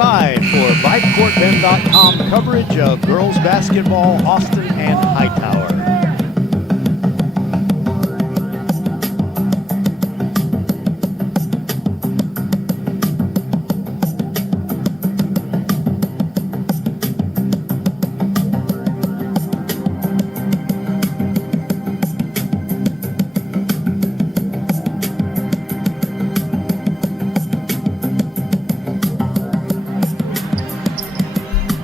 by for VypeFortBend.com coverage of girls basketball, Austin and Hightower.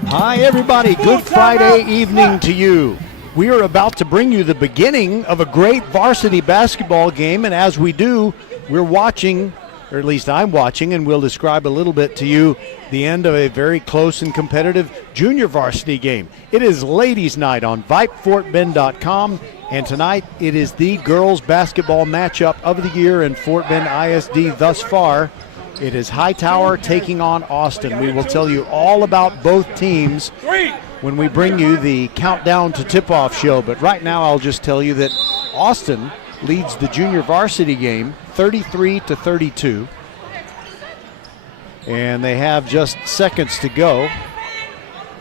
Hi everybody, good Friday evening to you. We are about to bring you the beginning of a great varsity basketball game, and as we do, we're watching, or at least I'm watching, and we'll describe a little bit to you the end of a very close and competitive junior varsity game. It is ladies' night on VypeFortBend.com, and tonight it is the girls basketball matchup of the year in Fort Bend ISD thus far. It is Hightower taking on Austin. We will tell you all about both teams when we bring you the countdown to tip-off show. But right now I'll just tell you that Austin leads the junior varsity game 33-32. And they have just seconds to go,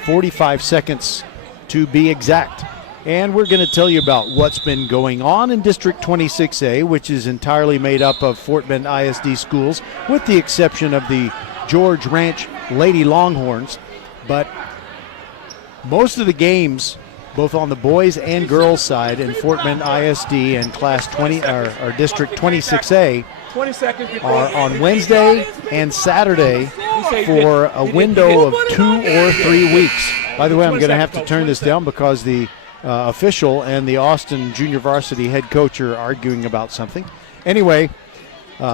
45 seconds to be exact. And we're going to tell you about what's been going on in District 26A, which is entirely made up of Fort Bend ISD schools, with the exception of the George Ranch Lady Longhorns. But most of the games, both on the boys and girls side in Fort Bend ISD and Class 20 or District 26A, are on Wednesday and Saturday for a window of 2 or 3 weeks. By the way, I'm going to have to turn this down because the official and the Austin junior varsity head coach are arguing about something. Anyway,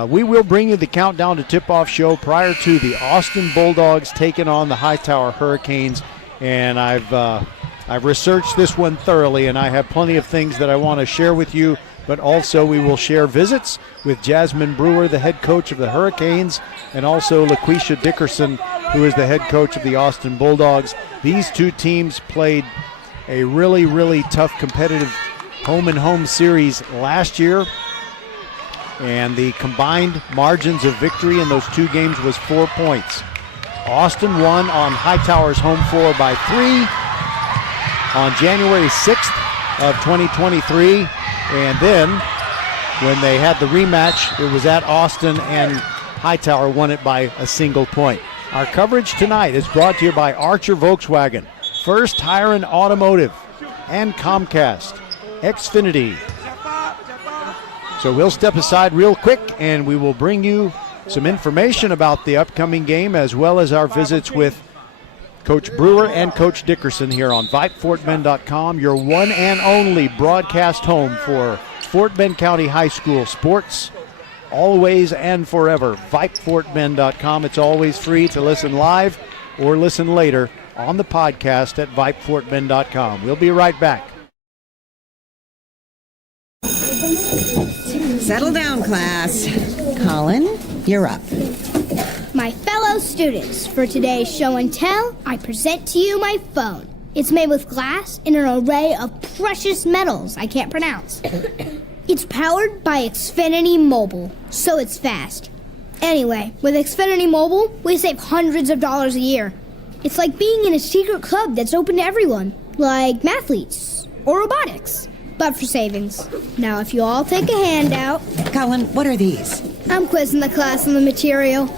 we will bring you the countdown to tip-off show prior to the Austin Bulldogs taking on the Hightower Hurricanes. And I've researched this one thoroughly, and I have plenty of things that I want to share with you. But also we will share visits with Jasmine Brewer, the head coach of the Hurricanes, and also LaQuisha Dickerson, who is the head coach of the Austin Bulldogs. These two teams played a really, really tough competitive home-and-home series last year, and the combined margins of victory in those two games was 4 points. Austin won on Hightower's home floor by 3 on January 6th of 2023, and then when they had the rematch, it was at Austin, and Hightower won it by a single point. Our coverage tonight is brought to you by Archer Volkswagen, First Tire and Automotive, and Comcast, Xfinity. So we'll step aside real quick and we will bring you some information about the upcoming game, as well as our visits with Coach Brewer and Coach Dickerson here on VypeFortBend.com, your one and only broadcast home for Fort Bend County High School sports, always and forever. VypeFortBend.com. It's always free to listen live or listen later on the podcast at VypeFortBend.com. We'll be right back. Settle down, class. Colin, you're up. My fellow students, for today's show and tell, I present to you my phone. It's made with glass and an array of precious metals I can't pronounce. It's powered by Xfinity Mobile, so it's fast. Anyway, with Xfinity Mobile, we save hundreds of dollars a year. It's like being in a secret club that's open to everyone, like mathletes or robotics, but for savings. Now, if you all take a handout. Colin, what are these? I'm quizzing the class on the material.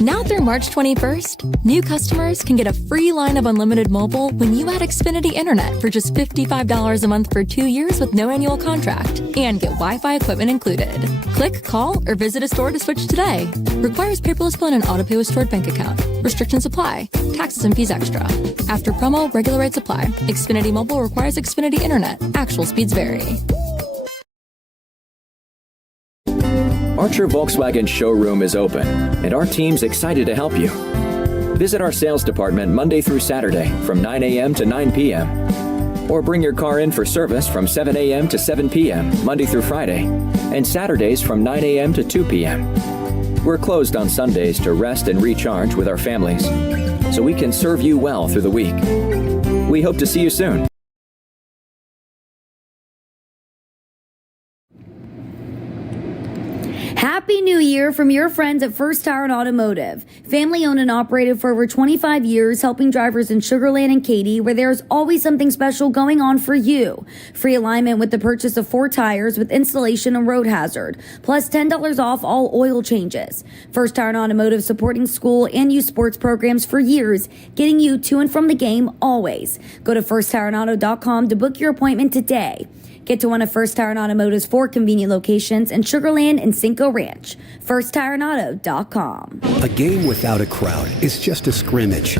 Now through March 21st, new customers can get a free line of unlimited mobile when you add Xfinity Internet for just $55 a month for 2 years with no annual contract, and get Wi-Fi equipment included. Click, call, or visit a store to switch today. Requires paperless bill and auto pay with stored bank account. Restrictions apply. Taxes and fees extra. After promo, regular rates apply. Xfinity Mobile requires Xfinity Internet. Actual speeds vary. Archer Volkswagen showroom is open, and our team's excited to help you. Visit our sales department Monday through Saturday from 9 a.m. to 9 p.m. Or bring your car in for service from 7 a.m. to 7 p.m. Monday through Friday, and Saturdays from 9 a.m. to 2 p.m. We're closed on Sundays to rest and recharge with our families, so we can serve you well through the week. We hope to see you soon. Happy New Year from your friends at First Tire and Automotive. Family owned and operated for over 25 years, helping drivers in Sugar Land and Katy, where there's always something special going on for you. Free alignment with the purchase of 4 tires with installation and road hazard, plus $10 off all oil changes. First Tire and Automotive supporting school and youth sports programs for years, getting you to and from the game always. Go to firsttireandauto.com to book your appointment today. Get to one of First Tire and Automotive's 4 convenient locations in Sugar Land and Cinco Ranch. FirstTireandAuto.com. A game without a crowd is just a scrimmage.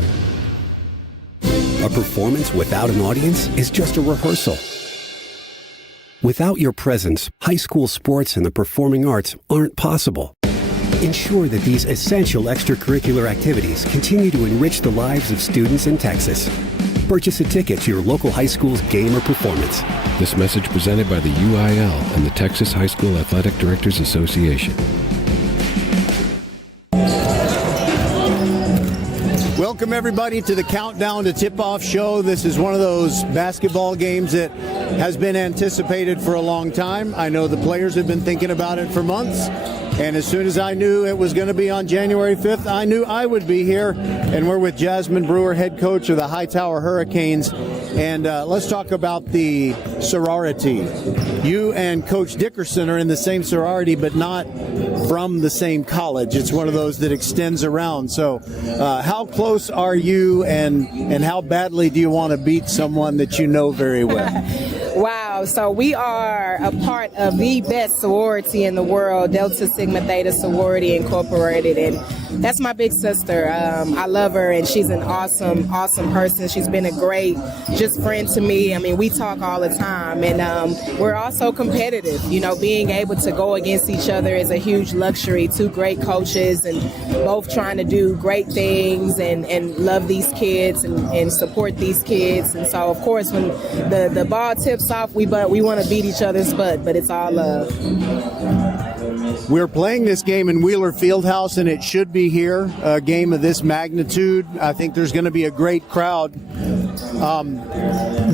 A performance without an audience is just a rehearsal. Without your presence, high school sports and the performing arts aren't possible. Ensure that these essential extracurricular activities continue to enrich the lives of students in Texas. Purchase a ticket to your local high school's game or performance. This message presented by the UIL and the Texas High School Athletic Directors Association. Welcome, everybody, to the Countdown to Tip-Off show. This is one of those basketball games that has been anticipated for a long time. I know the players have been thinking about it for months. And as soon as I knew it was going to be on January 5th, I knew I would be here. And we're with Jasmine Brewer, head coach of the Hightower Hurricanes. And let's talk about the sorority. You and Coach Dickerson are in the same sorority, but not from the same college. It's one of those that extends around. So how close are you, and how badly do you want to beat someone that you know very well? Wow, so we are a part of the best sorority in the world, Delta Sigma Theta Sorority Incorporated, and that's my big sister. I love her, and she's an awesome person. She's been a great just friend to me. I mean, we talk all the time, and we're also competitive. You know, being able to go against each other is a huge luxury. 2 great coaches, and both trying to do great things and love these kids and support these kids. And so, of course, when the ball tips off, we want to beat each other's butt, but it's all love. We're playing this game in Wheeler Fieldhouse, and it should be here, a game of this magnitude. I think there's going to be a great crowd.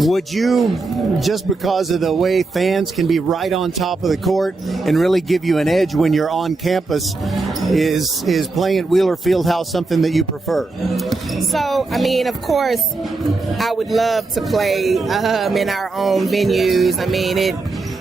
Would you, just because of the way fans can be right on top of the court and really give you an edge when you're on campus, is playing at Wheeler Fieldhouse something that you prefer? So, I mean, of course, I would love to play in our own venues. I mean,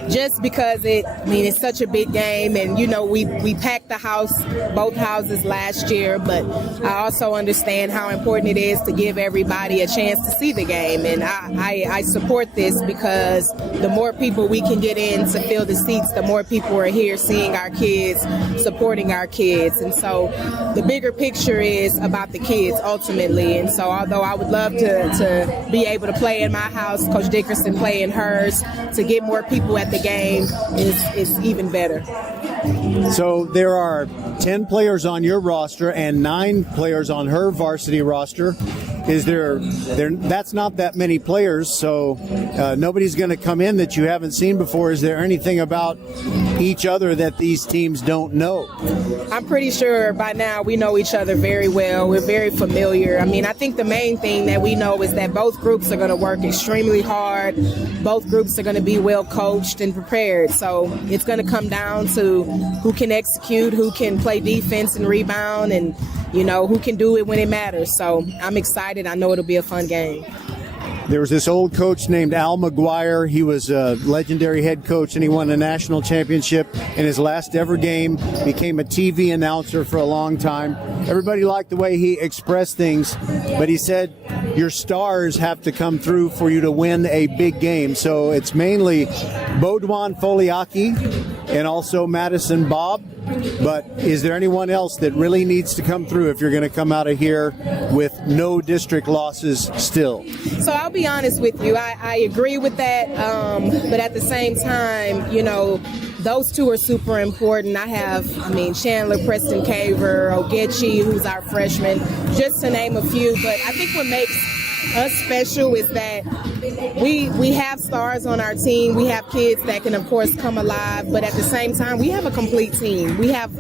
just because it's such a big game, and you know we packed the house, both houses last year, but I also understand how important it is to give everybody a chance to see the game, and I support this because the more people we can get in to fill the seats, the more people are here seeing our kids, supporting our kids, and so the bigger picture is about the kids ultimately. And so although I would love to be able to play in my house, Coach Dickerson play in hers, to get more people at the game is even better. So there are 10 players on your roster and 9 players on her varsity roster. Is there that's not that many players, so nobody's going to come in that you haven't seen before. Is there anything about each other that these teams don't know? I'm pretty sure by now we know each other very well. We're very familiar. I mean, I think the main thing that we know is that both groups are going to work extremely hard. Both groups are going to be well coached and prepared. So it's going to come down to who can execute, who can play defense and rebound, and you know, who can do it when it matters. So I'm excited. I know it'll be a fun game. There was this old coach named Al McGuire. He was a legendary head coach, and he won a national championship in his last ever game, became a TV announcer for a long time. Everybody liked the way he expressed things, but he said your stars have to come through for you to win a big game. So it's mainly Bodwan Foliaki and also Madison Bob. But is there anyone else that really needs to come through if you're going to come out of here with no district losses still? So I'll be honest with you. I agree with that. But at the same time, you know, those 2 are super important. Chandler, Preston Caver, Ogechi, who's our freshman, just to name a few. But I think what makes us special is that we have stars on our team. We have kids that can, of course, come alive. But at the same time, we have a complete team. We have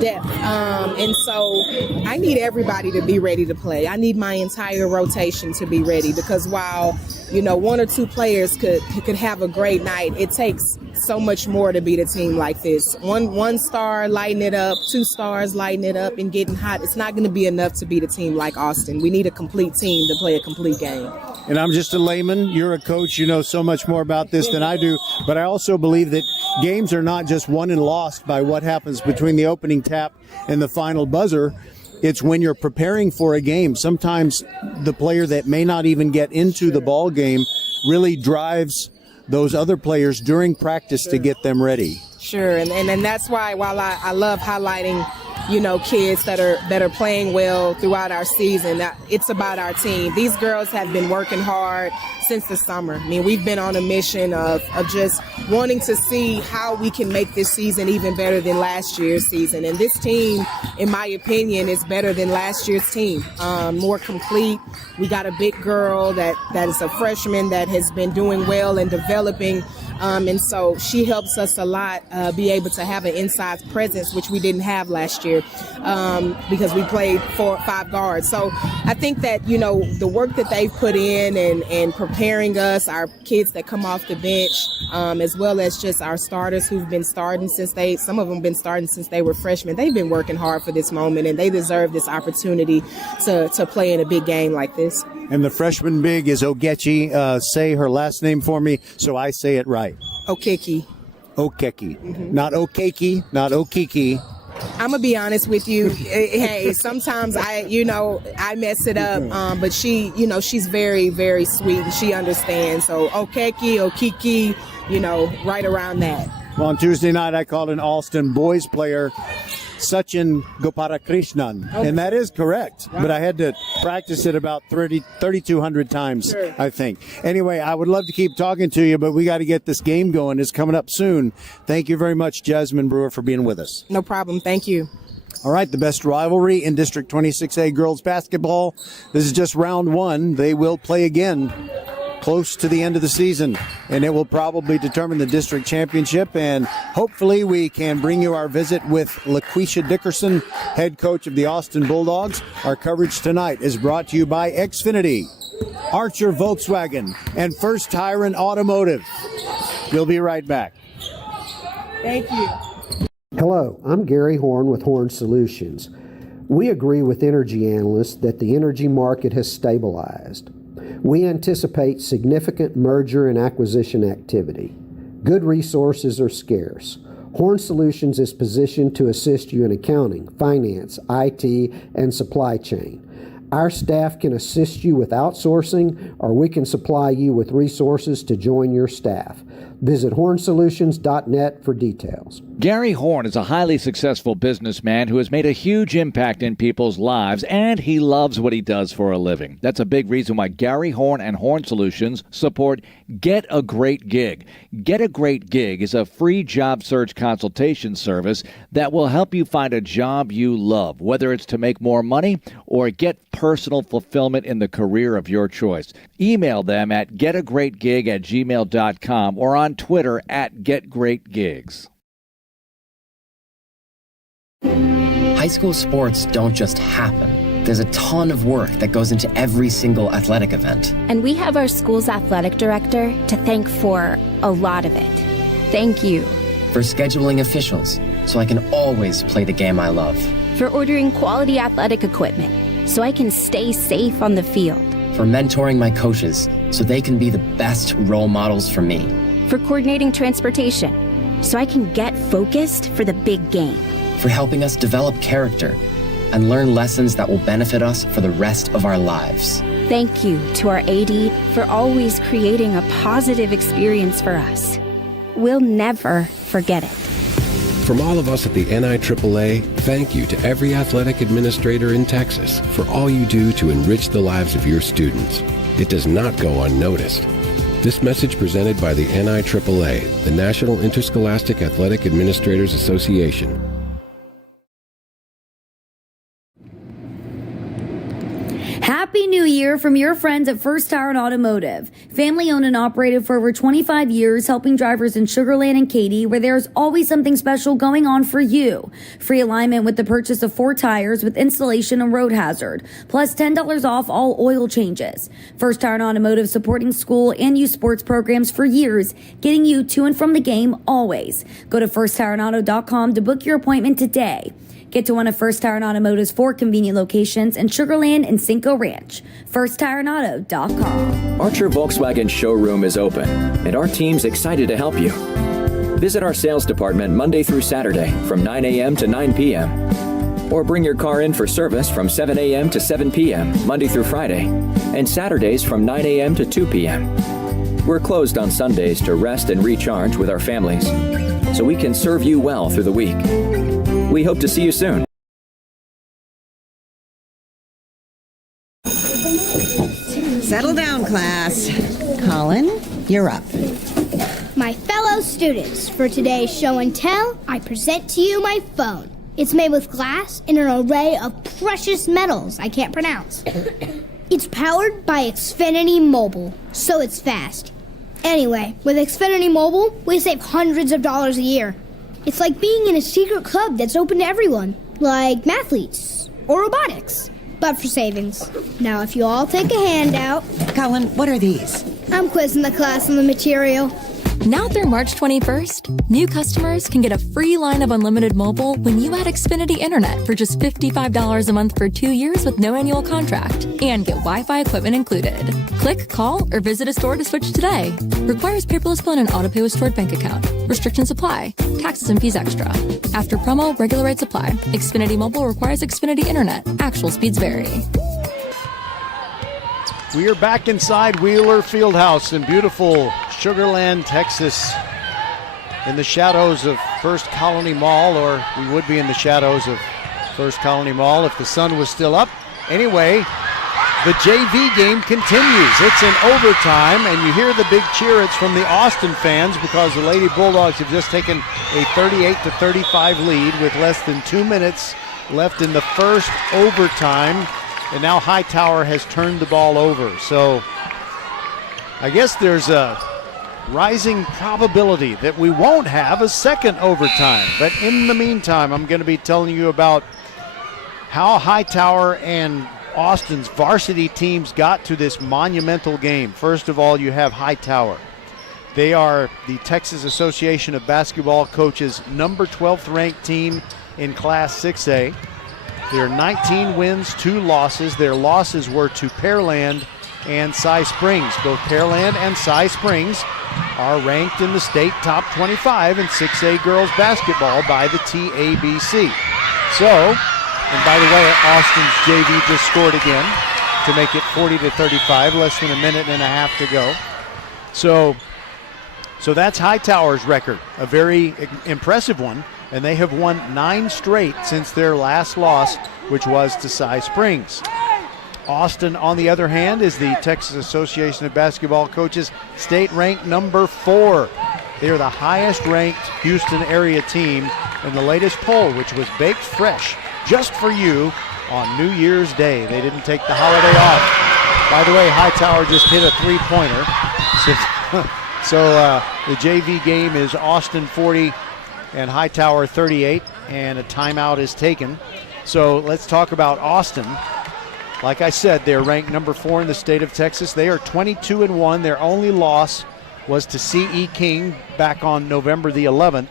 depth. And so I need everybody to be ready to play. I need my entire rotation to be ready because while one or two players could have a great night. It takes so much more to beat a team like this. One star lighting it up, 2 stars lighting it up and getting hot. It's not going to be enough to beat a team like Austin. We need a complete team to play a complete game. And I'm just a layman. You're a coach. You know so much more about this than I do. But I also believe that games are not just won and lost by what happens between the opening tap and the final buzzer. It's when you're preparing for a game. Sometimes the player that may not even get into the ball game really drives those other players during practice to get them ready. Sure, and that's why while I love highlighting, kids that are playing well throughout our season, it's about our team. These girls have been working hard since the summer. I mean, we've been on a mission of just wanting to see how we can make this season even better than last year's season. And this team, in my opinion, is better than last year's team. More complete. We got a big girl that is a freshman that has been doing well and developing. And so she helps us a lot be able to have an inside presence, which we didn't have last year because we played 4 or 5 guards. So I think that, the work that they've put in and preparing us, our kids that come off the bench, as well as just our starters who've been starting some of them been starting since they were freshmen. They've been working hard for this moment, and they deserve this opportunity to play in a big game like this. And the freshman big is Ogechi. Say her last name for me so I say it right. Okeke. Okeke. Mm-hmm. Not Okeke, not Okiki. I'm going to be honest with you. Hey, sometimes I mess it up. But she's very, very sweet and she understands. So Okeke, Okiki, right around that. Well, on Tuesday night, I called an Alston boys player Sachin Gopalakrishnan, and that is correct. Wow. But I had to practice it about 3,200 times, sure. I think. Anyway, I would love to keep talking to you, but we got to get this game going. It's coming up soon. Thank you very much, Jasmine Brewer, for being with us. No problem. Thank you. All right, the best rivalry in District 26A girls basketball. This is just round 1. They will play again close to the end of the season, and it will probably determine the district championship. And hopefully we can bring you our visit with LaQuisha Dickerson, head coach of the Austin Bulldogs. Our coverage tonight is brought to you by Xfinity, Archer Volkswagen, and First Tire and Automotive. We'll be right back. Thank you. Hello, I'm Gary Horn with Horn Solutions. We agree with energy analysts that the energy market has stabilized. We anticipate significant merger and acquisition activity. Good resources are scarce. Horn Solutions is positioned to assist you in accounting, finance, IT, and supply chain. Our staff can assist you with outsourcing, or we can supply you with resources to join your staff. Visit hornsolutions.net for details. Gary Horn is a highly successful businessman who has made a huge impact in people's lives, and he loves what he does for a living. That's a big reason why Gary Horn and Horn Solutions support Get a Great Gig. Get a Great Gig is a free job search consultation service that will help you find a job you love, whether it's to make more money or get personal fulfillment in the career of your choice. Email them at getagreatgig@gmail.com or on Twitter at getgreatgigs. High school sports don't just happen. There's a ton of work that goes into every single athletic event. And we have our school's athletic director to thank for a lot of it. Thank you. For scheduling officials, so I can always play the game I love. For ordering quality athletic equipment, so I can stay safe on the field. For mentoring my coaches, so they can be the best role models for me. For coordinating transportation, so I can get focused for the big game. For helping us develop character and learn lessons that will benefit us for the rest of our lives. Thank you to our AD for always creating a positive experience for us. We'll never forget it. From all of us at the NIAAA, thank you to every athletic administrator in Texas for all you do to enrich the lives of your students. It does not go unnoticed. This message presented by the NIAAA, the National Interscholastic Athletic Administrators Association. Happy New Year from your friends at First Tire and Automotive. Family owned and operated for over 25 years, helping drivers in Sugar Land and Katy, where there's always something special going on for you. Free alignment with the purchase of 4 tires with installation and road hazard, plus $10 off all oil changes. First Tire and Automotive supporting school and youth sports programs for years, getting you to and from the game always. Go to firsttireandauto.com to book your appointment today. Get to one of First Tire and Automotive's 4 convenient locations in Sugar Land and Cinco Ranch. FirstTireandAuto.com. Archer Volkswagen showroom is open, and our team's excited to help you. Visit our sales department Monday through Saturday from 9 a.m. to 9 p.m. Or bring your car in for service from 7 a.m. to 7 p.m. Monday through Friday, and Saturdays from 9 a.m. to 2 p.m. We're closed on Sundays to rest and recharge with our families, so we can serve you well through the week. We hope to see you soon. Settle down, class. Colin, you're up. My fellow students, for today's show and tell, I present to you my phone. It's made with glass and an array of precious metals I can't pronounce. It's powered by Xfinity Mobile, so it's fast. Anyway, with Xfinity Mobile, we save hundreds of dollars a year. It's like being in a secret club that's open to everyone, like mathletes or robotics, but for savings. Now, if you all take a handout... Colin, what are these? I'm quizzing the class on the material. Now through March 21st, new customers can get a free line of unlimited mobile when you add Xfinity Internet for just $55 a month for 2 years with no annual contract and get Wi-Fi equipment included. Click, call, or visit a store to switch today. Requires paperless plan and autopay with stored bank account. Restrictions apply. Taxes and fees extra. After promo, regular rates apply. Xfinity Mobile requires Xfinity Internet. Actual speeds vary. We are back inside Wheeler Fieldhouse in beautiful Sugar Land, Texas, in the shadows of First Colony Mall, or we would be in the shadows of First Colony Mall if the sun was still up. Anyway, the JV game continues. It's in overtime, and you hear the big cheer. It's from the Austin fans because the Lady Bulldogs have just taken a 38-35 lead with less than 2 minutes left in the first overtime. And now Hightower has turned the ball over. So I guess there's a rising probability that we won't have a second overtime. But in the meantime, I'm going to be telling you about how Hightower and Austin's varsity teams got to this monumental game. First of all, you have Hightower. They are the Texas Association of Basketball Coaches' number 12th ranked team in Class 6A. There are 19 wins, 2 losses. Their losses were to Pearland and Cy Springs. Both Pearland and Cy Springs are ranked in the state top 25 in 6A girls basketball by the TABC. So, and by the way, Austin's JV just scored again to make it 40-35, less than a minute and a half to go. So that's Hightower's record, a very impressive one. And they have won 9 straight since their last loss, which was to Cy Springs. Austin, on the other hand, is the Texas Association of Basketball Coaches state ranked number 4. They are the highest ranked Houston area team in the latest poll, which was baked fresh just for you on New Year's Day. They didn't take the holiday off. By the way, Hightower just hit a 3-pointer. So the JV game is Austin 40 and Hightower 38, and a timeout is taken. So let's talk about Austin. Like I said, they're ranked number 4 in the state of Texas. They are 22-1. Their only loss was to C.E. King back on November the 11th,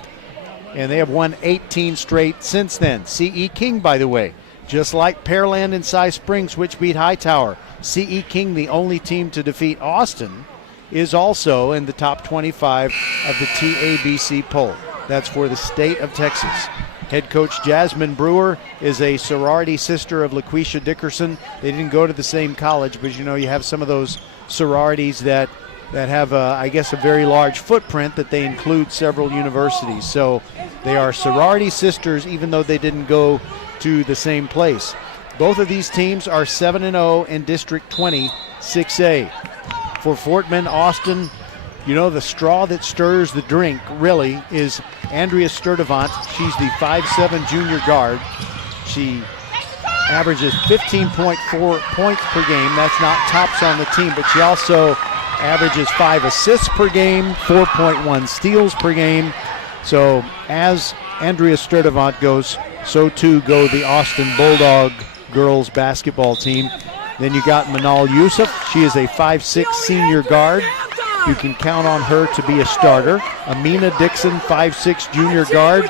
and they have won 18 straight since then. C.E. King, by the way, just like Pearland and Cy Springs, which beat Hightower, C.E. King, the only team to defeat Austin, is also in the top 25 of the TABC poll. That's for the state of Texas. Head coach Jasmine Brewer is a sorority sister of LaQuisha Dickerson. They didn't go to the same college, but you know, you have some of those sororities that have, I guess, a very large footprint that they include several universities. So they are sorority sisters, even though they didn't go to the same place. Both of these teams are 7-0 in District 20, 6A. For Fort Bend, Austin, you know, the straw that stirs the drink, really, is Andrea Sturdivant. She's the 5'7" junior guard. She averages 15.4 points per game. That's not tops on the team, but she also averages 5 assists per game, 4.1 steals per game. So as Andrea Sturdivant goes, so too go the Austin Bulldog girls basketball team. Then you got Manal Youssef. She is a 5'6" senior guard. You can count on her to be a starter. Amina Dixon, 5'6" junior guard.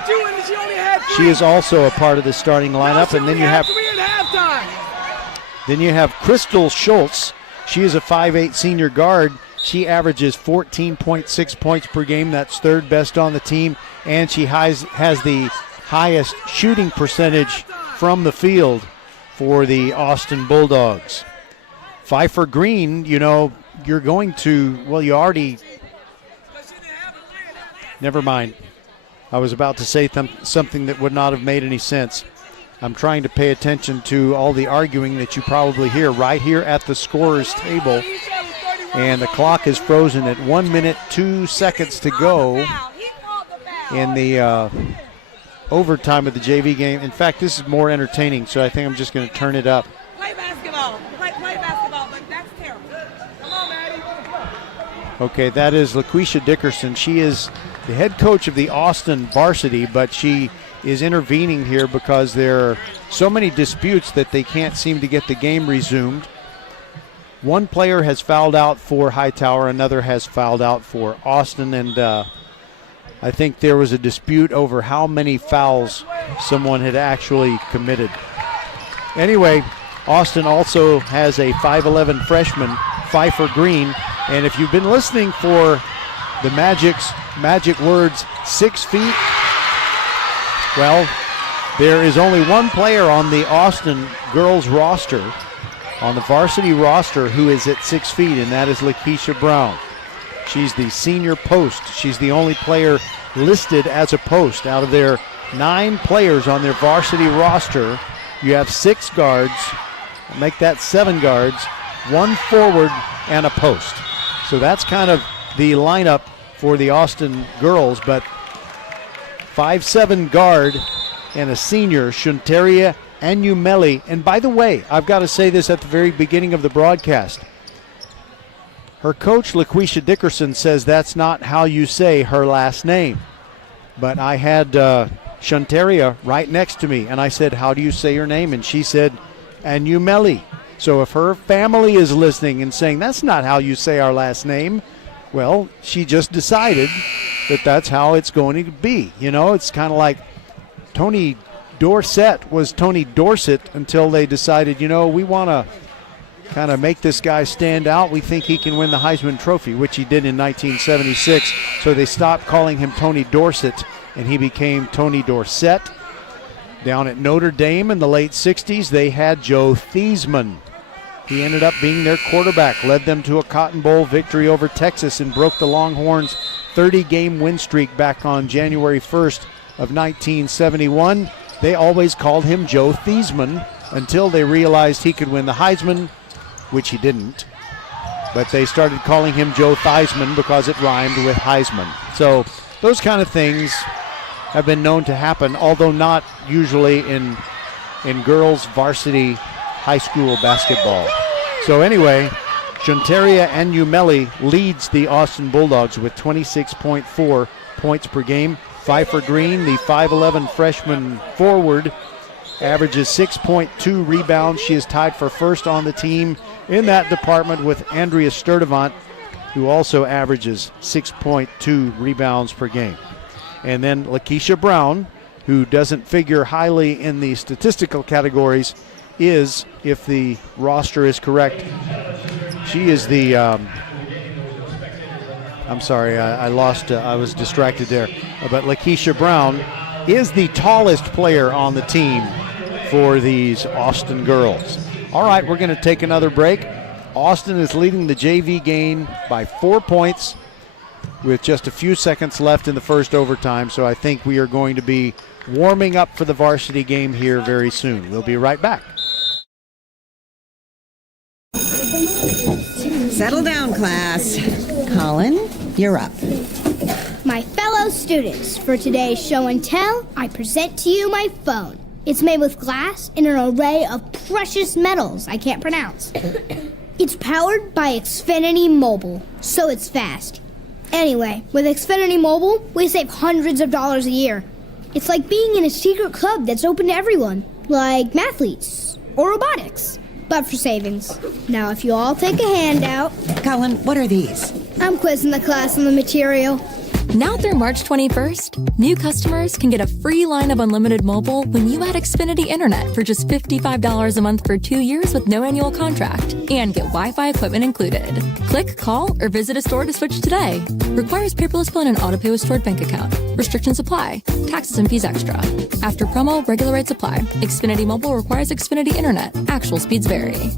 She is also a part of the starting lineup. And then you have Crystal Schultz. She is a 5'8" senior guard. She averages 14.6 points per game. That's third best on the team. And she has the highest shooting percentage from the field for the Austin Bulldogs. Pfeiffer Green, you're going to, never mind. I was about to say something that would not have made any sense. I'm trying to pay attention to all the arguing that you probably hear right here at the scorer's table. And the clock is frozen at 1 minute, 2 seconds to go in the overtime of the JV game. In fact, this is more entertaining, so I think I'm just going to turn it up. Play basketball. Play basketball, but that's terrible. Come on, Maddie. Okay, that is LaQuisha Dickerson. She is the head coach of the Austin varsity, but she is intervening here because there are so many disputes that they can't seem to get the game resumed. One player has fouled out for Hightower, another has fouled out for Austin, and I think there was a dispute over how many fouls someone had actually committed. Anyway, Austin also has a 5'11" freshman, Pfeiffer Green, and if you've been listening for the magic words 6 feet, well, there is only one player on the Austin girls roster, on the varsity roster, who is at 6 feet, and that is Lakeisha Brown. She's the senior post. She's the only player listed as a post. Out of their 9 players on their varsity roster, you have 6 guards, make that 7 guards, 1 forward, and a post. So that's kind of the lineup for the Austin girls, but 5'7" guard and a senior, Shunteria Anumeli. And by the way, I've got to say this at the very beginning of the broadcast. Her coach, LaQuisha Dickerson, says that's not how you say her last name. But I had Shunteria right next to me, and I said, how do you say your name? And she said, Anumeli. So if her family is listening and saying, that's not how you say our last name, well, she just decided that that's how it's going to be. It's kind of like Tony Dorsett was Tony Dorsett until they decided, we want to kind of make this guy stand out. We think he can win the Heisman Trophy, which he did in 1976. So they stopped calling him Tony Dorsett, and he became Tony Dorsett. Down at Notre Dame in the late 60s, they had Joe Theismann. He ended up being their quarterback, led them to a Cotton Bowl victory over Texas, and broke the Longhorns' 30-game win streak back on January 1st of 1971. They always called him Joe Theismann until they realized he could win the Heisman, which he didn't. But they started calling him Joe Theismann because it rhymed with Heisman. So those kind of things have been known to happen, although not usually in girls varsity high school basketball. So anyway, Shunteria Anumeli leads the Austin Bulldogs with 26.4 points per game. Pfeiffer Green, the 5'11" freshman forward, averages 6.2 rebounds. She is tied for first on the team in that department with Andrea Sturdivant, who also averages 6.2 rebounds per game. And then Lakeisha Brown, who doesn't figure highly in the statistical categories, is, if the roster is correct, she is the, I'm sorry, I lost, I was distracted there. But Lakeisha Brown is the tallest player on the team for these Austin girls. All right, we're going to take another break. Austin is leading the JV game by 4 points with just a few seconds left in the first overtime, so I think we are going to be warming up for the varsity game here very soon. We'll be right back. Settle down, class. Colin, you're up. My fellow students, for today's show and tell, I present to you my phone. It's made with glass and an array of precious metals I can't pronounce. It's powered by Xfinity Mobile, so it's fast. Anyway, with Xfinity Mobile, we save hundreds of dollars a year. It's like being in a secret club that's open to everyone, like mathletes or robotics, but for savings. Now, if you all take a handout... Colin, what are these? I'm quizzing the class on the material. Now through March 21st, new customers can get a free line of unlimited mobile when you add Xfinity Internet for just $55 a month for 2 years with no annual contract and get Wi-Fi equipment included. Click, call, or visit a store to switch today. Requires paperless plan and autopay with stored bank account. Restrictions apply. Taxes and fees extra. After promo, regular rates apply. Xfinity Mobile requires Xfinity Internet. Actual speeds vary.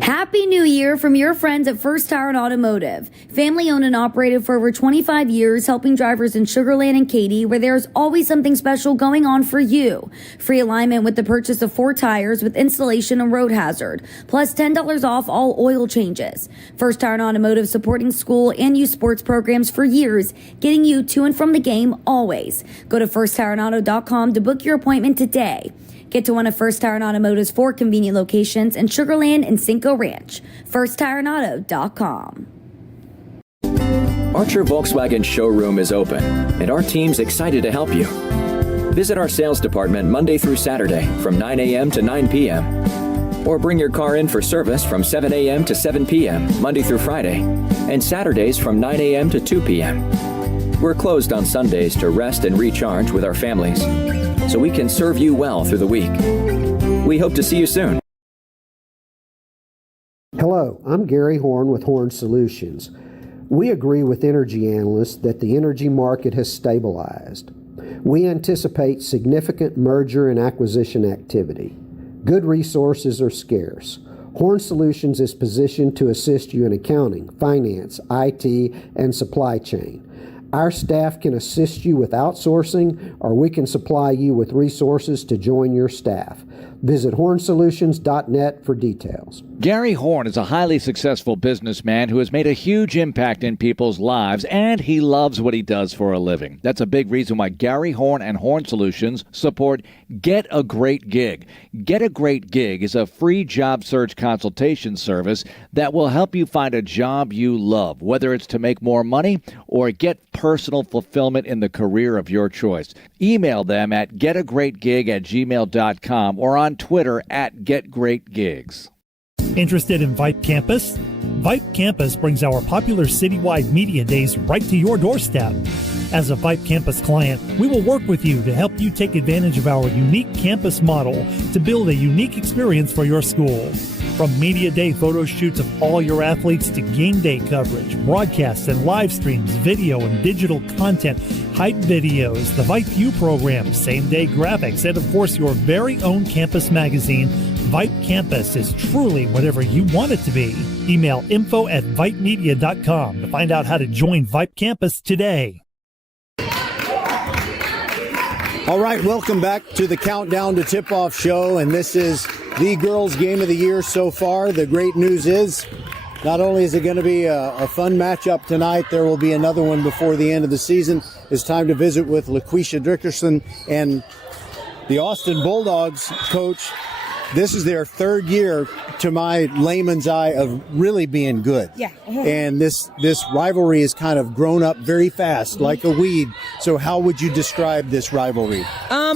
Happy New Year from your friends at First Tire and Automotive. Family owned and operated for over 25 years, helping drivers in Sugar Land and Katy, where there's always something special going on for you. Free alignment with the purchase of 4 tires with installation and road hazard, plus $10 off all oil changes. First Tire and Automotive supporting school and youth sports programs for years, getting you to and from the game always. Go to firsttireandauto.com to book your appointment today. Get to one of First Tire and Automotive's 4 convenient locations in Sugar Land and Cinco Ranch. FirstTireandAuto.com. Archer Volkswagen showroom is open, and our team's excited to help you. Visit our sales department Monday through Saturday from 9 a.m. to 9 p.m. Or bring your car in for service from 7 a.m. to 7 p.m. Monday through Friday, and Saturdays from 9 a.m. to 2 p.m. We're closed on Sundays to rest and recharge with our families, so we can serve you well through the week. We hope to see you soon. Hello, I'm Gary Horn with Horn Solutions. We agree with energy analysts that the energy market has stabilized. We anticipate significant merger and acquisition activity. Good resources are scarce. Horn Solutions is positioned to assist you in accounting, finance, IT, and supply chain. Our staff can assist you with outsourcing, or we can supply you with resources to join your staff. Visit hornsolutions.net for details. Gary Horn is a highly successful businessman who has made a huge impact in people's lives, and he loves what he does for a living. That's a big reason why Gary Horn and Horn Solutions support Get a Great Gig. Get a Great Gig is a free job search consultation service that will help you find a job you love, whether it's to make more money or get personal fulfillment in the career of your choice. Email them at getagreatgig@gmail.com or on Twitter at getgreatgigs. Interested in Vype Campus? Vype Campus brings our popular citywide media days right to your doorstep. As a Vype Campus client, we will work with you to help you take advantage of our unique campus model to build a unique experience for your school. From media day photo shoots of all your athletes to game day coverage, broadcasts and live streams, video and digital content, hype videos, the Vype U program, same-day graphics, and of course your very own campus magazine, Vype Campus is truly whatever you want it to be. Email info@vypemedia.com to find out how to join Vype Campus today. All right, welcome back to the Countdown to Tip-Off show, and this is the girls' game of the year so far. The great news is, not only is it going to be a fun matchup tonight, there will be another one before the end of the season. It's time to visit with LaQuisha Dickerson and the Austin Bulldogs coach. This is their 3rd year, to my layman's eye, of really being good. Yeah. And this rivalry has kind of grown up very fast, like a weed. So how would you describe this rivalry?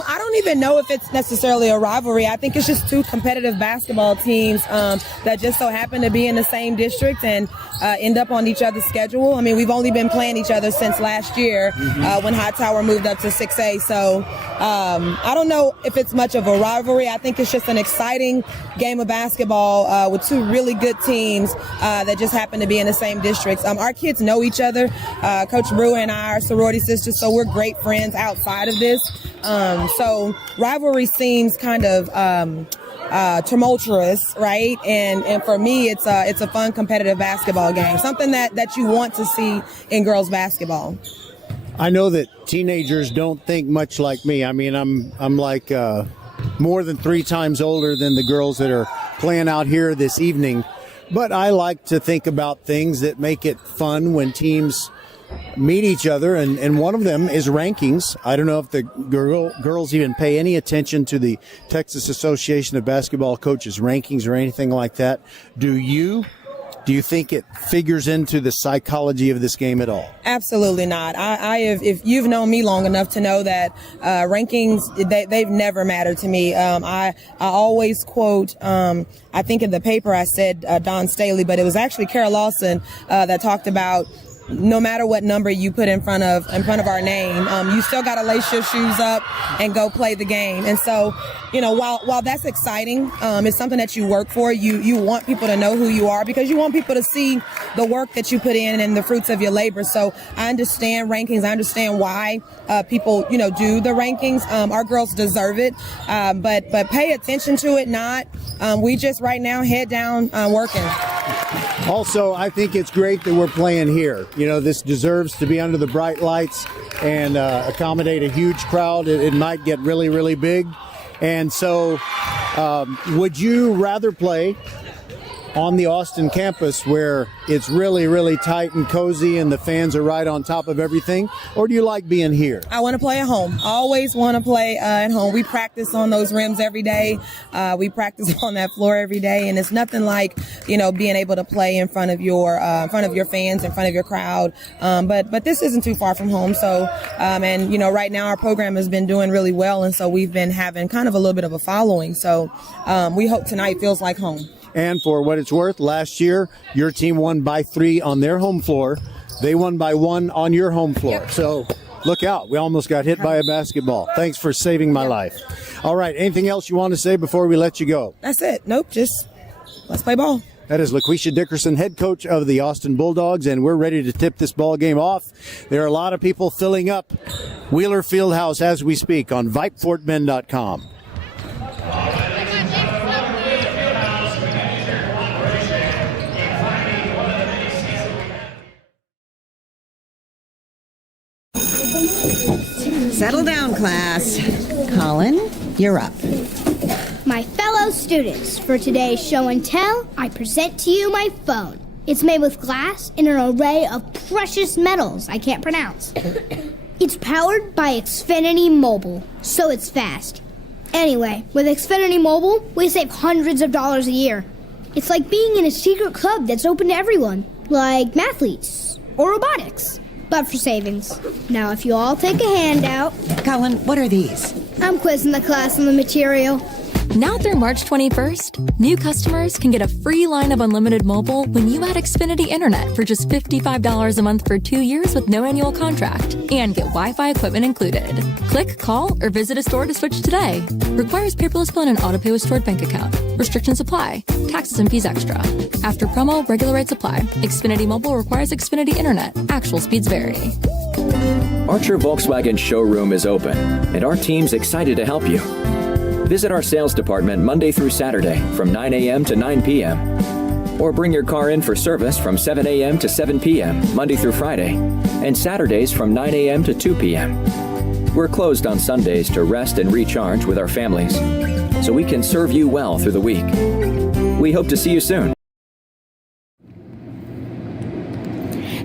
I don't even know if it's necessarily a rivalry. I think it's just 2 competitive basketball teams that just so happen to be in the same district and end up on each other's schedule. I mean, we've only been playing each other since last year when Hightower moved up to 6A. So I don't know if it's much of a rivalry. I think it's just an exciting game of basketball with 2 really good teams that just happen to be in the same districts. Our kids know each other. Coach Brewer and I are sorority sisters, so we're great friends outside of this. So rivalry seems kind of tumultuous, right? And for me, it's a fun competitive basketball game, something that you want to see in girls basketball. I know that teenagers don't think much like me. I mean, I'm like more than 3 times older than the girls that are playing out here this evening. But I like to think about things that make it fun when teams meet each other, and one of them is rankings. I don't know if the girls even pay any attention to the Texas Association of Basketball Coaches rankings or anything like that. Do you think it figures into the psychology of this game at all? Absolutely not. I have, if you've known me long enough to know that rankings, they've never mattered to me. I always quote, I think in the paper I said Don Staley, but it was actually Carol Lawson that talked about no matter what number you put in front of our name, you still got to lace your shoes up and go play the game. And so, while that's exciting, it's something that you work for. You want people to know who you are because you want people to see the work that you put in and the fruits of your labor. So I understand rankings. I understand why people, do the rankings. Our girls deserve it, but pay attention to it. Not we just right now head down working. Also, I think it's great that we're playing here. This deserves to be under the bright lights and accommodate a huge crowd. It might get really, really big. And so would you rather play on the Austin campus where it's really, really tight and cozy and the fans are right on top of everything? Or do you like being here? I want to play at home. I always want to play at home. We practice on those rims every day. We practice on that floor every day. And it's nothing like, being able to play in front of your fans, in front of your crowd. But this isn't too far from home. So, right now our program has been doing really well. And so we've been having kind of a little bit of a following. So we hope tonight feels like home. And for what it's worth, last year, your team won by 3 on their home floor. They won by 1 on your home floor. Yep. So look out. We almost got hit by a basketball. Thanks for saving my life. All right. Anything else you want to say before we let you go? That's it. Nope. Just let's play ball. That is LaQuisha Dickerson, head coach of the Austin Bulldogs, and we're ready to tip this ball game off. There are a lot of people filling up Wheeler Fieldhouse as we speak on VypeFortBend.com. Settle down, class. Colin, you're up. My fellow students, for today's show and tell, I present to you my phone. It's made with glass and an array of precious metals I can't pronounce. It's powered by Xfinity Mobile, so it's fast. Anyway, with Xfinity Mobile, we save hundreds of dollars a year. It's like being in a secret club that's open to everyone, like mathletes or robotics, but for savings. Now, if you all take a handout... Colin, what are these? I'm quizzing the class on the material. Now through March 21st, new customers can get a free line of unlimited mobile when you add Xfinity Internet for just $55 a month for 2 years with no annual contract and get Wi-Fi equipment included. Click, call, or visit a store to switch today. Requires paperless bill and an auto-pay with stored bank account. Restrictions apply. Taxes and fees extra. After promo, regular rates apply. Xfinity Mobile requires Xfinity Internet. Actual speeds vary. Archer Volkswagen showroom is open, and our team's excited to help you. Visit our sales department Monday through Saturday from 9 a.m. to 9 p.m. Or bring your car in for service from 7 a.m. to 7 p.m. Monday through Friday, and Saturdays from 9 a.m. to 2 p.m. We're closed on Sundays to rest and recharge with our families, so we can serve you well through the week. We hope to see you soon.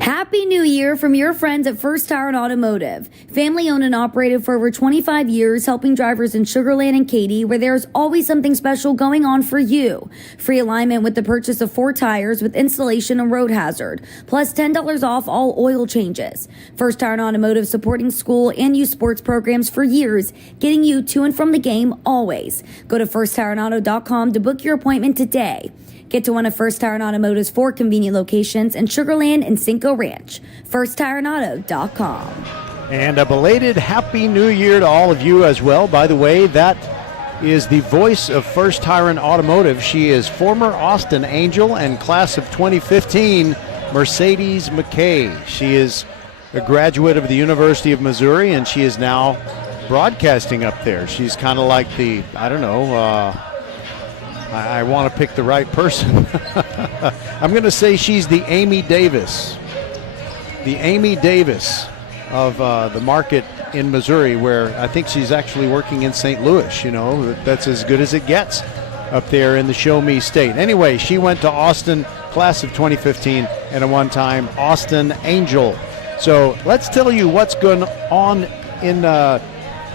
Happy New Year from your friends at First Tire and Automotive. Family owned and operated for over 25 years, helping drivers in Sugar Land and Katy, where there's always something special going on for you. Free alignment with the purchase of 4 tires with installation and road hazard, plus $10 off all oil changes. First Tire and Automotive supporting school and youth sports programs for years, getting you to and from the game always. Go to firsttireandauto.com to book your appointment today. Get to one of First Tire and Automotive's 4 convenient locations in Sugar Land and Cinco Ranch. FirstTireandAuto.com. And a belated Happy New Year to all of you as well. By the way, that is the voice of First Tire and Automotive. She is former Austin Angel and class of 2015, Mercedes McKay. She is a graduate of the University of Missouri, and she is now broadcasting up there. She's kind of like the, I want to pick the right person. I'm going to say she's the Amy Davis. The Amy Davis of the market in Missouri, where I think she's actually working in St. Louis. That's as good as it gets. up there in the Show Me State. Anyway, she went to Austin, class of 2015, and a one-time Austin Angel. So let's tell you what's going on in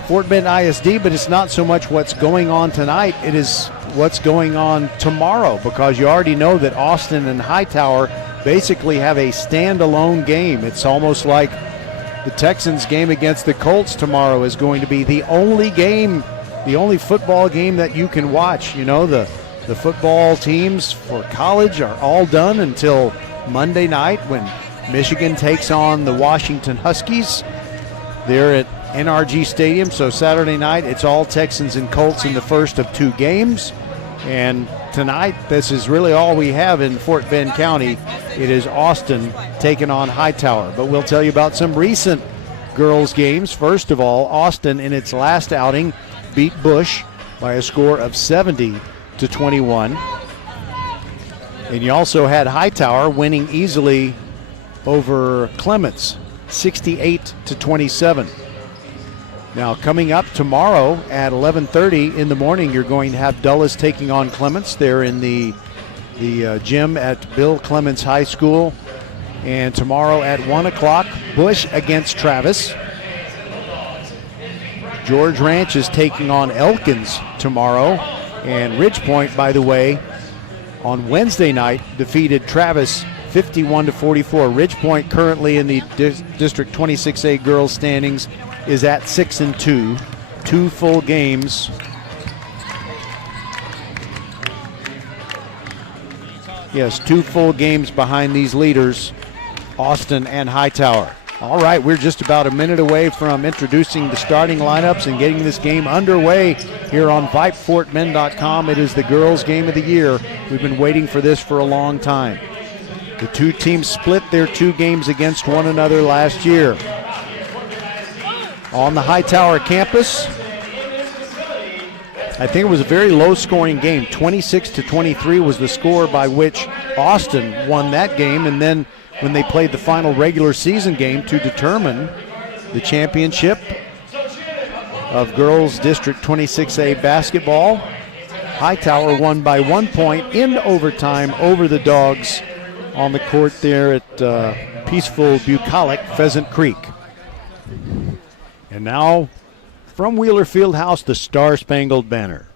Fort Bend ISD, but it's not so much what's going on tonight. It is what's going on tomorrow, because you already know that Austin and Hightower basically have a standalone game. It's almost like the Texans game against the Colts tomorrow is going to be the only game, the only football game that you can watch. You know, the football teams for college are all done until Monday night when Michigan takes on the Washington Huskies. They're at NRG Stadium, so Saturday night it's all Texans and Colts in the first of two games. And tonight, this is really all we have in Fort Bend County. It is Austin taking on Hightower. But we'll tell you about some recent girls' games. First of all, Austin in its last outing beat Bush by a score of 70-21. And you also had Hightower winning easily over Clements, 68-27. Now, coming up tomorrow at 11:30 in the morning, you're going to have Dulles taking on Clements. They're in the gym at Bill Clements High School. And tomorrow at 1 o'clock, Bush against Travis. George Ranch is taking on Elkins tomorrow. And Ridgepoint, by the way, on Wednesday night, defeated Travis 51-44. Ridgepoint, currently in the District 26A girls standings, is at 6-2, 2 full games. Yes, 2 full games behind these leaders, Austin and Hightower. All right, we're just about a minute away from introducing the starting lineups and getting this game underway here on VypeFortBend.com. It is the girls' game of the year. We've been waiting for this for a long time. The two teams split their 2 games against one another last year. On the Hightower campus, I think it was a very low-scoring game. 26-23 was the score by which Austin won that game. And then when they played the final regular season game to determine the championship of girls District 26A basketball, Hightower won by 1 point in overtime over the Dogs on the court there at peaceful bucolic Pheasant Creek. And now, from Wheeler Fieldhouse, the Star-Spangled Banner.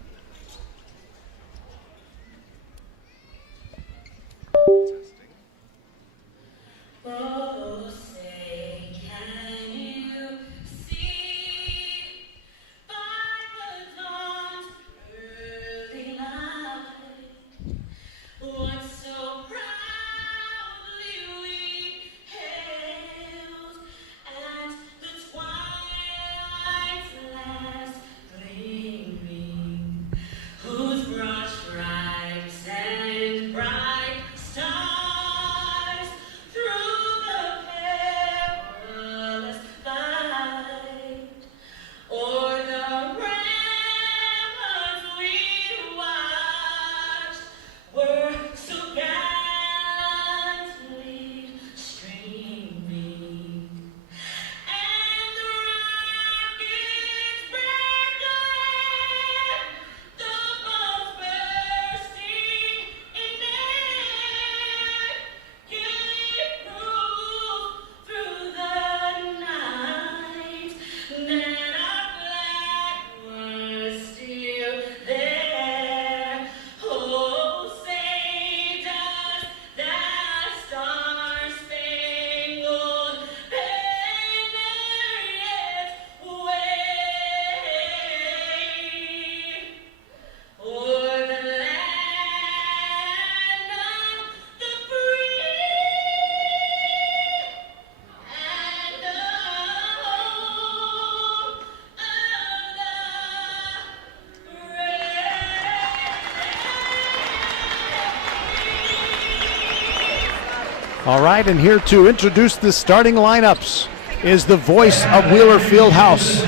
All right, and here to introduce the starting lineups is the voice of Wheeler Fieldhouse,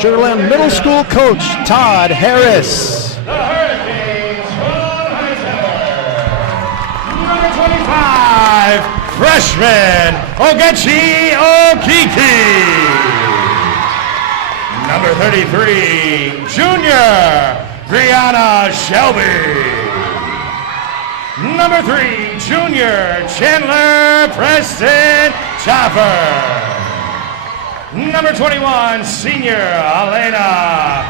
Sugar Land Middle School coach Todd Harris. The Hurricanes number 25, freshman Ogechi Okiki. Number 33, junior Brianna Shelby. Number 3, junior Chandler Preston Chopper. Number 21, senior Elena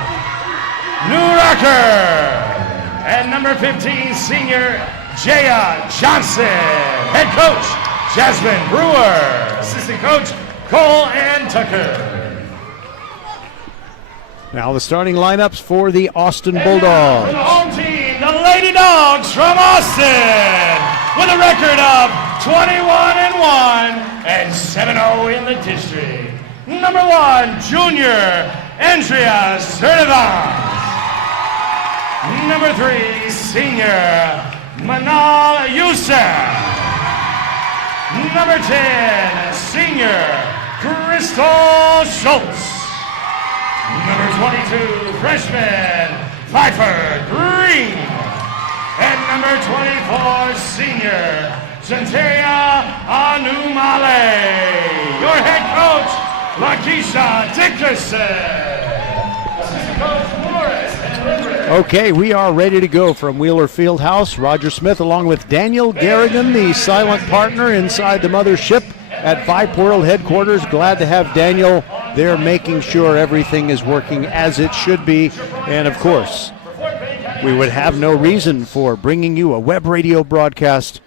Newrocker. And number 15, senior Jaya Johnson. Head coach, Jasmine Brewer. Assistant coach, Cole Ann Tucker. Now the starting lineups for the Austin Bulldogs. For the home team, the Lady Dogs from Austin, with a record of 21-1 and 7-0 in the district. Number 1, junior Andrea Sturdivant. Number 3, senior Manal Youssef. Number 10, senior Crystal Schultz. Number 22, freshman Pfeiffer Green. And number 24, senior Santeria Anumale. Your head coach, Lakeisha Dickerson. Assistant coach, Morris and Limbert. Okay, we are ready to go from Wheeler Fieldhouse. Roger Smith along with Daniel Garrigan, the silent partner inside the mothership at Vype World headquarters. Glad to have Daniel there making sure everything is working as it should be. And of course, we would have no reason for bringing you a web radio broadcast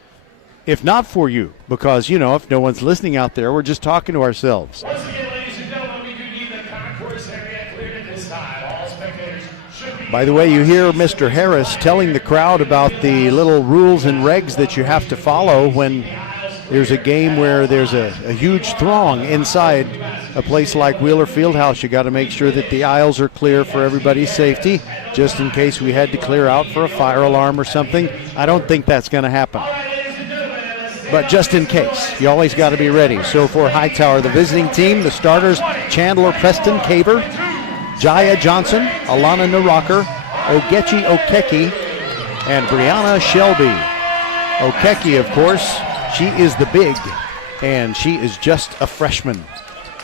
if not for you, because, you know, if no one's listening out there, we're just talking to ourselves. Once again, ladies and gentlemen, we do need the concourse area cleared at this time. All spectators should be... By the way, you hear Mr. Harris telling the crowd about the little rules and regs that you have to follow when there's a game where there's a huge throng inside a place like Wheeler Fieldhouse. You got to make sure that the aisles are clear for everybody's safety, just in case we had to clear out for a fire alarm or something. I don't think that's going to happen, but just in case, you always got to be ready. So for Hightower, the visiting team, the starters, Chandler Preston Caver, Jaya Johnson, Alana Naraker, Ogechi Okeki, and Brianna Shelby. Okeki, of course, she is the big, and she is just a freshman.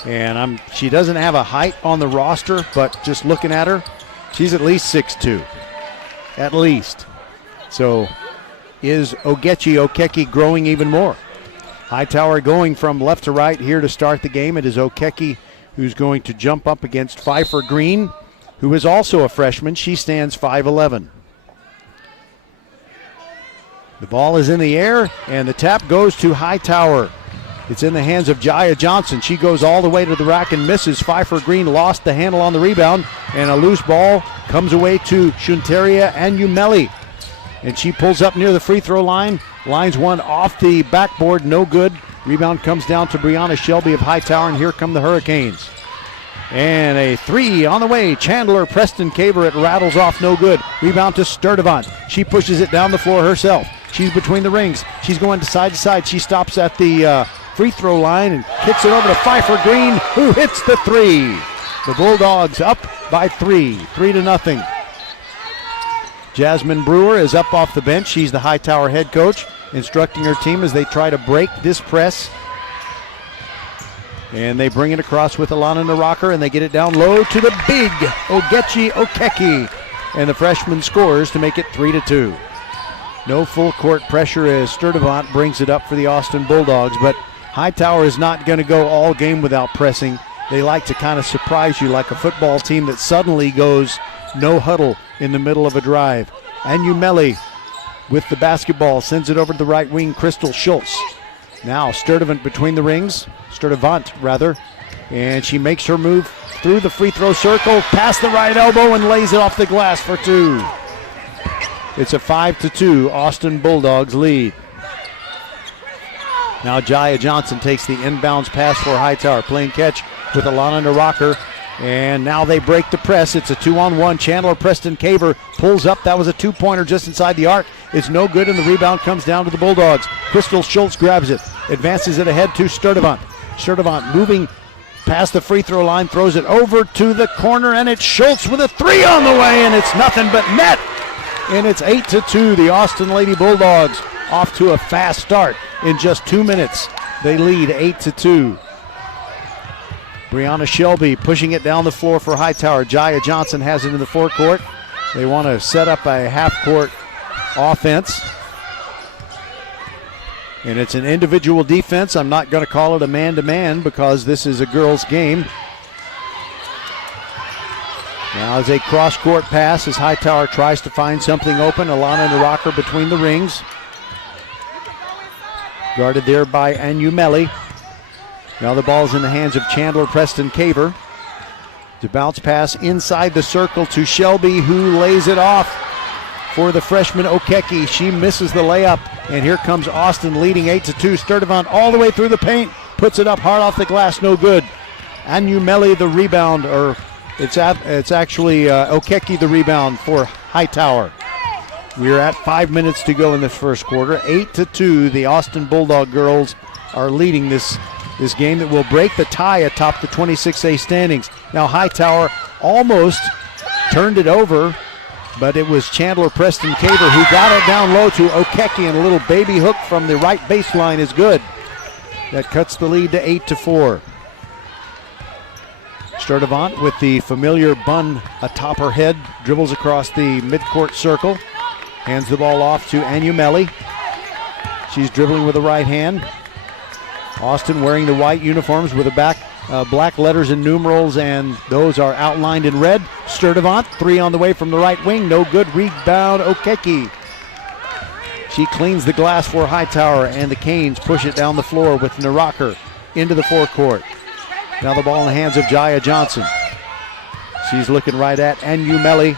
And she doesn't have a height on the roster, but just looking at her, she's at least 6'2", at least. So is Ogechi Okeki growing even more? Hightower going from left to right here to start the game. It is Okeki who's going to jump up against Pfeiffer Green, who is also a freshman. She stands 5'11". The ball is in the air, and the tap goes to Hightower. It's in the hands of Jaya Johnson. She goes all the way to the rack and misses. Pfeiffer Green lost the handle on the rebound, and a loose ball comes away to Shunteria Anumeli. And she pulls up near the free throw line, lines one off the backboard, no good. Rebound comes down to Brianna Shelby of Hightower, and here come the Hurricanes. And a three on the way. Chandler Preston Caver, it rattles off, no good. Rebound to Sturdivant. She pushes it down the floor herself. She's between the rings. She's going to side. She stops at the free throw line and kicks it over to Pfeiffer Green, who hits the three. The Bulldogs up by 3-0. Jasmine Brewer is up off the bench. She's the Hightower head coach, instructing her team as they try to break this press. And they bring it across with Alana Naraker, and they get it down low to the big Ogechi Okeki. And the freshman scores to make it 3-2. No full court pressure as Sturdivant brings it up for the Austin Bulldogs, but Hightower is not going to go all game without pressing. They like to kind of surprise you like a football team that suddenly goes no huddle in the middle of a drive. Anumeli with the basketball sends it over to the right wing, Crystal Schultz. Now Sturdivant between the rings, and she makes her move through the free throw circle, past the right elbow, and lays it off the glass for two. It's a 5-2 Austin Bulldogs lead. Now Jaya Johnson takes the inbounds pass for Hightower, playing catch with Alana Naraker, and now they break the press. It's a 2-on-1. Chandler Preston Caver pulls up. That was a two-pointer just inside the arc. It's no good, and the rebound comes down to the Bulldogs. Crystal Schultz grabs it, advances it ahead to Sturdivant. Sturdivant moving past the free throw line, throws it over to the corner, and it's Schultz with a three on the way, and it's nothing but net. And it's 8-2. The Austin Lady Bulldogs off to a fast start. In just 2 minutes, they lead 8-2. Brianna Shelby pushing it down the floor for Hightower. Jaya Johnson has it in the forecourt. They want to set up a half-court offense. And it's an individual defense. I'm not going to call it a man-to-man because this is a girls' game. Now as a cross-court pass as Hightower tries to find something open. Alana Naraka between the rings. Guarded there by Anumeli. Now the ball's in the hands of Chandler Preston Caver. The bounce pass inside the circle to Shelby, who lays it off for the freshman Okeke. She misses the layup, and here comes Austin leading 8-2. Sturdivant all the way through the paint, puts it up hard off the glass, no good. Anumeli the rebound, or it's actually Okeke the rebound for Hightower. We're at 5 minutes to go in the first quarter. 8-2, the Austin Bulldog girls are leading this game that will break the tie atop the 26A standings. Now Hightower almost turned it over, but it was Chandler Preston Caver who got it down low to Okeke, and a little baby hook from the right baseline is good. That cuts the lead to 8-4. Sturdivant with the familiar bun atop her head, dribbles across the midcourt circle, hands the ball off to Anumeli. She's dribbling with the right hand. Austin wearing the white uniforms with the black letters and numerals, and those are outlined in red. Sturdivant, three on the way from the right wing, no good. Rebound, Okeke. She cleans the glass for Hightower, and the Canes push it down the floor with Naraka into the forecourt. Now the ball in the hands of Jaya Johnson. She's looking right at Anumeli,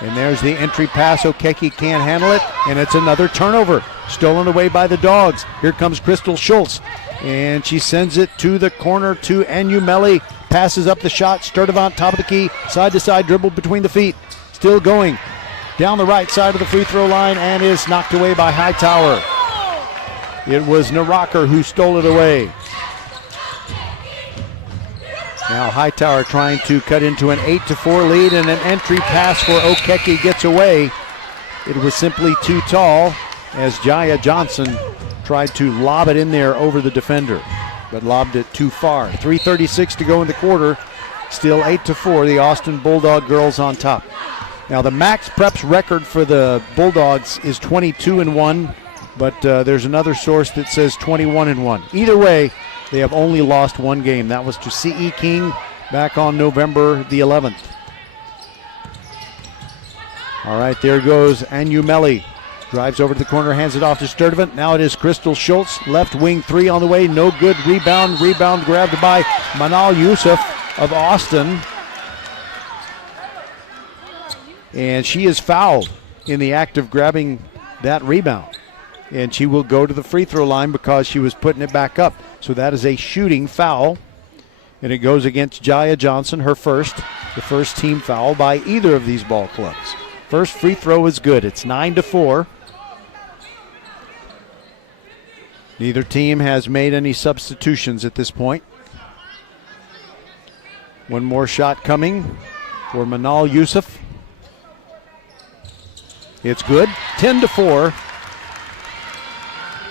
and there's the entry pass. Okeke can't handle it, and it's another turnover. Stolen away by the Dogs. Here comes Crystal Schultz, and she sends it to the corner to Anumeli. Passes up the shot. Sturdivant, top of the key, side-to-side dribble between the feet. Still going down the right side of the free throw line and is knocked away by Hightower. It was Naraka who stole it away. Now Hightower trying to cut into an 8-4 lead, and an entry pass for Okeke gets away. It was simply too tall as Jaya Johnson tried to lob it in there over the defender, but lobbed it too far. 3:36 to go in the quarter. Still 8-4, the Austin Bulldog girls on top. Now the max preps record for the Bulldogs is 22-1, but there's another source that says 21-1. Either way, they have only lost one game. That was to C.E. King back on November the 11th. All right, there goes Anumeli. Drives over to the corner, hands it off to Sturdivant. Now it is Crystal Schultz. Left wing three on the way. No good. Rebound grabbed by Manal Yusuf of Austin. And she is fouled in the act of grabbing that rebound. And she will go to the free throw line because she was putting it back up. So that is a shooting foul. And it goes against Jaya Johnson, the first team foul by either of these ball clubs. First free throw is good. It's 9-4. Neither team has made any substitutions at this point. One more shot coming for Manal Yusuf. It's good. 10-4.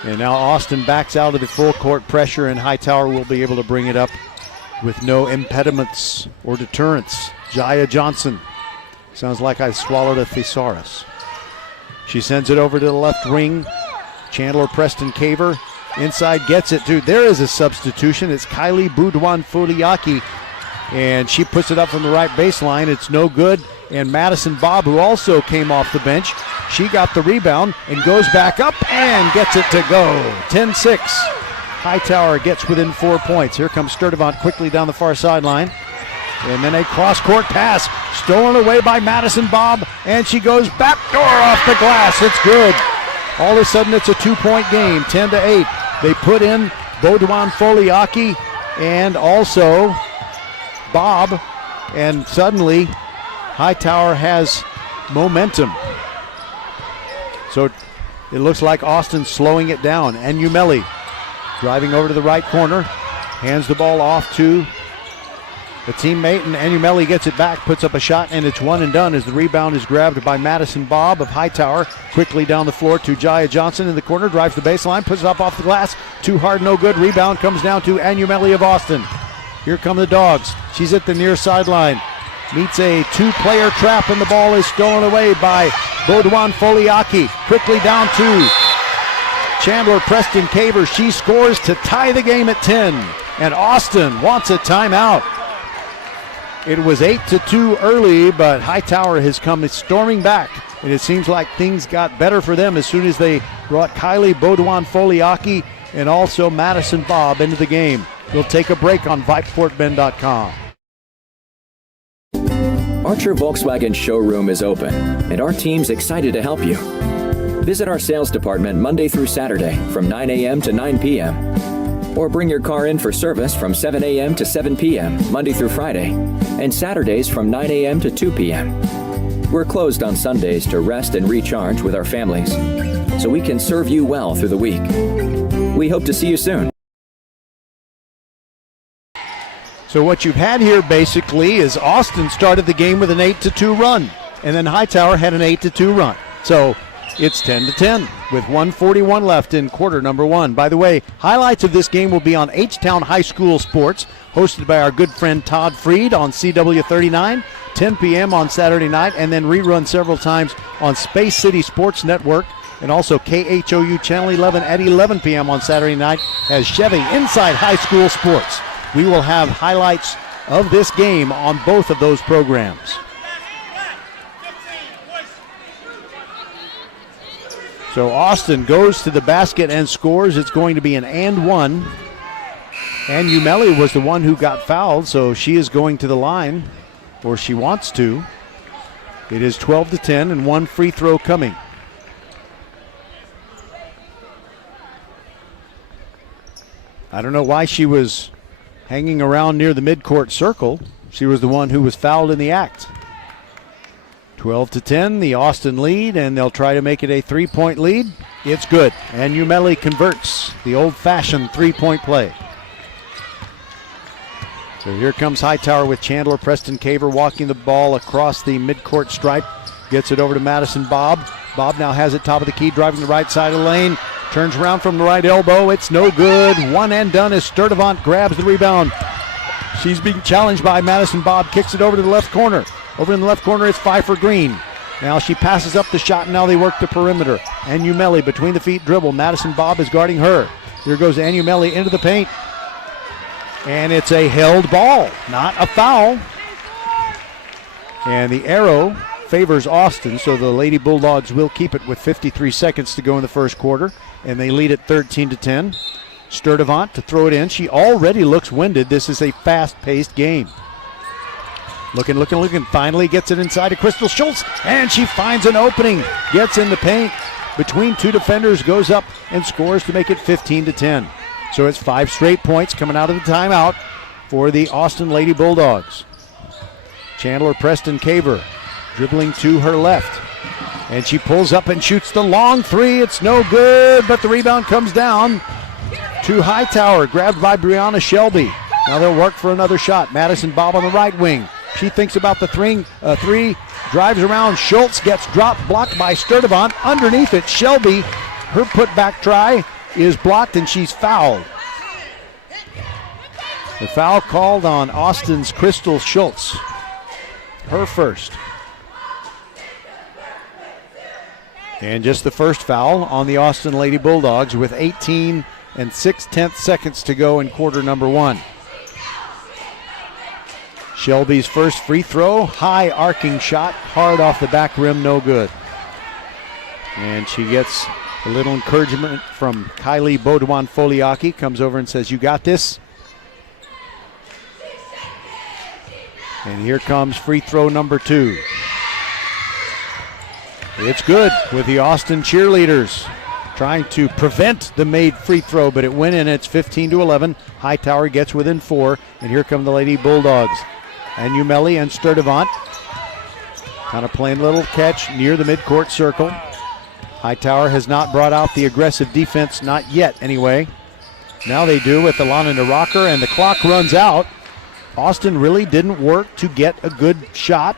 And now Austin backs out of the full court pressure, and Hightower will be able to bring it up with no impediments or deterrents. Jaya Johnson. Sounds like I swallowed a thesaurus. She sends it over to the left wing. Chandler Preston Caver. Inside gets it to. There is a substitution. It's Kylie Boudouin Foliaki. And she puts it up from the right baseline. It's no good. And Madison Bobb, who also came off the bench, she got the rebound and goes back up and gets it to go. 10-6. Hightower gets within 4 points. Here comes Sturdivant quickly down the far sideline. And then a cross-court pass stolen away by Madison Bobb, and she goes backdoor off the glass. It's good. All of a sudden, it's a 2-point game, 10-8. They put in Boudouin Foliaki and also Bobb, and suddenly Hightower has momentum. So it looks like Austin slowing it down. Anumeli driving over to the right corner, hands the ball off to a teammate, and Anumeli gets it back, puts up a shot, and it's one and done as the rebound is grabbed by Madison Bobb of Hightower. Quickly down the floor to Jaya Johnson in the corner, drives the baseline, puts it up off the glass. Too hard, no good. Rebound comes down to Anumeli of Austin. Here come the Dogs. She's at the near sideline. meets a two-player trap, and the ball is stolen away by Baudouin Foliaki. Quickly down to Chandler Preston Caver. She scores to tie the game at 10, and Austin wants a timeout. It was 8-2 early, but Hightower has come storming back, and it seems like things got better for them as soon as they brought Kylie Baudouin Foliaki and also Madison Bob into the game. We'll take a break on VypeFortBend.com. Archer Volkswagen showroom is open, and our team's excited to help you. Visit our sales department Monday through Saturday from 9 a.m. to 9 p.m. Or bring your car in for service from 7 a.m. to 7 p.m. Monday through Friday, and Saturdays from 9 a.m. to 2 p.m. We're closed on Sundays to rest and recharge with our families, so we can serve you well through the week. We hope to see you soon. So what you've had here basically is Austin started the game with an 8-2 run, and then Hightower had an 8-2 run. So it's 10-10 with 1:41 left in quarter number one. By the way, highlights of this game will be on H-Town High School Sports, hosted by our good friend Todd Freed on CW39, 10 p.m. on Saturday night, and then rerun several times on Space City Sports Network, and also KHOU Channel 11 at 11 p.m. on Saturday night as Chevy Inside High School Sports. We will have highlights of this game on both of those programs. So Austin goes to the basket and scores. It's going to be an and one. And Umeli was the one who got fouled, so she is going to the line, or she wants to. It is 12-10 and one free throw coming. I don't know why she was hanging around near the midcourt circle. She was the one who was fouled in the act. 12-10, the Austin lead, and they'll try to make it a three-point lead. It's good, and Umeli converts the old-fashioned three-point play. So here comes Hightower with Chandler Preston Caver walking the ball across the midcourt stripe. Gets it over to Madison Bob. Bob now has it top of the key, driving the right side of the lane. Turns around from the right elbow. It's no good. One and done as Sturdivant grabs the rebound. She's being challenged by Madison Bob. Kicks it over to the left corner. Over in the left corner, it's Pfeiffer Green. Now she passes up the shot, and now they work the perimeter. And Umeli between the feet dribble. Madison Bob is guarding her. Here goes Umeli into the paint. And it's a held ball, not a foul. And the arrow favors Austin, so the Lady Bulldogs will keep it with 53 seconds to go in the first quarter, and they lead at 13-10. Sturdivant to throw it in. She already looks winded. This is a fast-paced game. Looking. Finally gets it inside to Crystal Schultz, and she finds an opening. Gets in the paint between two defenders, goes up and scores to make it 15-10. So it's 5 straight points coming out of the timeout for the Austin Lady Bulldogs. Chandler Preston Caver dribbling to her left. And she pulls up and shoots the long three. It's no good, but the rebound comes down to Hightower, grabbed by Brianna Shelby. Now they'll work for another shot. Madison Bob on the right wing. She thinks about the three, drives around. Schultz gets dropped, blocked by Sturdivant. Underneath it, Shelby, her putback try is blocked, and she's fouled. The foul called on Austin's Crystal Schultz. Her first. And just the first foul on the Austin Lady Bulldogs with 18 6/10 seconds to go in quarter number one. Shelby's first free throw, high arcing shot, hard off the back rim, no good. And she gets a little encouragement from Kylie Baudouin Foliaki, comes over and says, "You got this." And here comes free throw number 2. It's good with the Austin cheerleaders trying to prevent the made free throw, but it went in. It's 15-11. Hightower gets within 4, and here come the Lady Bulldogs. And Umeli and Sturdivant kind of playing a little catch near the midcourt circle. Hightower has not brought out the aggressive defense, not yet anyway. Now they do with Alana Naraker, and the clock runs out. Austin really didn't work to get a good shot,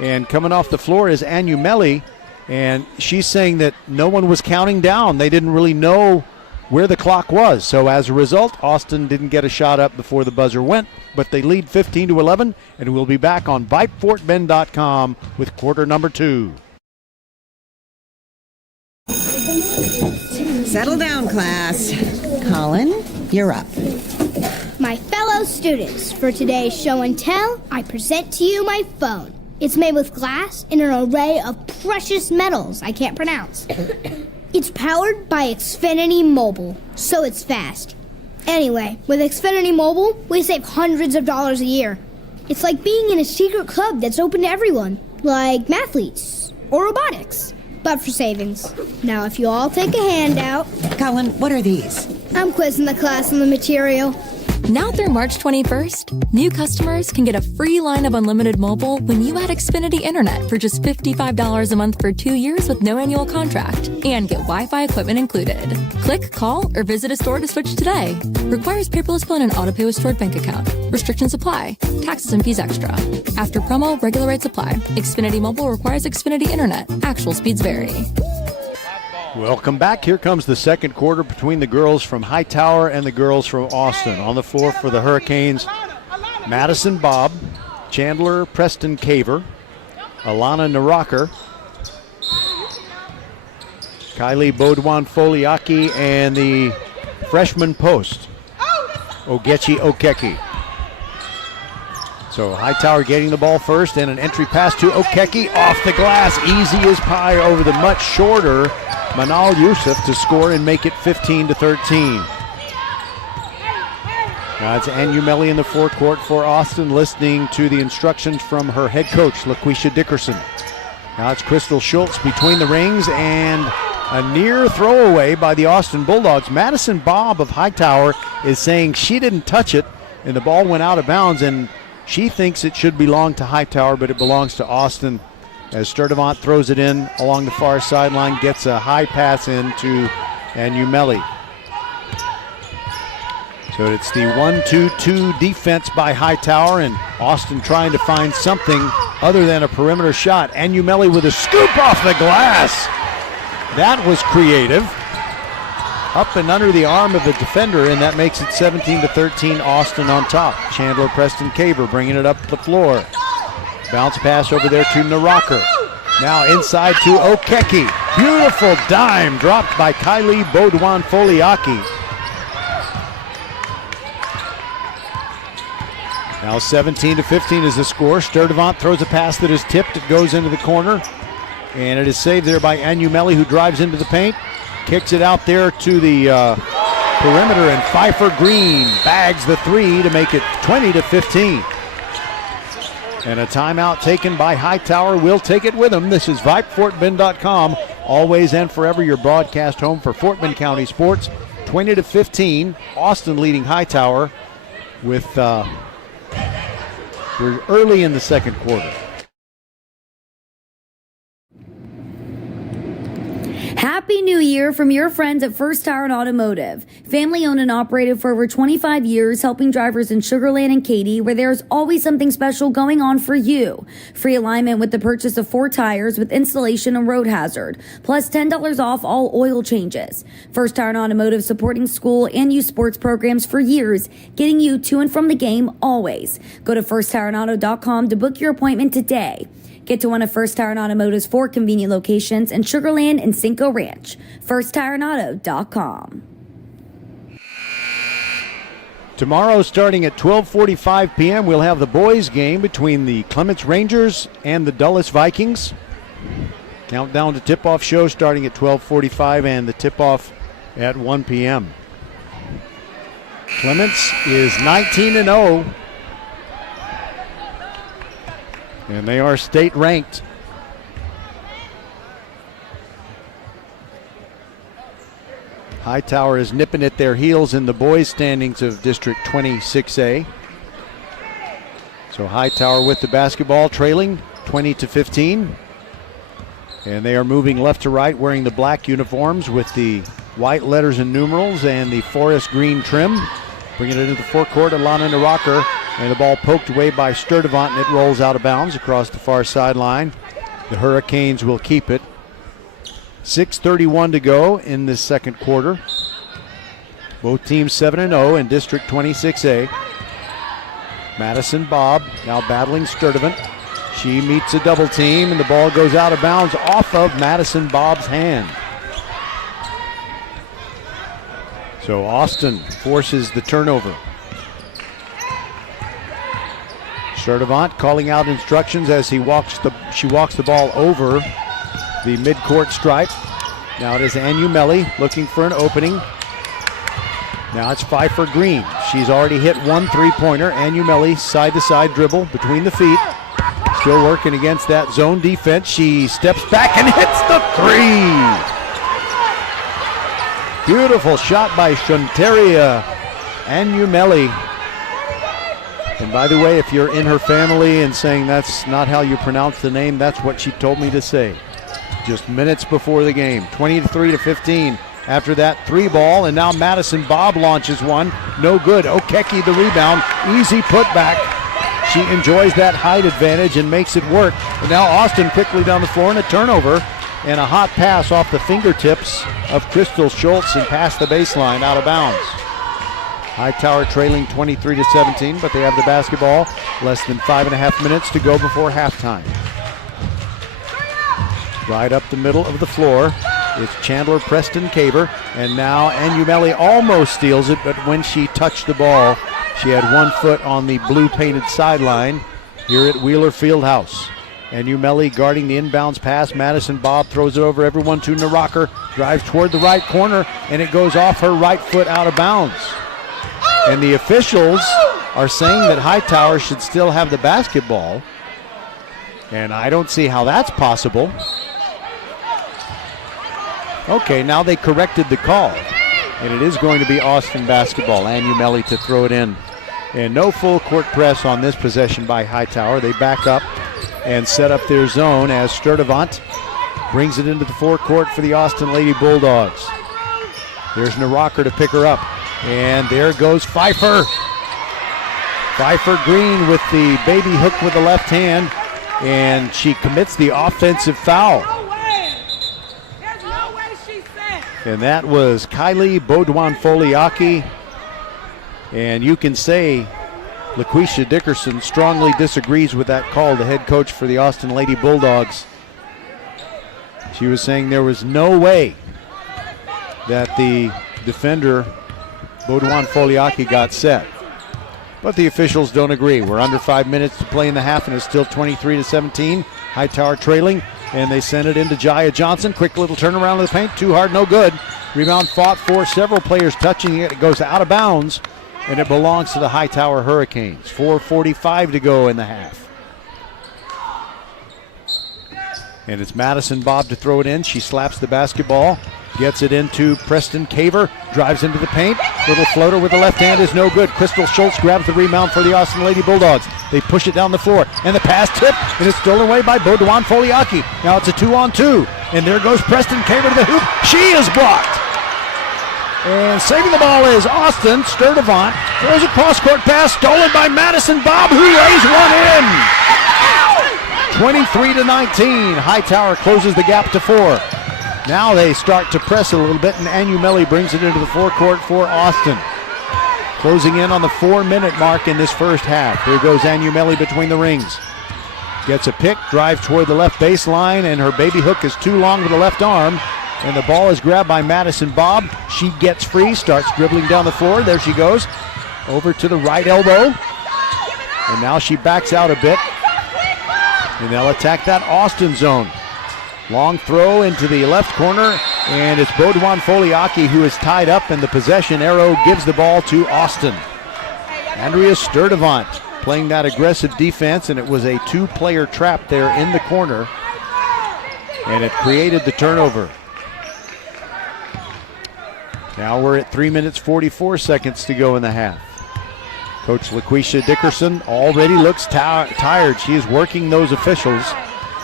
and coming off the floor is Umeli, and she's saying that no one was counting down. They didn't really know where the clock was. So as a result, Austin didn't get a shot up before the buzzer went, but they lead 15-11, and we'll be back on VypeFortBend.com with quarter number 2. Settle down, class. Colin, you're up. My fellow students, for today's show and tell, I present to you my phone. It's made with glass and an array of precious metals I can't pronounce. It's powered by Xfinity Mobile, so it's fast. Anyway, with Xfinity Mobile, we save hundreds of dollars a year. It's like being in a secret club that's open to everyone, like mathletes or robotics, but for savings. Now, if you all take a handout... Colin, what are these? I'm quizzing the class on the material. Now through March 21st, new customers can get a free line of unlimited mobile when you add Xfinity Internet for just $55 a month for 2 years with no annual contract and get Wi-Fi equipment included. Click, call, or visit a store to switch today. Requires paperless bill and an auto-pay with stored bank account. Restrictions apply. Taxes and fees extra. After promo, regular rates apply. Xfinity Mobile requires Xfinity Internet. Actual speeds vary. Welcome back. Here comes the second quarter between the girls from Hightower and the girls from Austin. On the floor for the Hurricanes, Madison Bobb, Chandler Preston Caver, Alana Naraker, Kylie Baudouin Foliaki, and the freshman post, Ogechi Okeki. So Hightower getting the ball first, and an entry pass to Okeki off the glass. Easy as pie over the much shorter Manal Youssef to score and make it 15-13. Now it's Ann Umelli in the forecourt for Austin, listening to the instructions from her head coach, LaQuisha Dickerson. Now it's Crystal Schultz between the rings, and a near throwaway by the Austin Bulldogs. Madison Bobb of Hightower is saying she didn't touch it, and the ball went out of bounds, and she thinks it should belong to Hightower, but it belongs to Austin. As Sturdivant throws it in along the far sideline, gets a high pass into Umelli. So it's the 1-2-2 defense by Hightower, and Austin trying to find something other than a perimeter shot. Umelli with a scoop off the glass. That was creative. Up and under the arm of the defender, and that makes it 17-13, Austin on top. Chandler Preston Caver bringing it up the floor. Bounce pass over there to Naraker. Now inside to Okeki. Beautiful dime dropped by Kylie Baudouin Foliaki. Now 17-15 is the score. Sturdivant throws a pass that is tipped. It goes into the corner. And it is saved there by Ann Umelli, who drives into the paint. Kicks it out there to the perimeter, and Pfeiffer Green bags the three to make it 20-15. And a timeout taken by Hightower. We'll take it with them. This is VypeFortBend.com. Always and forever your broadcast home for Fort Bend County sports. 20-15. Austin leading Hightower with we're early in the second quarter. Happy New Year from your friends at First Tire and Automotive. Family owned and operated for over 25 years, helping drivers in Sugar Land and Katy, where there's always something special going on for you. Free alignment with the purchase of 4 tires with installation and road hazard, plus $10 off all oil changes. First Tire and Automotive supporting school and youth sports programs for years, getting you to and from the game always. Go to firsttireandauto.com to book your appointment today. Get to one of First Tire and Automotive's 4 convenient locations in Sugar Land and Cinco Ranch. FirstTireandAuto.com. Tomorrow, starting at 12:45 p.m., we'll have the boys' game between the Clements Rangers and the Dulles Vikings. Countdown to tip-off show starting at 12:45, and the tip-off at 1 p.m. Clements is 19-0. And they are state ranked. Hightower is nipping at their heels in the boys' standings of District 26A. So Hightower with the basketball, trailing 20-15. And they are moving left to right, wearing the black uniforms with the white letters and numerals and the forest green trim. Bringing it into the forecourt, Alana Naraker. And the ball poked away by Sturdivant, and it rolls out of bounds across the far sideline. The Hurricanes will keep it. 6:31 to go in this second quarter. Both teams 7-0 in District 26A. Madison Bob now battling Sturdivant. She meets a double team, and the ball goes out of bounds off of Madison Bob's hand. So Austin forces the turnover. Sturdivant calling out instructions as she walks the ball over the midcourt stripe. Now it is Anumeli looking for an opening. Now it's Pfeiffer Green. She's already hit one three-pointer. Anumeli side-to-side dribble between the feet. Still working against that zone defense. She steps back and hits the three. Beautiful shot by Shunteria Anumeli. And by the way, if you're in her family and saying that's not how you pronounce the name, that's what she told me to say. Just minutes before the game. 23-15 after that three ball, and now Madison Bob launches one. No good. Okeke the rebound. Easy putback. She enjoys that height advantage and makes it work. And now Austin quickly down the floor and a turnover and a hot pass off the fingertips of Crystal Schultz and past the baseline out of bounds. Hightower trailing 23-17, but they have the basketball. Less than 5.5 minutes to go before halftime. Right up the middle of the floor is Chandler Preston Caver, and now Anumeli almost steals it, but when she touched the ball, she had 1 foot on the blue painted sideline here at Wheeler Fieldhouse. Anumeli guarding the inbounds pass. Madison Bob throws it over everyone to Naraker, drives toward the right corner, and it goes off her right foot out of bounds. And the officials are saying that Hightower should still have the basketball, and I don't see how that's possible. Okay, now they corrected the call, and it is going to be Austin basketball. Anumeli to throw it in. And no full court press on this possession by Hightower. They back up and set up their zone as Sturdivant brings it into the forecourt for the Austin Lady Bulldogs. There's Naraker to pick her up. And there goes Pfeiffer. Pfeiffer Green with the baby hook with the left hand, and she commits the offensive foul. And that was Kylie Baudouin-Foliaki. And you can say LaQuisha Dickerson strongly disagrees with that call, the head coach for the Austin Lady Bulldogs. She was saying there was no way that the defender Baudouin-Foliaki got set. But the officials don't agree. We're under 5 minutes to play in the half, and it's still 23-17. Hightower trailing, and they send it into Jaya Johnson. Quick little turnaround of the paint. Too hard, no good. Rebound fought for, several players touching it. It goes out of bounds, and it belongs to the Hightower Hurricanes. 4:45 to go in the half. And it's Madison Bob to throw it in. She slaps the basketball. Gets it into Preston Caver, drives into the paint. Little floater with the left hand is no good. Crystal Schultz grabs the rebound for the Austin Lady Bulldogs. They push it down the floor, and the pass tip, and it's stolen away by Baudouin-Foliaki. Now it's a 2-on-2, and there goes Preston Caver to the hoop. She is blocked. And saving the ball is Austin. Sturdivant throws a cross-court pass, stolen by Madison Bob, who lays one in. 23-19. Hightower closes the gap to 4. Now they start to press a little bit, and Anumeli brings it into the forecourt for Austin. Closing in on the 4-minute mark in this first half. Here goes Anumeli between the rings. Gets a pick, drives toward the left baseline, and her baby hook is too long with the left arm. And the ball is grabbed by Madison Bob. She gets free, starts dribbling down the floor. There she goes. Over to the right elbow. And now she backs out a bit. And they'll attack that Austin zone. Long throw into the left corner, and it's Baudouin-Foliaki who is tied up, and the possession arrow gives the ball to Austin. Andrea Sturdivant playing that aggressive defense, and it was a 2-player trap there in the corner, and it created the turnover. Now we're at 3 minutes 44 seconds to go in the half. Coach LaQuisha Dickerson already looks tired. She is working those officials.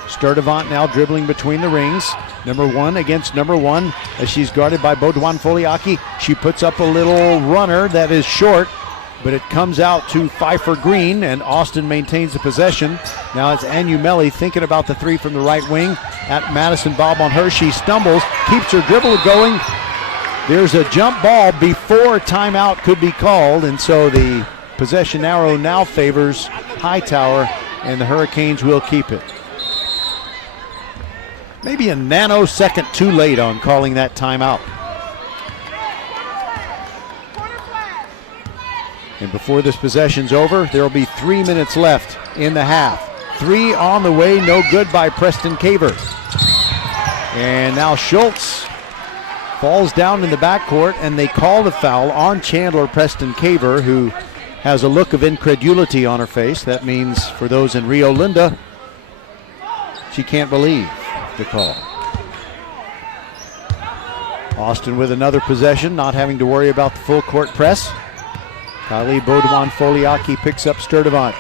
Sturdivant now dribbling between the rings. Number 1 against number 1 as she's guarded by Baudouin-Foliaki. She puts up a little runner that is short, but it comes out to Pfeiffer Green, and Austin maintains the possession. Now it's Anumeli thinking about the 3 from the right wing at Madison Bob on her. She stumbles, keeps her dribble going, There's a jump ball before timeout could be called, and so the possession arrow now favors Hightower, and the Hurricanes will keep it. Maybe a nanosecond too late on calling that timeout. And before this possession's over, there will be 3 minutes left in the half. 3 on the way, no good by Preston Caver. And now Schultz falls down in the backcourt, and they call the foul on Chandler Preston Caver, who has a look of incredulity on her face. That means for those in Rio Linda, she can't believe the call. Austin with another possession, not having to worry about the full court press. Kylie Baudouin-Foliaki picks up Sturdivant.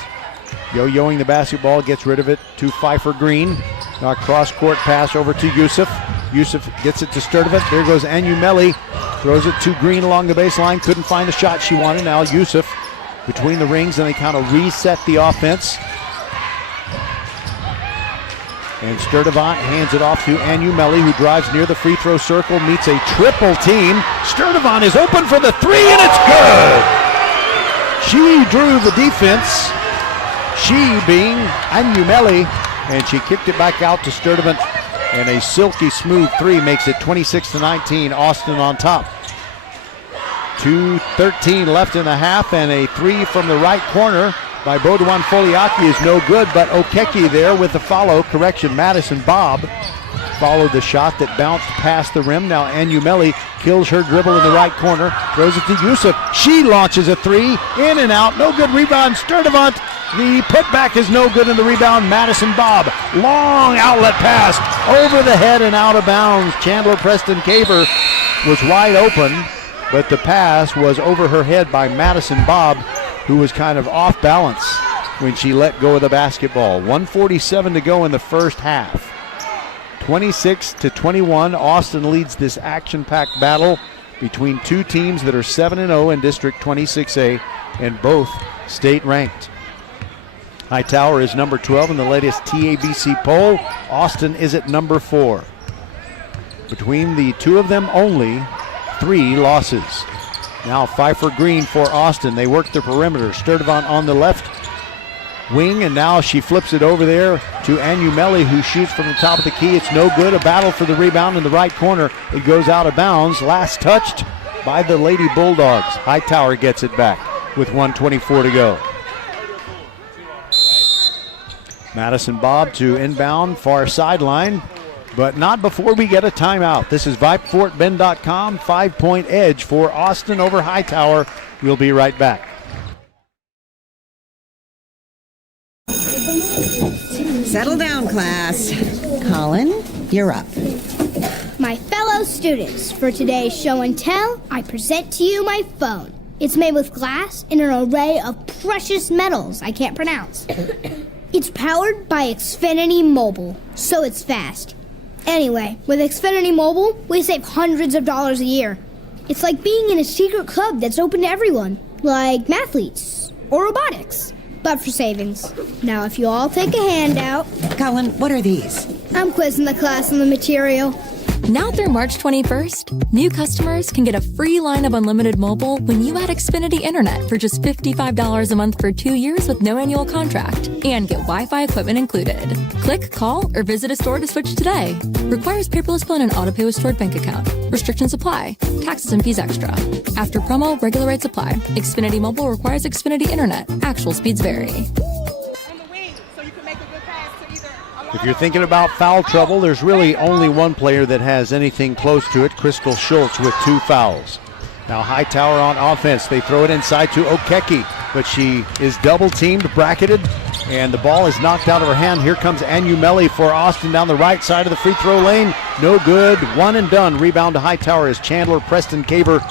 Yo-yoing the basketball, gets rid of it to Pfeiffer Green. Now a cross-court pass over to Yusuf. Yusuf gets it to Sturdivant. There goes Anu Melli. Throws it to Green along the baseline. Couldn't find the shot she wanted. Now Yusuf between the rings, and they kind of reset the offense. And Sturdivant hands it off to Anu Melli, who drives near the free throw circle, meets a triple team. Sturdivant is open for the three, and it's good! She drew the defense, she being Anu Melli, and she kicked it back out to Sturdivant, and a silky smooth three makes it 26-19, Austin on top. 2:13 left in the half, and a three from the right corner by Baudouin-Foliaki is no good, but Okeke there with the follow. Correction, Madison Bob followed the shot that bounced past the rim. Now Anu Melli kills her dribble in the right corner, throws it to Yusuf. She launches a three, in and out, no good rebound. Sturdivant, the putback is no good in the rebound. Madison Bob, long outlet pass, over the head and out of bounds. Chandler Preston Caver was wide open, but the pass was over her head by Madison Bob, who was kind of off balance when she let go of the basketball. 1:47 to go in the first half. 26-21, Austin leads this action-packed battle between two teams that are 7-0 in District 26A and both state-ranked. Hightower is number 12 in the latest TABC poll. Austin is at number 4. Between the two of them, only 3 losses. Now Pfeiffer Green for Austin. They work the perimeter. Sturdivant on the left wing, and now she flips it over there to Anu Melli, who shoots from the top of the key. It's no good. A battle for the rebound in the right corner. It goes out of bounds. Last touched by the Lady Bulldogs. Hightower gets it back with 1:24 to go. Madison Bob to inbound, far sideline, but not before we get a timeout. This is VypeFortBend.com. 5-point edge for Austin over Hightower. We'll be right back. Settle down, class. Colin, you're up. My fellow students, for today's show and tell, I present to you my phone. It's made with glass and an array of precious metals I can't pronounce. It's powered by Xfinity Mobile, so it's fast. Anyway, with Xfinity Mobile, we save hundreds of dollars a year. It's like being in a secret club that's open to everyone, like mathletes or robotics, but for savings. Now, if you all take a handout... Colin, what are these? I'm quizzing the class on the material. Now through March 21st, new customers can get a free line of unlimited mobile when you add Xfinity Internet for just $55 a month for 2 years with no annual contract and get Wi-Fi equipment included. Click, call, or visit a store to switch today. Requires paperless bill and auto pay with stored bank account. Restrictions apply. Taxes and fees extra. After promo, regular rates apply. Xfinity Mobile requires Xfinity Internet. Actual speeds vary. If you're thinking about foul trouble, there's really only one player that has anything close to it, Crystal Schultz with 2 fouls. Now Hightower on offense. They throw it inside to Okeke, but she is double-teamed, bracketed, and the ball is knocked out of her hand. Here comes Anu Melli for Austin down the right side of the free throw lane. No good. One and done. Rebound to Hightower as Chandler Preston Caver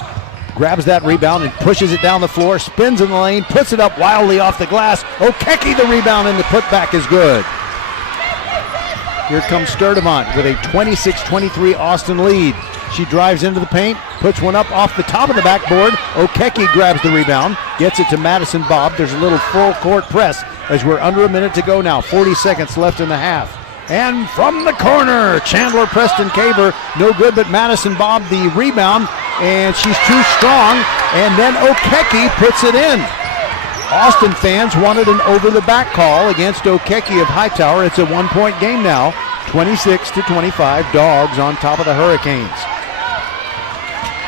grabs that rebound and pushes it down the floor, spins in the lane, puts it up wildly off the glass. Okeke the rebound, and the putback is good. Here comes Sturdivant with a 26-23 Austin lead. She drives into the paint, puts one up off the top of the backboard. Okeke grabs the rebound, gets it to Madison Bob. There's a little full court press as we're under a minute to go now. 40 seconds left in the half. And from the corner, Chandler Preston Caver, no good, but Madison Bob the rebound. and she's too strong, and then Okeke puts it in. Austin fans wanted an over-the-back call against Okeke of Hightower. It's a one-point game now, 26-25, Dogs on top of the Hurricanes.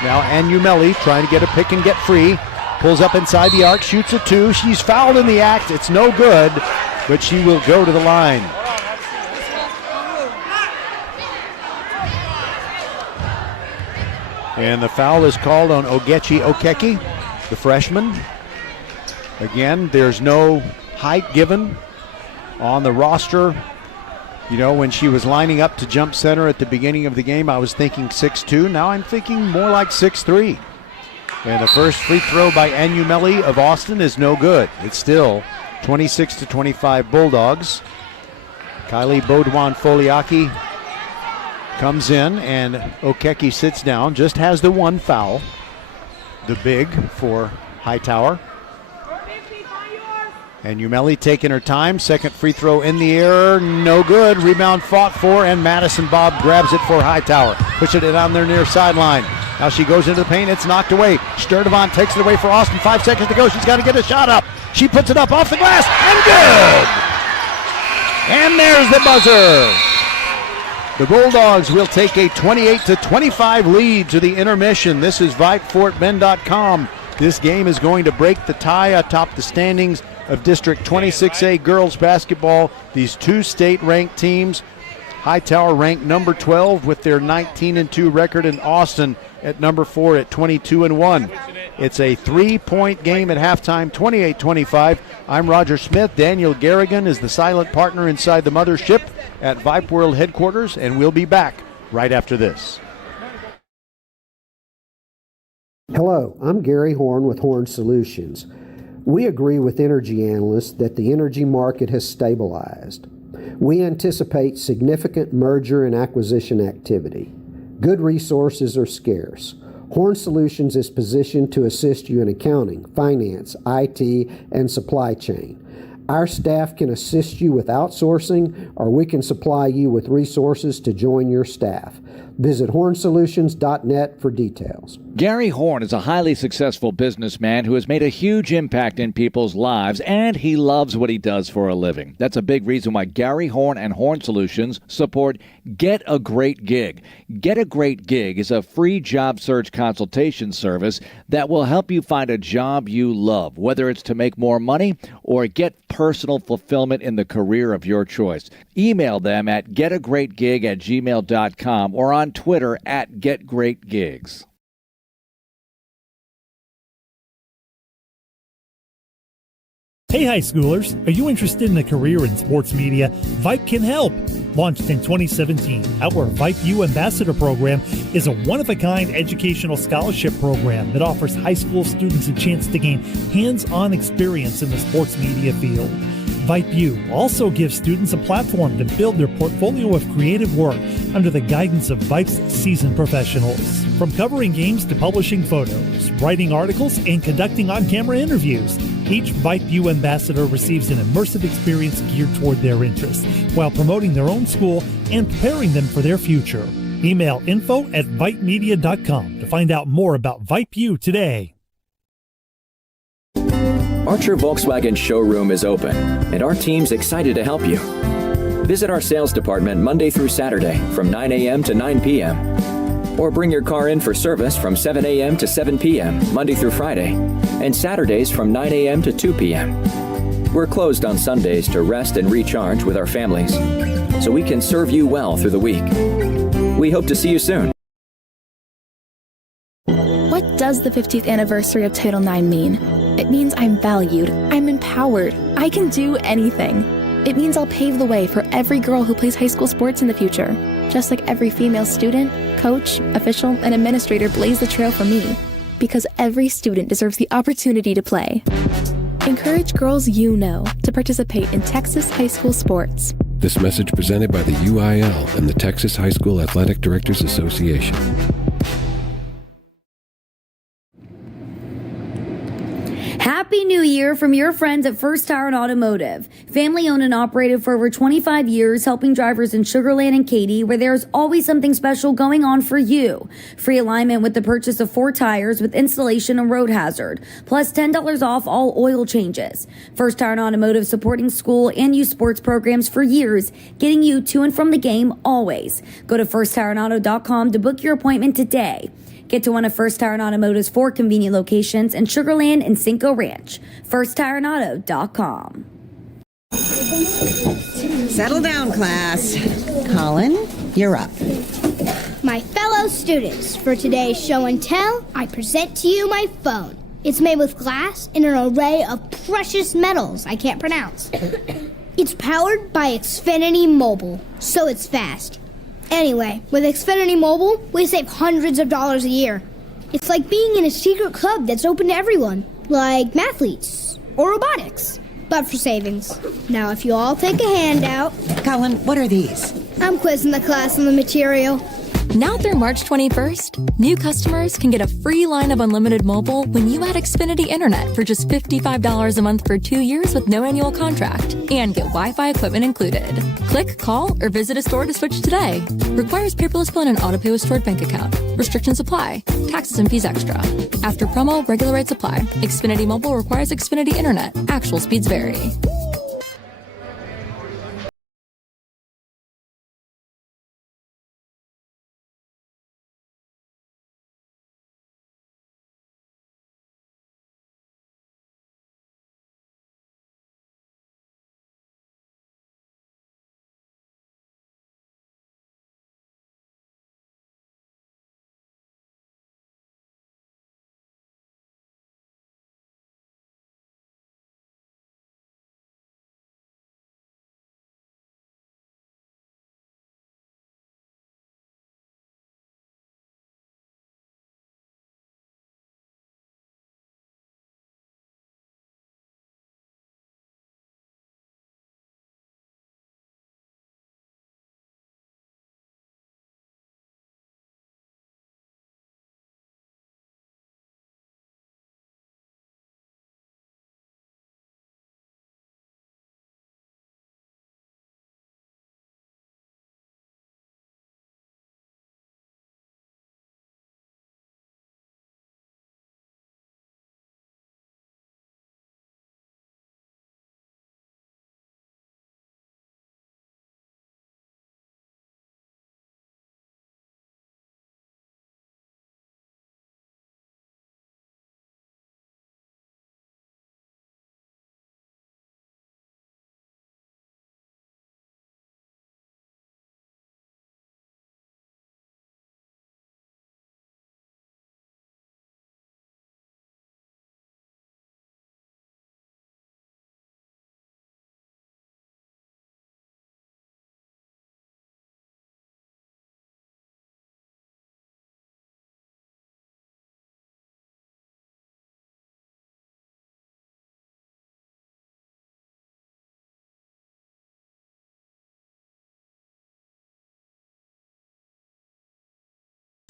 Now Anumeli trying to get a pick and get free. Pulls up inside the arc, shoots a two. She's fouled in the act. It's no good, but she will go to the line. And the foul is called on Ogechi Okeke, the freshman. Again, there's no height given on the roster. You know, when she was lining up to jump center at the beginning of the game, I was thinking 6'2". Now I'm thinking more like 6'3". And the first free throw by Anumeli of Austin is no good. It's still 26-25 Bulldogs. Kylie Baudouin Foliaki comes in, and Okeke sits down, just has the one foul. The big for Hightower. And Umeli taking her time. Second free throw in the air. No good. Rebound fought for, and Madison Bob grabs it for Hightower. Pushing it on their near sideline. Now she goes into the paint. It's knocked away. Sturdivant takes it away for Austin. 5 seconds to go. She's got to get a shot up. She puts it up off the glass, and good! And there's the buzzer. The Bulldogs will take a 28-25 lead to the intermission. This is VypeFortBend.com. This game is going to break the tie atop the standings of District 26A girls basketball. These two state-ranked teams. Hightower ranked number 12 with their 19-2 record, and Austin at number 4 at 22-1. It's a 3-point game at halftime, 28-25. I'm Roger Smith. Daniel Garrigan is the silent partner inside the mothership at Vype World headquarters, and we'll be back right after this. Hello, I'm Gary Horn with Horn Solutions. We agree with energy analysts that the energy market has stabilized. We anticipate significant merger and acquisition activity. Good resources are scarce. Horn Solutions is positioned to assist you in accounting, finance, IT, and supply chain. Our staff can assist you with outsourcing, or we can supply you with resources to join your staff. Visit hornsolutions.net for details. Gary Horn is a highly successful businessman who has made a huge impact in people's lives, and he loves what he does for a living. That's a big reason why Gary Horn and Horn Solutions support Get a Great Gig. Get a Great Gig is a free job search consultation service that will help you find a job you love, whether it's to make more money or get personal fulfillment in the career of your choice. Email them at getagreatgig@gmail.com or on Twitter at getgreatgigs. Hey high schoolers, are you interested in a career in sports media? Vype can help. Launched in 2017, our Vype U Ambassador Program is a one-of-a-kind educational scholarship program that offers high school students a chance to gain hands-on experience in the sports media field. Vype U also gives students a platform to build their portfolio of creative work under the guidance of Vype's seasoned professionals. From covering games to publishing photos, writing articles, and conducting on-camera interviews, each Vype U ambassador receives an immersive experience geared toward their interests, while promoting their own school and preparing them for their future. Email info@vypemedia.com to find out more about Vype U today. Archer Volkswagen showroom is open, and our team's excited to help you. Visit our sales department Monday through Saturday from 9 a.m. to 9 p.m. Or bring your car in for service from 7 a.m. to 7 p.m. Monday through Friday, and Saturdays from 9 a.m. to 2 p.m. We're closed on Sundays to rest and recharge with our families, so we can serve you well through the week. We hope to see you soon. What does the 50th anniversary of Title IX mean? It means I'm valued, I'm empowered, I can do anything. It means I'll pave the way for every girl who plays high school sports in the future, just like every female student, coach, official, and administrator blazed the trail for me, because every student deserves the opportunity to play. Encourage girls you know to participate in Texas high school sports. This message presented by the UIL and the Texas High School Athletic Directors Association. Happy Happy New Year from your friends at First Tire and Automotive. Family owned and operated for over 25 years, helping drivers in Sugar Land and Katy, where there's always something special going on for you. Free alignment with the purchase of 4 tires with installation and road hazard, plus $10 off all oil changes. First Tire and Automotive supporting school and youth sports programs for years, getting you to and from the game always. Go to firsttireandauto.com to book your appointment today. Get to one of First Tire and Automotive's 4 convenient locations in Sugar Land and Cinco Ranch. FirstTireandAuto.com. Settle down, class. Colin, you're up. My fellow students, for today's show and tell, I present to you my phone. It's made with glass and an array of precious metals I can't pronounce. It's powered by Xfinity Mobile, so it's fast. Anyway, with Xfinity Mobile, we save hundreds of dollars a year. It's like being in a secret club that's open to everyone, like mathletes or robotics, but for savings. Now, if you all take a handout... Colin, what are these? I'm quizzing the class on the material. Now through March 21st, new customers can get a free line of unlimited mobile when you add Xfinity Internet for just $55 a month for 2 years with no annual contract and get Wi-Fi equipment included. Click, call, or visit a store to switch today. Requires paperless bill and an auto-pay with stored bank account. Restrictions apply. Taxes and fees extra. After promo, regular rates apply. Xfinity Mobile requires Xfinity Internet. Actual speeds vary.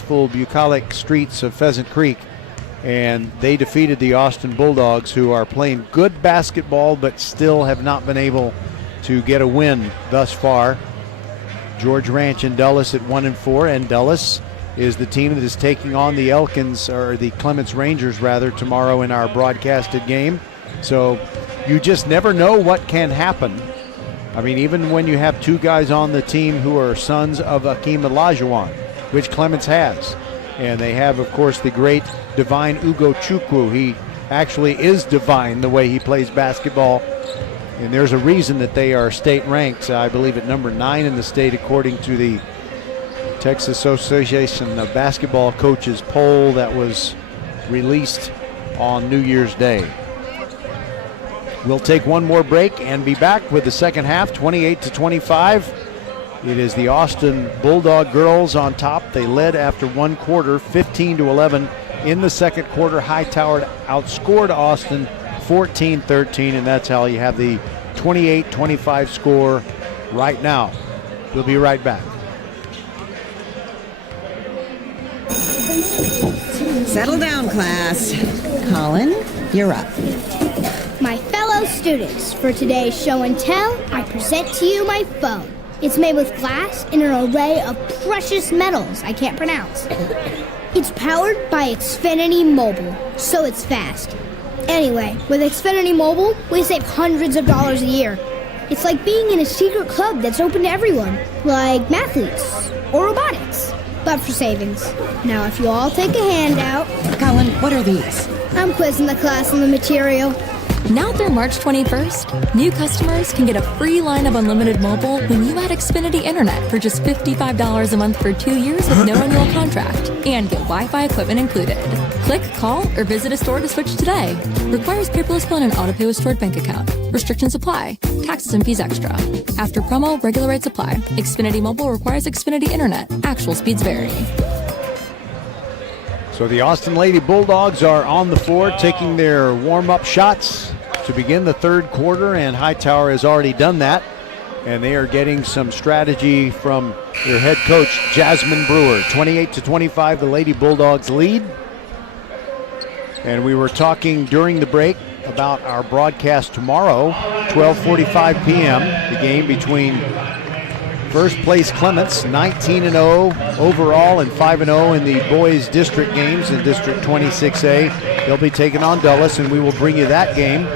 Bucolic streets of Pheasant Creek, and they defeated the Austin Bulldogs, who are playing good basketball but still have not been able to get a win thus far. George Ranch and Dulles at 1-4, and Dulles is the team that is taking on the Elkins, or the Clements Rangers rather, tomorrow in our broadcasted game. So you just never know what can happen. I mean, even when you have 2 guys on the team who are sons of Akeem Olajuwon, which Clements has. And they have, of course, the great divine Ugo Chukwu. He actually is divine the way he plays basketball. And there's a reason that they are state ranked, I believe, at number 9 in the state, according to the Texas Association of Basketball Coaches poll that was released on New Year's Day. We'll take one more break and be back with the second half, 28-25. It is the Austin Bulldog girls on top. They led after one quarter, 15-11. In the second quarter, Hightower outscored Austin 14-13, and that's how you have the 28-25 score right now. We'll be right back. Settle down, class. Colin, you're up. students, for today's show and tell, I present to you my phone. It's made with glass and an array of precious metals I can't pronounce. It's powered by Xfinity Mobile, so it's fast. Anyway, with Xfinity Mobile, we save hundreds of dollars a year. It's like being in a secret club that's open to everyone, like mathletes or robotics, but for savings. Now, if you all take a handout... Colin, what are these? I'm quizzing the class on the material. Now through March 21st, new customers can get a free line of unlimited mobile when you add Xfinity Internet for just $55 a month for 2 years with no annual contract and get Wi-Fi equipment included. Click, call, or visit a store to switch today. Requires paperless bill and an auto-pay with stored bank account. Restrictions apply. Taxes and fees extra. After promo, regular rates apply. Xfinity Mobile requires Xfinity Internet. Actual speeds vary. So the Austin Lady Bulldogs are on the floor taking their warm-up shots to begin the third quarter, and Hightower has already done that. And they are getting some strategy from their head coach, Jasmine Brewer. 28-25, the Lady Bulldogs lead. And we were talking during the break about our broadcast tomorrow, 12:45 p.m., the game between first place Clements, 19-0 overall and 5-0 in the boys district games in District 26A. They'll be taking on Dulles, and we will bring you that game.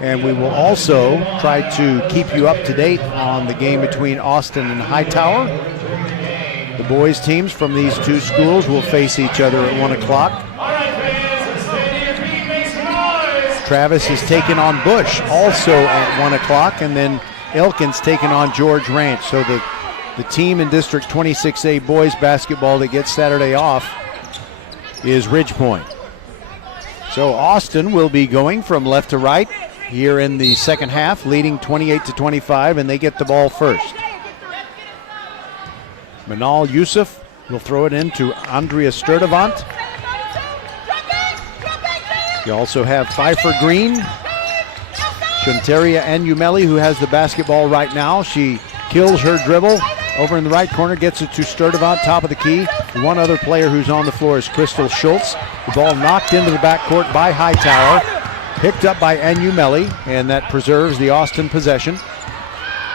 And we will also try to keep you up to date on the game between Austin and Hightower. The boys teams from these two schools will face each other at 1 o'clock. Travis is taking on Bush also at 1 o'clock, and then Elkins taking on George Ranch. So the team in District 26A boys basketball that gets Saturday off is Ridge Point. So Austin will be going from left to right here in the second half, leading 28-25, and they get the ball first. Manal Yusuf will throw it into Andrea Sturdivant. You also have Pfeiffer Green, Shunteria Anumeli, who has the basketball right now. She kills her dribble over in the right corner, gets it to Sturdivant, top of the key. One other player who's on the floor is Crystal Schultz. The ball knocked into the backcourt by Hightower, picked up by Anumeli, and that preserves the Austin possession.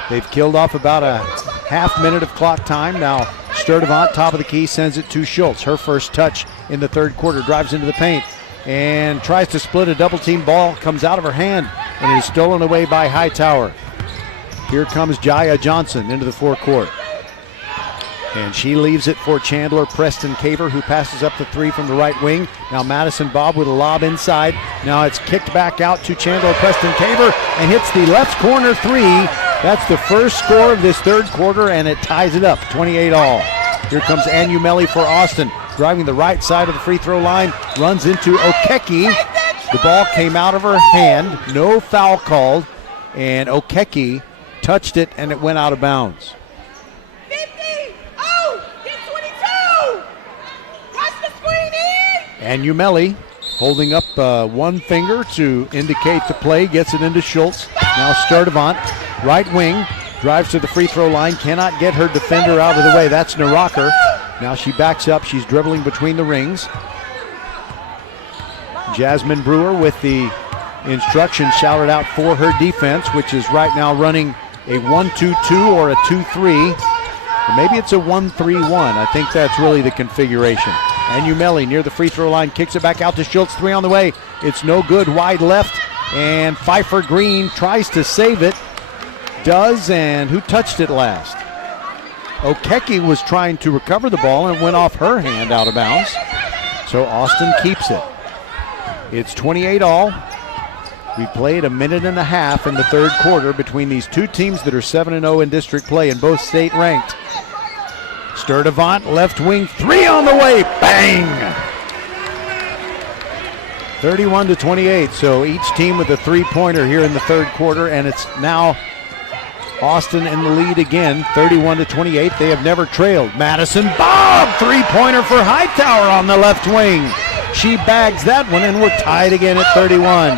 They've killed off about a half minute of clock time. Now Sturdivant, top of the key, sends it to Schultz. Her first touch in the third quarter, drives into the paint and tries to split a double team. Ball comes out of her hand and is stolen away by Hightower. Here comes Jaya Johnson into the forecourt, and she leaves it for Chandler Preston Caver, who passes up the three from the right wing. Now Madison Bob with a lob inside. Now it's kicked back out to Chandler Preston Caver and hits the left corner three. That's the first score of this third quarter, and it ties it up 28-all. Here comes Anumeli for Austin, driving the right side of the free throw line, runs into Okeke. The ball came out of her hand, no foul called, and Okeke touched it and it went out of bounds. 50, oh, get 22. Watch the screen in. Anumeli holding up one finger to indicate the play, gets it into Schultz. Now Sturdivant, right wing, drives to the free throw line, cannot get her defender out of the way. That's Naraker. Now she backs up, she's dribbling between the rings. Jasmine Brewer with the instructions shouted out for her defense, which is right now running a 1-2-2 or a 2-3. Or maybe it's a 1-3-1. I think that's really the configuration. Anumeli near the free throw line, kicks it back out to Schultz, three on the way. It's no good, wide left, and Pfeiffer Green tries to save it. Does, and who touched it last? Okeke was trying to recover the ball and it went off her hand out of bounds. So Austin keeps it. It's 28-all. We played a minute and a half in the third quarter between these two teams that are 7-0 in district play and both state ranked. Sturdivant, left wing, three on the way, bang! 31-28, so each team with a three-pointer here in the third quarter, and it's now Austin in the lead again, 31-28. They have never trailed. Madison Bob, three-pointer for Hightower on the left wing. She bags that one, and we're tied again at 31.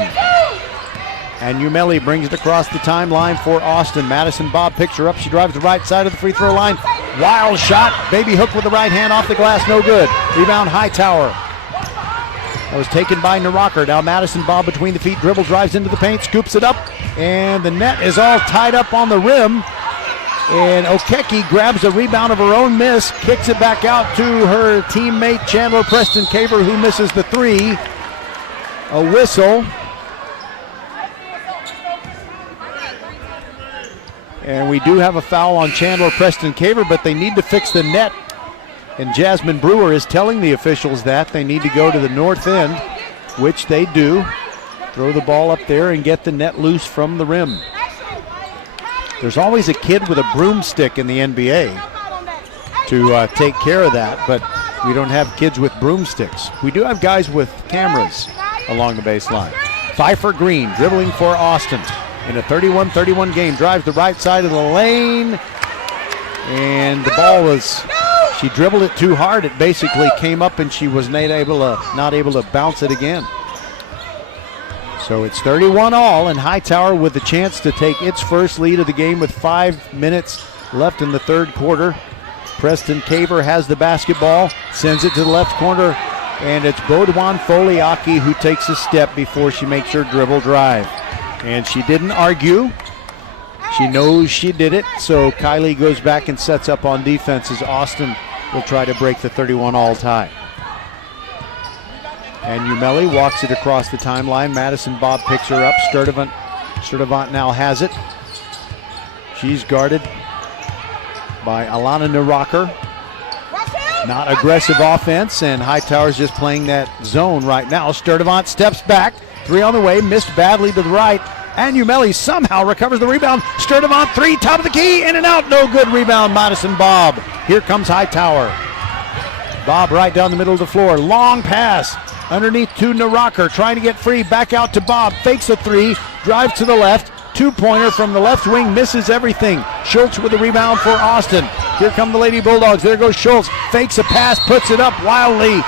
And Umeli brings it across the timeline for Austin. Madison Bob picks her up. She drives the right side of the free throw line. Wild shot. Baby hook with the right hand off the glass. No good. Rebound Hightower. That was taken by Naraker. Now Madison Bob between the feet, dribble, drives into the paint, scoops it up, and the net is all tied up on the rim. And Okeke grabs a rebound of her own miss, kicks it back out to her teammate Chandler Preston Caver, who misses the three. A whistle. And we do have a foul on Chandler Preston Caver, but they need to fix the net. And Jasmine Brewer is telling the officials that they need to go to the north end, which they do. Throw the ball up there and get the net loose from the rim. There's always a kid with a broomstick in the NBA to take care of that, but we don't have kids with broomsticks. We do have guys with cameras along the baseline. Pfeiffer Green dribbling for Austin in a 31-31 game. Drives the right side of the lane, and the ball was... She dribbled it too hard. It basically came up and she was not able to bounce it again. So it's 31 all, and Hightower with the chance to take its first lead of the game with 5 minutes left in the third quarter. Preston Caver has the basketball, sends it to the left corner, and it's Baudouin Foliaki who takes a step before she makes her dribble drive. And she didn't argue. She knows she did it, so Kylie goes back and sets up on defense as Austin will try to break the 31-all tie. And Umeli walks it across the timeline. Madison Bob picks her up. Sturdivant now has it. She's guarded by Alana Naraker. Not aggressive offense, and Hightower's just playing that zone right now. Sturdivant steps back. Three on the way, missed badly to the right. And Umeli somehow recovers the rebound. Sturdivant, three, top of the key, in and out. No good rebound, Madison Bob. Here comes Hightower. Bob right down the middle of the floor. Long pass underneath to Naraker, trying to get free. Back out to Bob. Fakes a three. Drives to the left. Two-pointer from the left wing. Misses everything. Schultz with the rebound for Austin. Here come the Lady Bulldogs. There goes Schultz. Fakes a pass. Puts it up wildly.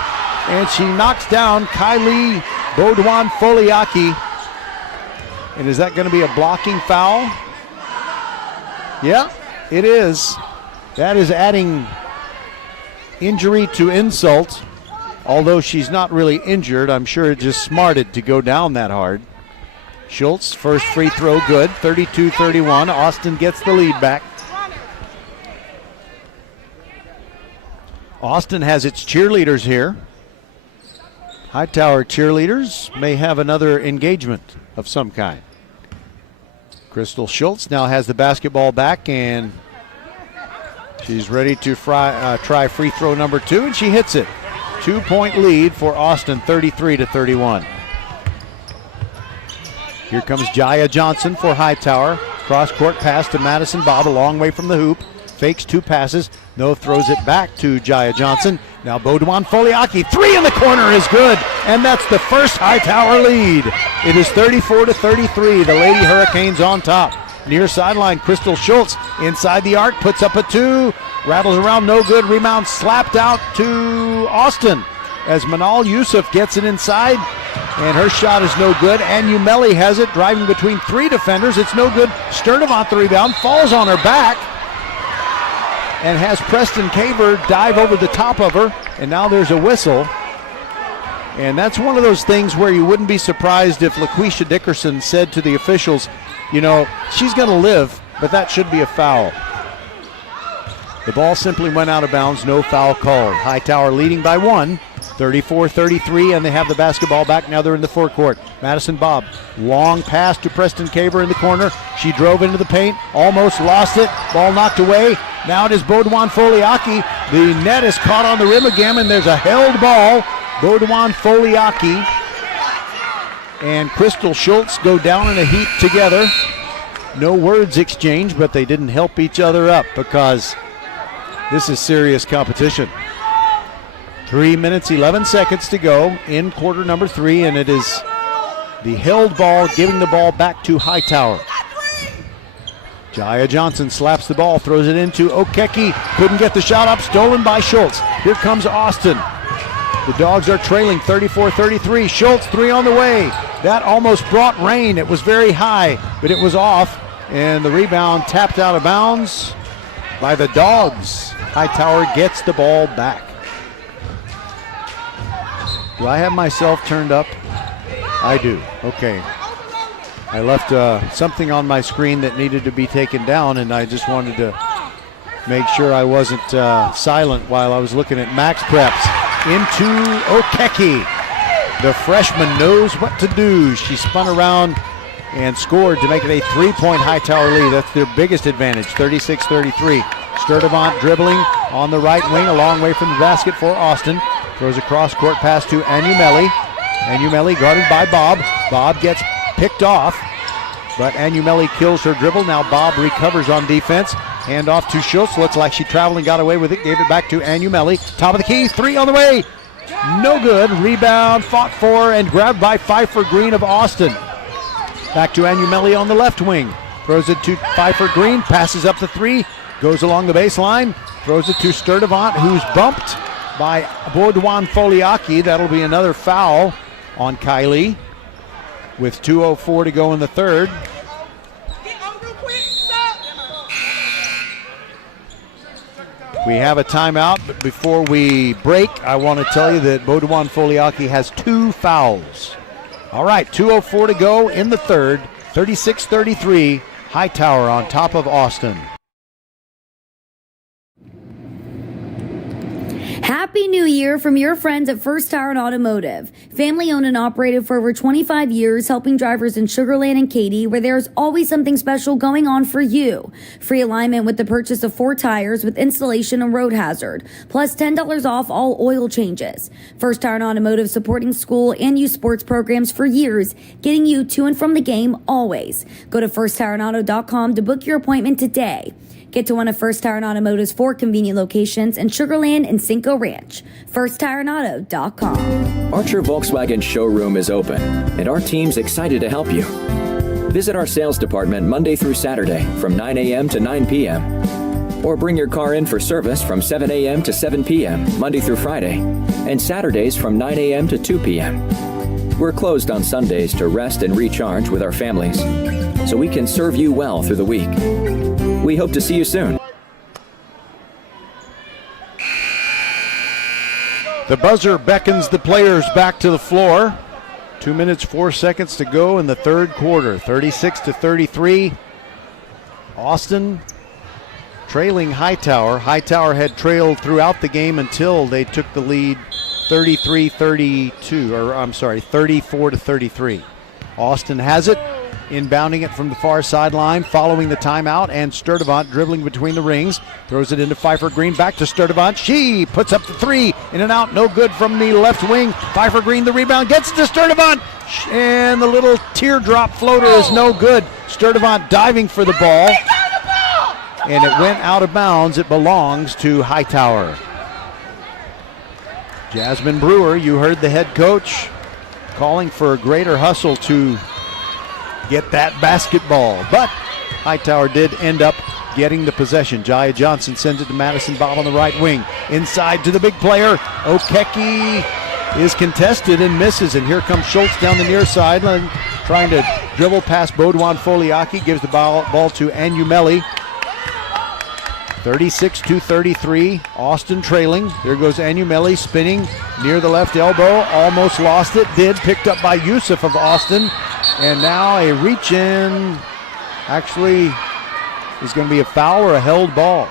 And she knocks down Kylie Baudouin Foliaki. And is that going to be a blocking foul? Yeah, it is. That is adding injury to insult. Although she's not really injured, I'm sure it just smarted to go down that hard. Schultz, first free throw good, 32-31. Austin gets the lead back. Austin has its cheerleaders here. Hightower cheerleaders may have another engagement of some kind. Crystal Schultz now has the basketball back, and she's ready to try free throw number two, and she hits it. 2-point lead for Austin, 33-31. Here comes Jaya Johnson for Hightower. Cross-court pass to Madison Bob, a long way from the hoop. Fakes two passes. No, throws it back to Jaya Johnson. Now Baudouin Foliaki. Three in the corner is good. And that's the first Hightower lead. It is 34-33. The Lady Hurricanes on top. Near sideline, Crystal Schultz inside the arc. Puts up a two. Rattles around, no good. Rebound slapped out to Austin as Manal Yusuf gets it inside. And her shot is no good. And Umeli has it, driving between three defenders. It's no good. Sturdivant the rebound. Falls on her back. And has Preston Caver dive over the top of her. And now there's a whistle. And that's one of those things where you wouldn't be surprised if LaQuisha Dickerson said to the officials, you know, she's going to live, but that should be a foul. The ball simply went out of bounds, no foul called. Hightower leading by one, 34-33, and they have the basketball back. Now they're in the forecourt. Madison Bob, long pass to Preston Caver in the corner. She drove into the paint, almost lost it. Ball knocked away. Now it is Baudouin Foliaki. The net is caught on the rim again, and there's a held ball. Baudouin Foliaki and Crystal Schultz go down in a heap together. No words exchanged, but they didn't help each other up because this is serious competition. 3 minutes, 11 seconds to go in quarter number three, and it is the held ball giving the ball back to Hightower. Jaya Johnson slaps the ball, throws it into Okeke. Couldn't get the shot up, stolen by Schultz. Here comes Austin. The Dogs are trailing 34-33. Schultz, three on the way. That almost brought rain. It was very high, but it was off. And the rebound tapped out of bounds by the Dogs. Hightower gets the ball back. Do I have myself turned up? I do. Okay. I left something on my screen that needed to be taken down, and I just wanted to make sure I wasn't silent while I was looking at max preps. Into Okeke. The freshman knows what to do. She spun around and scored to make it a 3-point Hightower lead. That's their biggest advantage, 36-33. Sturdivant dribbling on the right wing, a long way from the basket for Austin. Throws a cross-court pass to Anumeli. Anumeli guarded by Bob. Bob gets picked off, but Anumeli kills her dribble. Now Bob recovers on defense. Hand off to Schultz. Looks like she traveled and got away with it. Gave it back to Anumeli. Top of the key, 3 on the way. No good. Rebound, fought for, and grabbed by Pfeiffer Green of Austin. Back to Anumeli on the left wing. Throws it to Pfeiffer Green. Passes up the 3. Goes along the baseline. Throws it to Sturdivant, who's bumped by Baudouin Foliaki. That'll be another foul on Kylie with 2:04 to go in the third. We have a timeout, but before we break, I want to tell you that Baudouin Foliaki has 2 fouls. All right, 2:04 to go in the third. 36-33, Hightower on top of Austin. Happy New Year from your friends at First Tire and Automotive. Family owned and operated for over 25 years, helping drivers in Sugar Land and Katy, where there's always something special going on for you. Free alignment with the purchase of 4 tires with installation and road hazard, plus $10 off all oil changes. First Tire and Automotive supporting school and youth sports programs for years, getting you to and from the game always. Go to firsttireandauto.com to book your appointment today. Get to one of First Tire and Automotive's 4 convenient locations in Sugar Land and Cinco Ranch. FirstTireandAuto.com. Archer Volkswagen showroom is open, and our team's excited to help you. Visit our sales department Monday through Saturday from 9 a.m. to 9 p.m. Or bring your car in for service from 7 a.m. to 7 p.m. Monday through Friday, and Saturdays from 9 a.m. to 2 p.m. We're closed on Sundays to rest and recharge with our families, so we can serve you well through the week. We hope to see you soon. The buzzer beckons the players back to the floor. 2 minutes, 4 seconds to go in the third quarter. 36-33. Austin trailing Hightower. Hightower had trailed throughout the game until they took the lead 34-33. Austin has it. Inbounding it from the far sideline, following the timeout, and Sturdivant dribbling between the rings. Throws it into Pfeiffer Green, back to Sturdivant. She puts up the 3, in and out, no good from the left wing. Pfeiffer Green, the rebound, gets it to Sturdivant, and the little teardrop floater is no good. Sturdivant diving for the ball, and it went out of bounds. It belongs to Hightower. Jasmine Brewer, you heard the head coach calling for a greater hustle to get that basketball, but Hightower did end up getting the possession. Jaya Johnson sends it to Madison Bob on the right wing. Inside to the big player. Okeke is contested and misses, and here comes Schultz down the near sideline trying to dribble past Baudouin Foliaki. Gives the ball to Anumeli. 36-33, Austin trailing. There goes Anumeli spinning near the left elbow. Almost lost it, picked up by Yusuf of Austin. And now a reach in, actually is going to be a foul or a held ball.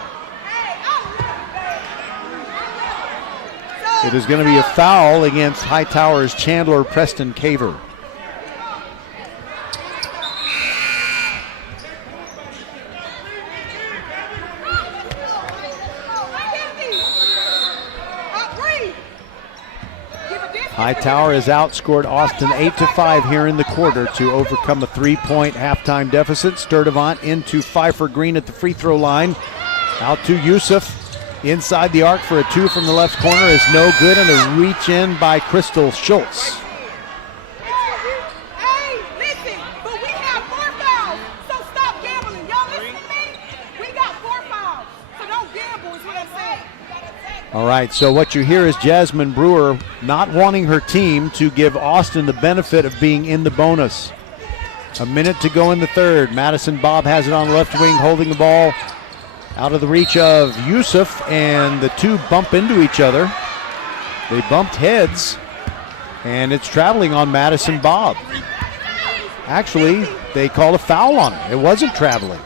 It is going to be a foul against Hightower's Chandler Preston Caver. Hightower has outscored Austin 8-5 here in the quarter to overcome a 3-point halftime deficit. Sturdivant into Pfeiffer Green at the free throw line. Out to Yusuf. Inside the arc for a 2 from the left corner is no good, and a reach in by Crystal Schultz. Hey, listen, but we have 4 fouls, so stop gambling. Y'all listen to me? We got 4 fouls, so don't gamble is what I'm saying. All right, so what you hear is Jasmine Brewer not wanting her team to give Austin the benefit of being in the bonus. A minute to go in the third. Madison Bob has it on the left wing, holding the ball out of the reach of Yusuf, and the two bump into each other. They bumped heads, And it's traveling on Madison Bob. Actually, they called a foul on her. It wasn't traveling.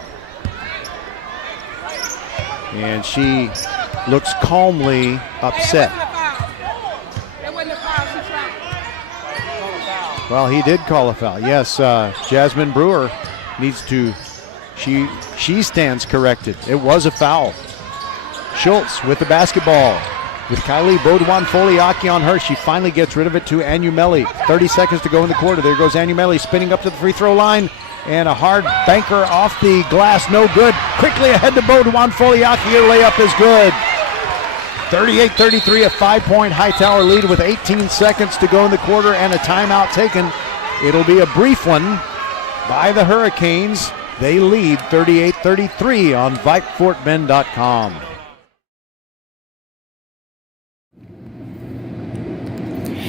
And she looks calmly upset. Well, he did call a foul. Yes, Jasmine Brewer needs to, she stands corrected. It was a foul. Schultz with the basketball. With Kylie Baudouin-Foliaki on her, she finally gets rid of it to Anumeli. 30 seconds to go in the quarter. There goes Anumeli spinning up to the free throw line. And a hard banker off the glass, no good. Quickly ahead to Baudouin-Foliaki. Her layup is good. 38-33, a 5-point Hightower lead with 18 seconds to go in the quarter and a timeout taken. It'll be a brief one by the Hurricanes. They lead 38-33 on VypeFortBend.com.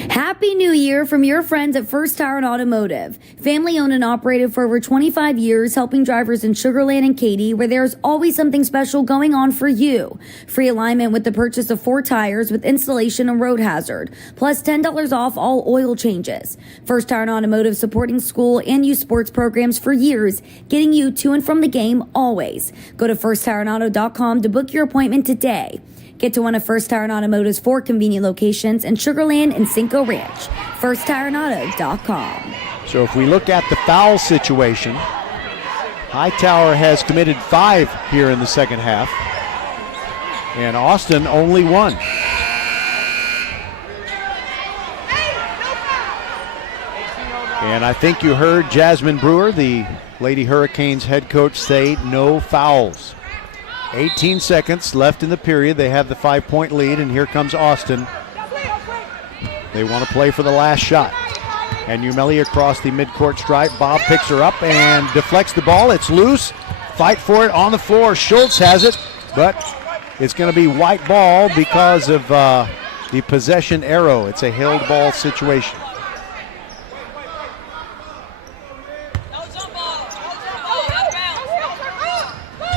Happy New Year from your friends at First Tire and Automotive. Family owned and operated for over 25 years, helping drivers in Sugar Land and Katy, where there's always something special going on for you. Free alignment with the purchase of 4 tires with installation and road hazard, plus $10 off all oil changes. First Tire and Automotive supporting school and youth sports programs for years, getting you to and from the game always. Go to firsttireandauto.com to book your appointment today. Get to one of First Tire and Automotive's 4 convenient locations in Sugar Land and Cinco Ranch. FirstTireandAuto.com. So if we look at the foul situation, Hightower has committed 5 here in the second half, and Austin only 1. And I think you heard Jasmine Brewer, the Lady Hurricanes head coach, say no fouls. 18 seconds left in the period. They have the 5-point lead, and here comes Austin. They want to play for the last shot. And Umeli across the midcourt stripe. Bob picks her up and deflects the ball. It's loose. Fight for it on the floor. Schultz has it, but it's going to be white ball because of the possession arrow. It's a held ball situation.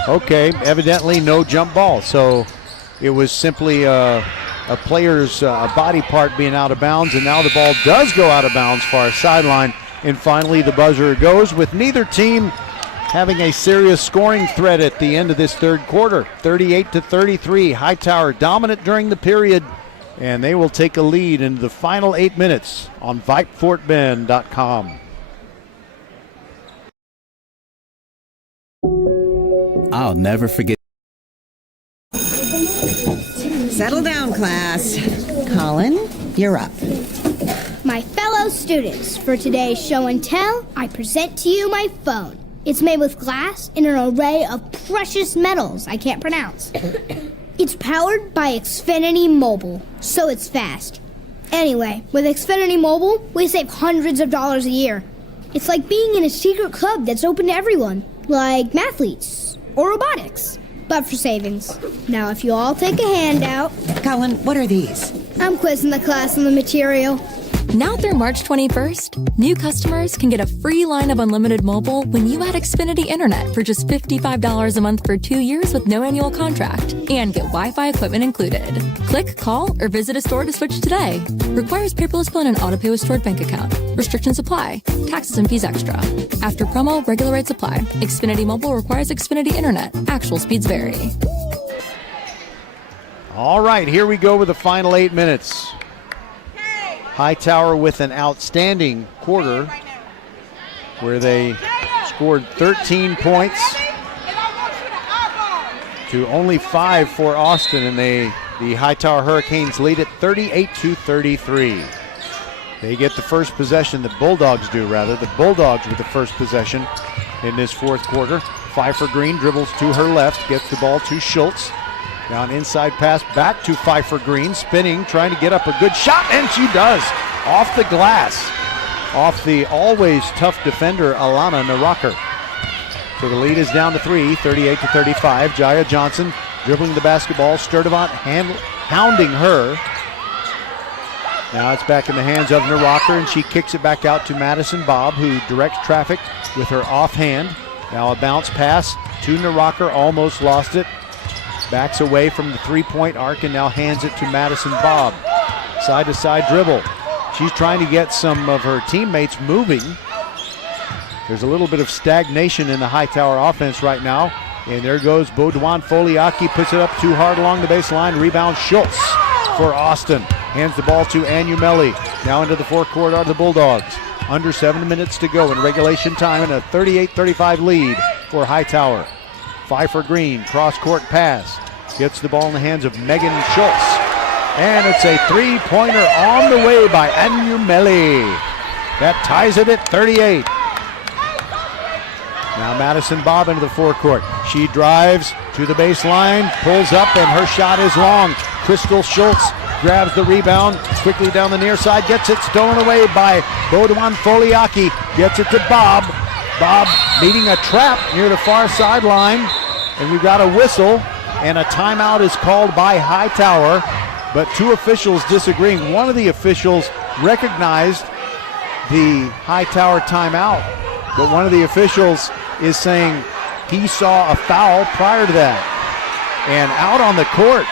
Okay, evidently no jump ball. So it was simply a player's body part being out of bounds, and now the ball does go out of bounds far sideline. And finally the buzzer goes, with neither team having a serious scoring threat at the end of this third quarter. 38-33, Hightower dominant during the period, and they will take a lead into the final 8 minutes on VypeFortBend.com. I'll never forget. Settle down, class. Colin, you're up. My fellow students, for today's show and tell, I present to you my phone. It's made with glass and an array of precious metals I can't pronounce. It's powered by Xfinity Mobile, so it's fast. Anyway, with Xfinity Mobile, we save hundreds of dollars a year. It's like being in a secret club that's open to everyone, like mathletes or robotics, but for savings. Now, if you all take a handout. Colin, what are these? I'm quizzing the class on the material. Now through March 21st, new customers can get a free line of unlimited mobile when you add Xfinity Internet for just $55 a month for 2 years with no annual contract and get Wi-Fi equipment included. Click, call, or visit a store to switch today. Requires paperless bill and an auto pay with stored bank account. Restrictions apply. Taxes and fees extra. After promo, regular rates apply. Xfinity Mobile requires Xfinity Internet. Actual speeds vary. All right, here we go with the final 8 minutes. Hightower with an outstanding quarter where they scored 13 points to only 5 for Austin, and the Hightower Hurricanes lead at 38-33. They get the first possession. The Bulldogs with the first possession in this fourth quarter. Pfeiffer Green dribbles to her left, gets the ball to Schultz. Now an inside pass back to Pfeiffer Green, spinning, trying to get up a good shot, and she does. Off the glass, off the always tough defender, Alana Naraker. So the lead is down to 3, 38-35. Jaya Johnson dribbling the basketball, Sturdivant hounding her. Now it's back in the hands of Naraker, and she kicks it back out to Madison Bob, who directs traffic with her offhand. Now a bounce pass to Naraker, almost lost it. Backs away from the three-point arc and now hands it to Madison Bob. Side-to-side dribble. She's trying to get some of her teammates moving. There's a little bit of stagnation in the Hightower offense right now. And there goes Baudouin Foliaki, puts it up too hard along the baseline. Rebound Schultz for Austin. Hands the ball to Anumeli. Now into the forecourt are the Bulldogs. Under 7 minutes to go in regulation time and a 38-35 lead for Hightower. Pfeiffer Green, cross-court pass. Gets the ball in the hands of Megan Schultz. And it's a three-pointer on the way by Anumeli. That ties it at 38. Now Madison Bob into the forecourt. She drives to the baseline, pulls up, and her shot is long. Crystal Schultz grabs the rebound quickly down the near side, gets it stolen away by Baudouin Foliaki. Gets it to Bob. Bob meeting a trap near the far sideline. And we've got a whistle, and a timeout is called by Hightower. But two officials disagreeing. One of the officials recognized the Hightower timeout, but one of the officials is saying he saw a foul prior to that. And out on the court,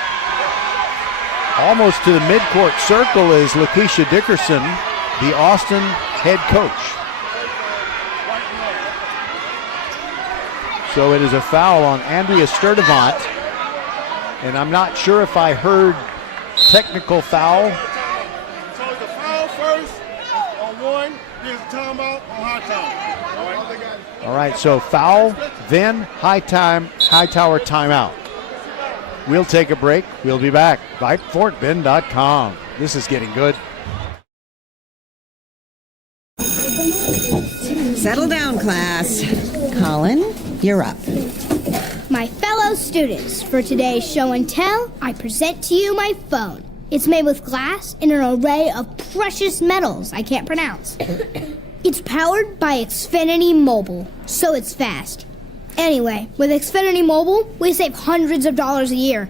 almost to the midcourt circle, is Lakeisha Dickerson, the Austin head coach. So it is a foul on Andrea Sturdivant, and I'm not sure if I heard technical foul. So the foul first on one, here's a timeout on Hightower. All right, so foul, then Hightower timeout. We'll take a break. We'll be back. VypeFortBend.com. This is getting good. Settle down, class. Colin, you're up. My fellow students, for today's show and tell, I present to you my phone. It's made with glass and an array of precious metals I can't pronounce. It's powered by Xfinity Mobile, so it's fast. Anyway, with Xfinity Mobile, we save hundreds of dollars a year.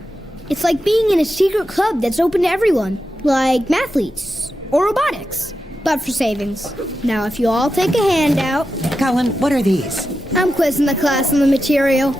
It's like being in a secret club that's open to everyone, like mathletes or robotics, but for savings. Now, if you all take a handout... Colin, what are these? I'm quizzing the class on the material.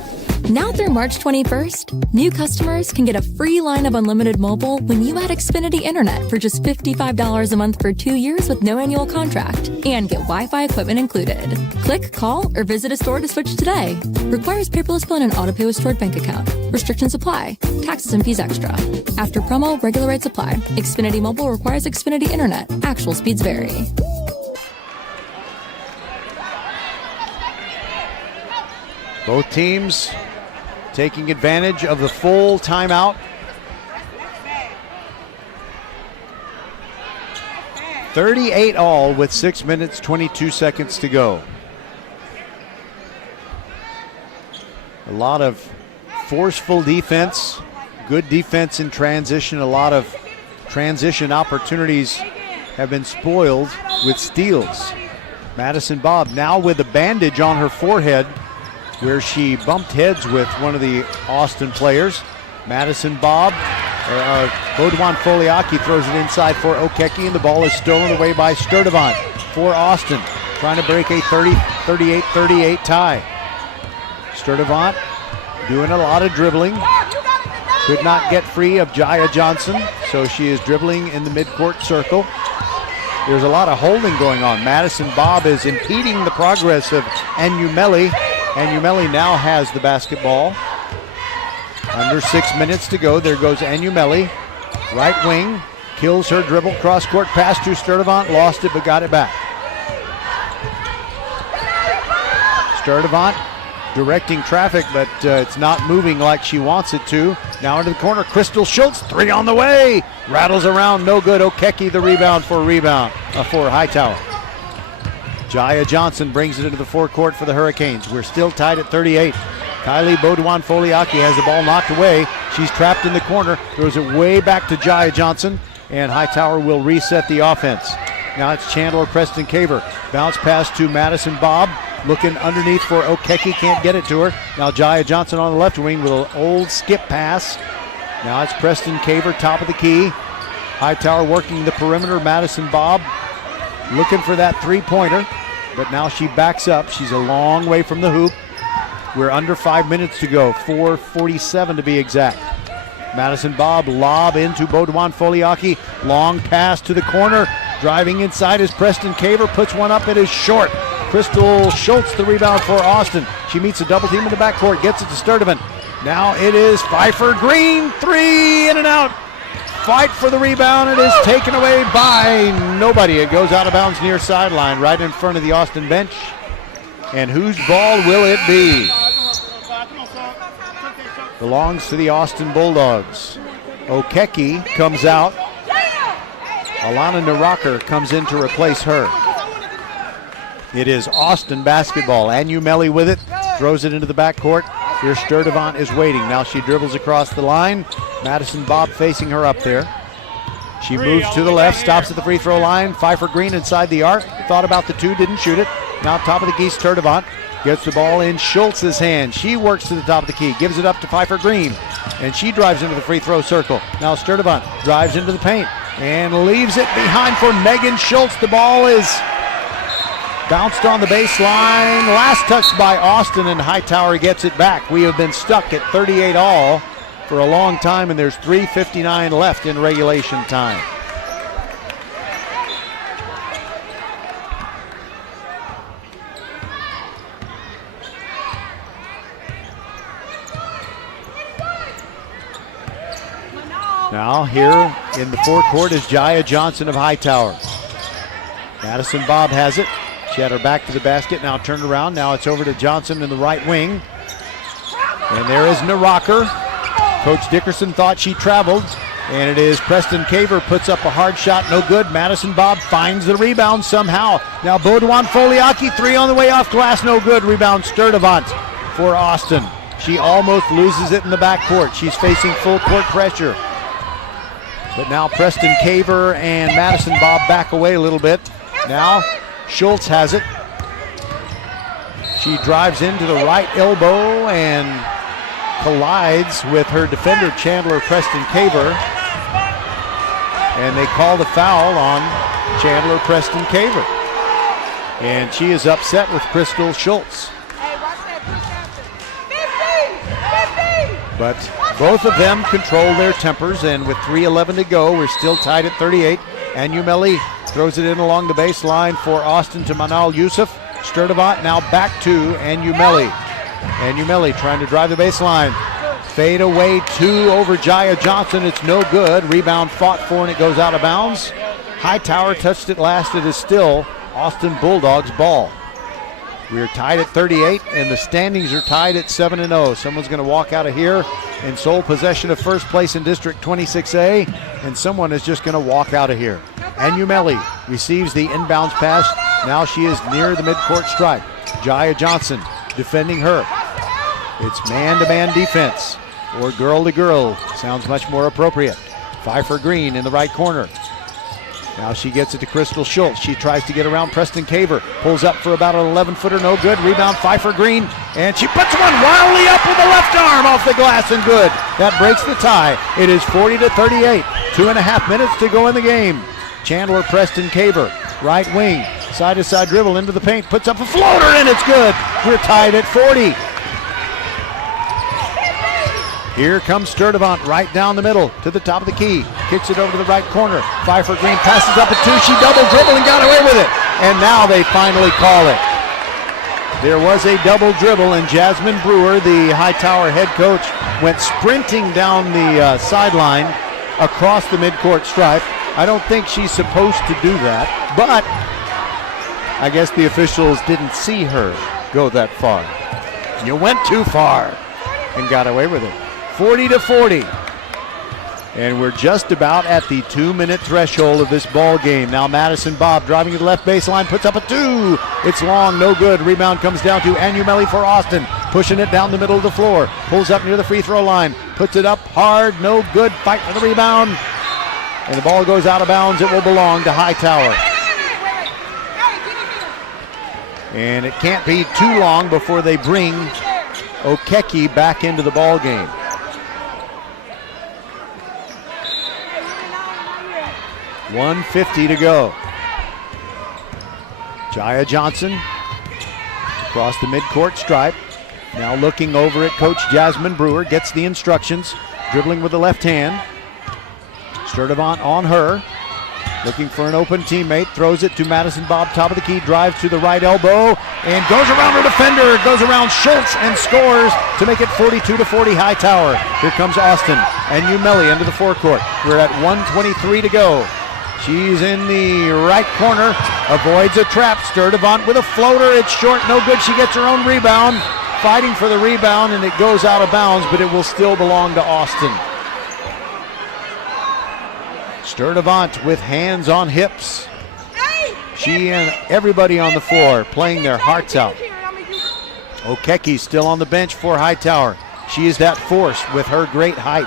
Now through March 21st, new customers can get a free line of unlimited mobile when you add Xfinity Internet for just $55 a month for 2 years with no annual contract and get Wi-Fi equipment included. Click, call, or visit a store to switch today. Requires paperless bill and an auto-pay with stored bank account. Restrictions apply. Taxes and fees extra. After promo, regular rates apply. Xfinity Mobile requires Xfinity Internet. Actual speeds vary. Both teams taking advantage of the full timeout. 38 all with 6 minutes, 22 seconds to go. A lot of forceful defense, good defense in transition. A lot of transition opportunities have been spoiled with steals. Madison Bob now with a bandage on her forehead where she bumped heads with one of the Austin players. Madison Bob, Baudouin Foliaki throws it inside for Okeke, and the ball is stolen away by Sturdivant for Austin, trying to break a 38-38 tie. Sturdivant doing a lot of dribbling. Could not get free of Jaya Johnson, so she is dribbling in the midcourt circle. There's a lot of holding going on. Madison Bob is impeding the progress of Anumeli. Anumeli now has the basketball. Under 6 minutes to go. There goes Anumeli. Right wing. Kills her dribble. Cross-court pass to Sturdivant. Lost it, but got it back. Sturdivant directing traffic, but it's not moving like she wants it to. Now into the corner. Crystal Schultz. Three on the way. Rattles around. No good. Okeke the rebound for Hightower. Jaya Johnson brings it into the forecourt for the Hurricanes. We're still tied at 38. Kylie Baudouin Foliaki has the ball knocked away. She's trapped in the corner. Throws it way back to Jaya Johnson, and Hightower will reset the offense. Now it's Chandler Preston Caver. Bounce pass to Madison Bob. Looking underneath for Okeke. Can't get it to her. Now Jaya Johnson on the left wing with an old skip pass. Now it's Preston Caver, top of the key. Hightower working the perimeter. Madison Bob looking for that three-pointer. But now she backs up. She's a long way from the hoop. We're under 5 minutes to go, 4:47 to be exact. Madison Bob lob into Baudouin Foliaki. Long pass to the corner. Driving inside is Preston Caver, puts one up, it is short. Crystal Schultz the rebound for Austin. She meets a double team in the backcourt, gets it to Sturdivant. Now it is Pfeiffer Green, 3 in and out. Fight for the rebound, it is taken away by nobody. It goes out of bounds near sideline, right in front of the Austin bench. And whose ball will it be? Belongs to the Austin Bulldogs. Okeke comes out. Alana Naraka comes in to replace her. It is Austin basketball. Anumeli with it, throws it into the backcourt. Here Sturdivant is waiting. Now she dribbles across the line. Madison Bob facing her up there. She moves to the left, stops at the free throw line. Pfeiffer Green inside the arc. Thought about the two, didn't shoot it. Now top of the key, Sturdivant gets the ball in Schultz's hand. She works to the top of the key, gives it up to Pfeiffer Green, and she drives into the free throw circle. Now Sturdivant drives into the paint and leaves it behind for Megan Schultz. The ball is bounced on the baseline. Last touch by Austin, and Hightower gets it back. We have been stuck at 38 all for a long time, and there's 3:59 left in regulation time. Now here in the forecourt is Jaya Johnson of Hightower. Madison Bob has it. She had her back to the basket, now turned around. Now it's over to Johnson in the right wing. And there is Naraka. Coach Dickerson thought she traveled, and it is Preston Caver puts up a hard shot, no good. Madison Bob finds the rebound somehow. Now Baudouin Foliaki, 3 on the way off glass, no good. Rebound Sturdivant for Austin. She almost loses it in the backcourt. She's facing full court pressure. But now Preston Caver and Madison Bob back away a little bit. Now Schultz has it. She drives into the right elbow and collides with her defender, Chandler Preston Caver. And they call the foul on Chandler Preston Caver. And she is upset with Crystal Schultz. But both of them control their tempers, and with 3:11 to go, we're still tied at 38. Anumeli throws it in along the baseline for Austin to Manal Youssef. Sturdivant now back to Anumeli. Anumeli trying to drive the baseline. Fade away 2 over Jaya Johnson. It's no good. Rebound fought for, and it goes out of bounds. Hightower touched it last. It is still Austin Bulldogs ball. We are tied at 38, and the standings are tied at 7-0. Someone's going to walk out of here in sole possession of first place in District 26A, and someone is just going to walk out of here. Anumeli receives the inbounds pass. Now she is near the midcourt stripe. Jaya Johnson defending her. It's man-to-man defense, or girl-to-girl. Sounds much more appropriate. Pfeiffer Green in the right corner. Now she gets it to Crystal Schultz. She tries to get around Preston Caver. Pulls up for about an 11-footer, no good. Rebound Pfeiffer Green, and she puts one wildly up with the left arm off the glass and good. That breaks the tie. It is 40-38. 2.5 minutes to go in the game. Chandler Preston Caver, right wing, side-to-side dribble into the paint, puts up a floater, and it's good. We're tied at 40. Here comes Sturdivant right down the middle to the top of the key. Kicks it over to the right corner. Pfeiffer Green passes up at 2. She double dribble and got away with it. And now they finally call it. There was a double dribble, and Jasmine Brewer, the Hightower head coach, went sprinting down the sideline across the midcourt stripe. I don't think she's supposed to do that, but I guess the officials didn't see her go that far. You went too far and got away with it. 40-40. And we're just about at the 2-minute threshold of this ball game. Now Madison Bob driving to the left baseline, puts up a 2. It's long, no good. Rebound comes down to Anumeli for Austin. Pushing it down the middle of the floor. Pulls up near the free throw line. Puts it up hard, no good. Fight for the rebound. And the ball goes out of bounds. It will belong to Hightower. And it can't be too long before they bring Okeke back into the ball game. $1:50 to go. Jaya Johnson across the midcourt stripe. Now looking over at Coach Jasmine Brewer. Gets the instructions. Dribbling with the left hand. Sturdivant on her. Looking for an open teammate, throws it to Madison Bob, top of the key, drives to the right elbow, and goes around her defender, goes around Schultz, and scores to make it 42-40 Hightower. Here comes Austin and Umeli into the forecourt. We're at 1:23 to go. She's in the right corner, avoids a trap. Sturdivant with a floater, it's short, no good. She gets her own rebound, fighting for the rebound, and it goes out of bounds, but it will still belong to Austin. Sturdivant with hands on hips. She and everybody on the floor playing their hearts out. Okeke still on the bench for Hightower. She is that force with her great height.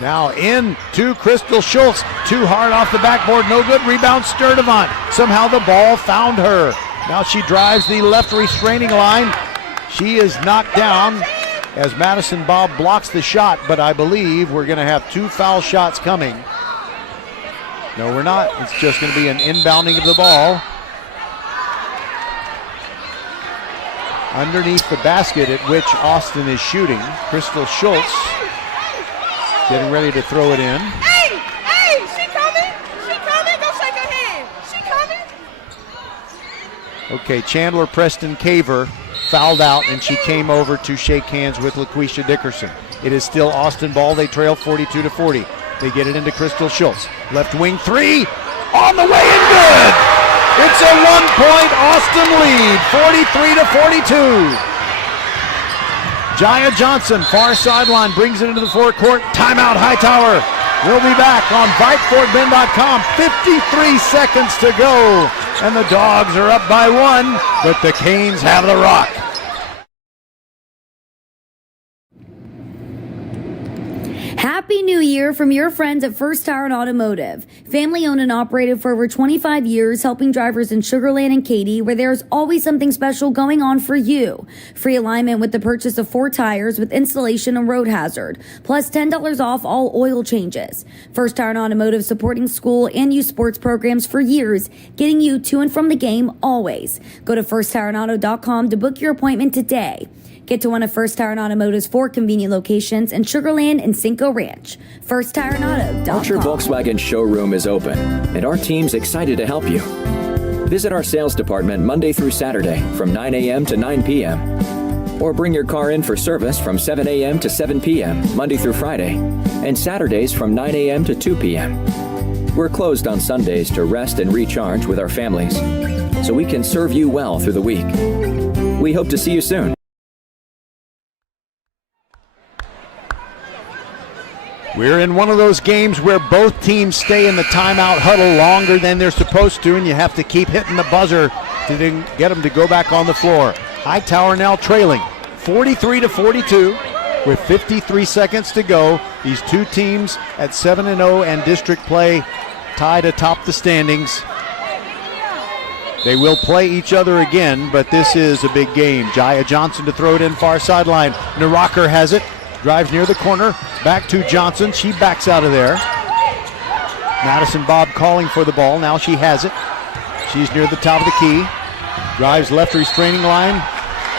Now in to Crystal Schultz. Too hard off the backboard, no good. Rebound Sturdivant. Somehow the ball found her. Now she drives the left restraining line. She is knocked down as Madison Bob blocks the shot, but I believe we're going to have 2 foul shots coming. No, we're not. It's just going to be an inbounding of the ball. Underneath the basket at which Austin is shooting. Crystal Schultz getting ready to throw it in. Hey, she coming. She coming. Go shake her hand. She coming. Okay, Chandler Preston Caver fouled out, and she came over to shake hands with LaQuisha Dickerson. It is still Austin ball. They trail 42-40. They get it into Crystal Schultz. Left wing 3, on the way and good! It's a 1-point Austin lead, 43-42. Jaya Johnson, far sideline, brings it into the forecourt. Timeout Hightower. We'll be back on VypeFortBend.com. 53 seconds to go, and the Dogs are up by 1, but the Canes have the rock. Happy New Year from your friends at First Tire and Automotive. Family owned and operated for over 25 years, helping drivers in Sugar Land and Katy, where there's always something special going on for you. Free alignment with the purchase of 4 tires with installation and road hazard, plus $10 off all oil changes. First Tire and Automotive supporting school and youth sports programs for years, getting you to and from the game always. Go to firsttireandauto.com to book your appointment today. Get to one of First Tire and Automotive's 4 convenient locations in Sugar Land and Cinco Ranch. FirstTireandAuto.com. Archer Volkswagen showroom is open, and our team's excited to help you. Visit our sales department Monday through Saturday from 9 a.m. to 9 p.m. Or bring your car in for service from 7 a.m. to 7 p.m. Monday through Friday, and Saturdays from 9 a.m. to 2 p.m. We're closed on Sundays to rest and recharge with our families, so we can serve you well through the week. We hope to see you soon. We're in one of those games where both teams stay in the timeout huddle longer than they're supposed to, and you have to keep hitting the buzzer to get them to go back on the floor. Hightower now trailing 43-42 with 53 seconds to go. These two teams at 7-0 and district play tied atop the standings. They will play each other again, but this is a big game. Jaya Johnson to throw it in far sideline. Naraker has it. Drives near the corner, back to Johnson. She backs out of there. Madison Bob calling for the ball. Now she has it. She's near the top of the key. Drives left restraining line.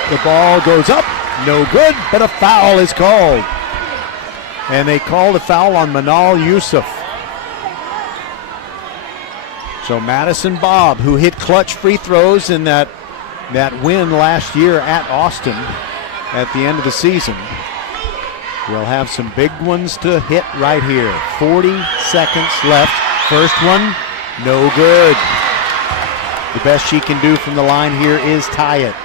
The ball goes up. No good, but a foul is called. And they called a foul on Manal Yusuf. So Madison Bob, who hit clutch free throws in that win last year at Austin at the end of the season, we'll have some big ones to hit right here. 40 seconds left. First one, no good. The best she can do from the line here is tie it.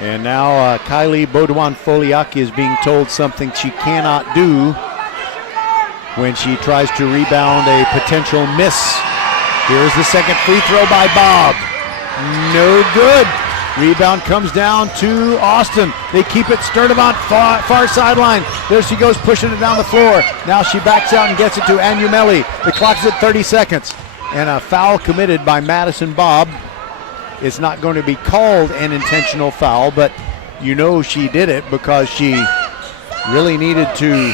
And now Kylie Baudouin-Foliaki is being told something she cannot do when she tries to rebound a potential miss. Here's the second free throw by Bob. No good. Rebound comes down to Austin. They keep it. Sturdivant far sideline. There she goes, pushing it down the floor. Now she backs out and gets it to Anumeli. The clock's at 30 seconds. And a foul committed by Madison Bob. It's not going to be called an intentional foul, but you know she did it because she really needed to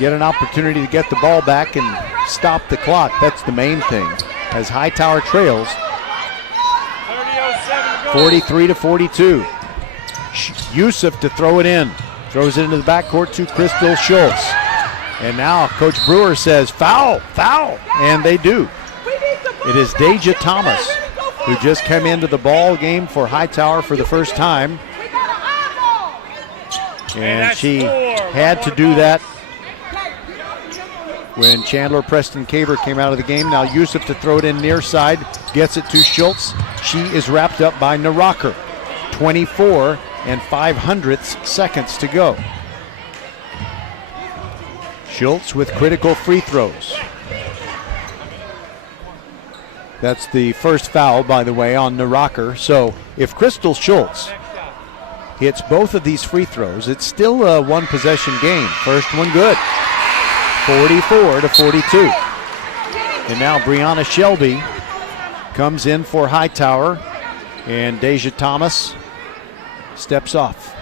get an opportunity to get the ball back and stop the clock. That's the main thing. As Hightower trails 43-42. Yusuf to throw it in. Throws it into the backcourt to Crystal Schultz. And now Coach Brewer says, foul, foul, and they do. It is Deja Thomas, who just came into the ball game for Hightower for the first time. And she had to do that when Chandler Preston Caver came out of the game. Now Yusuf to throw it in near side, gets it to Schultz. She is wrapped up by Naraker. 24 5/100 seconds to go. Schultz with critical free throws. That's the first foul, by the way, on Naraker. So if Crystal Schultz hits both of these free throws, it's still a one-possession game. First one good. 44-42. And now Brianna Shelby comes in for Hightower, and Deja Thomas steps off.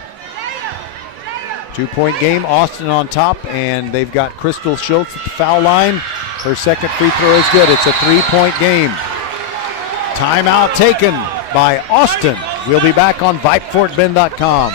2-point game, Austin on top, and they've got Crystal Schultz at the foul line. Her second free throw is good. It's a 3-point game. Timeout taken by Austin. We'll be back on VypeFortBend.com.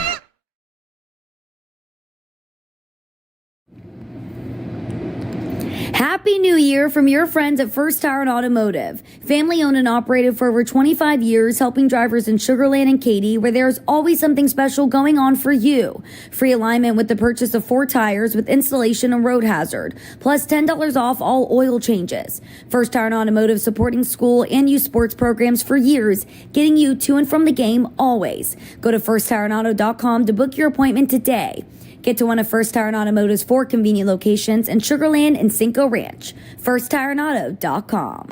Happy New Year from your friends at First Tire and Automotive. Family owned and operated for over 25 years, helping drivers in Sugar Land and Katy, where there's always something special going on for you. Free alignment with the purchase of 4 tires with installation and road hazard, plus $10 off all oil changes. First Tire and Automotive supporting school and youth sports programs for years, getting you to and from the game always. Go to firsttireandauto.com to book your appointment today. Get to one of First Tire and Automotive's 4 convenient locations in Sugar Land and Cinco Ranch. FirstTireandAuto.com.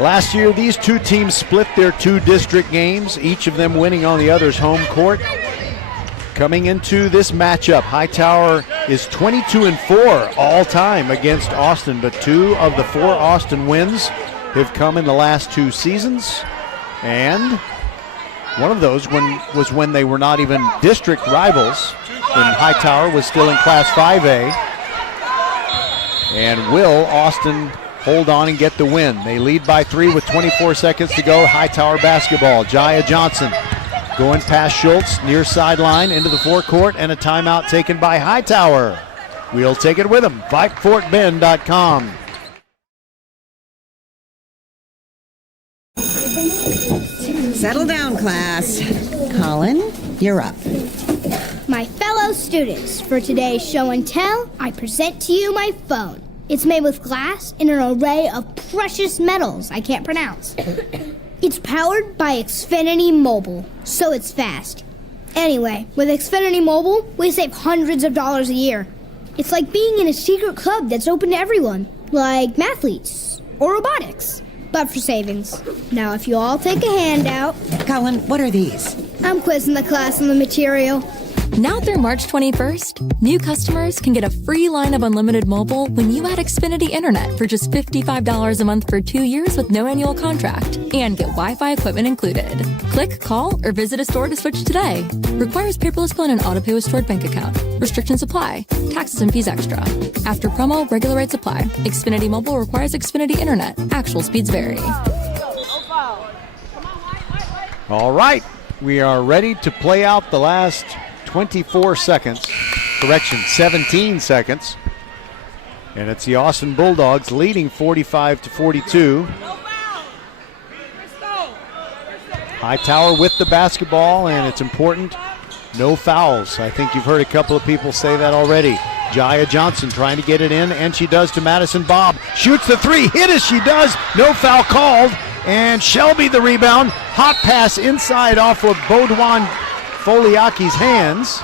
Last year, these two teams split their 2 district games, each of them winning on the other's home court. Coming into this matchup, Hightower is 22-4 all time against Austin, but 2 of the 4 Austin wins have come in the last 2 seasons. And one of those was when they were not even district rivals, when Hightower was still in Class 5A. And will Austin hold on and get the win? They lead by 3 with 24 seconds to go. Hightower basketball. Jaya Johnson going past Schultz, near sideline into the forecourt, and a timeout taken by Hightower. We'll take it with him. VypeFortBend.com. Settle down, class. Colin, you're up. My fellow students, for today's show and tell, I present to you my phone. It's made with glass and an array of precious metals I can't pronounce. It's powered by Xfinity Mobile, so it's fast. Anyway, with Xfinity Mobile, we save hundreds of dollars a year. It's like being in a secret club that's open to everyone, like mathletes or robotics, but for savings. Now, if you all take a handout... Colin, what are these? I'm quizzing the class on the material. Now through March 21st, new customers can get a free line of unlimited mobile when you add Xfinity Internet for just $55 a month for 2 years with no annual contract and get Wi-Fi equipment included. Click, call, or visit a store to switch today. Requires paperless bill and an autopay with stored bank account. Restrictions apply. Taxes and fees extra. After promo, regular rates apply. Xfinity Mobile requires Xfinity Internet. Actual speeds vary. All right, we are ready to play out the last 24 seconds. Correction, 17 seconds. And it's the Austin Bulldogs leading 45-42. Hightower with the basketball, and it's important. No fouls. I think you've heard a couple of people say that already. Jaya Johnson trying to get it in, and she does to Madison Bob. Shoots the 3, hit as she does. No foul called. And Shelby the rebound. Hot pass inside off of Baudouin Foliaki's hands.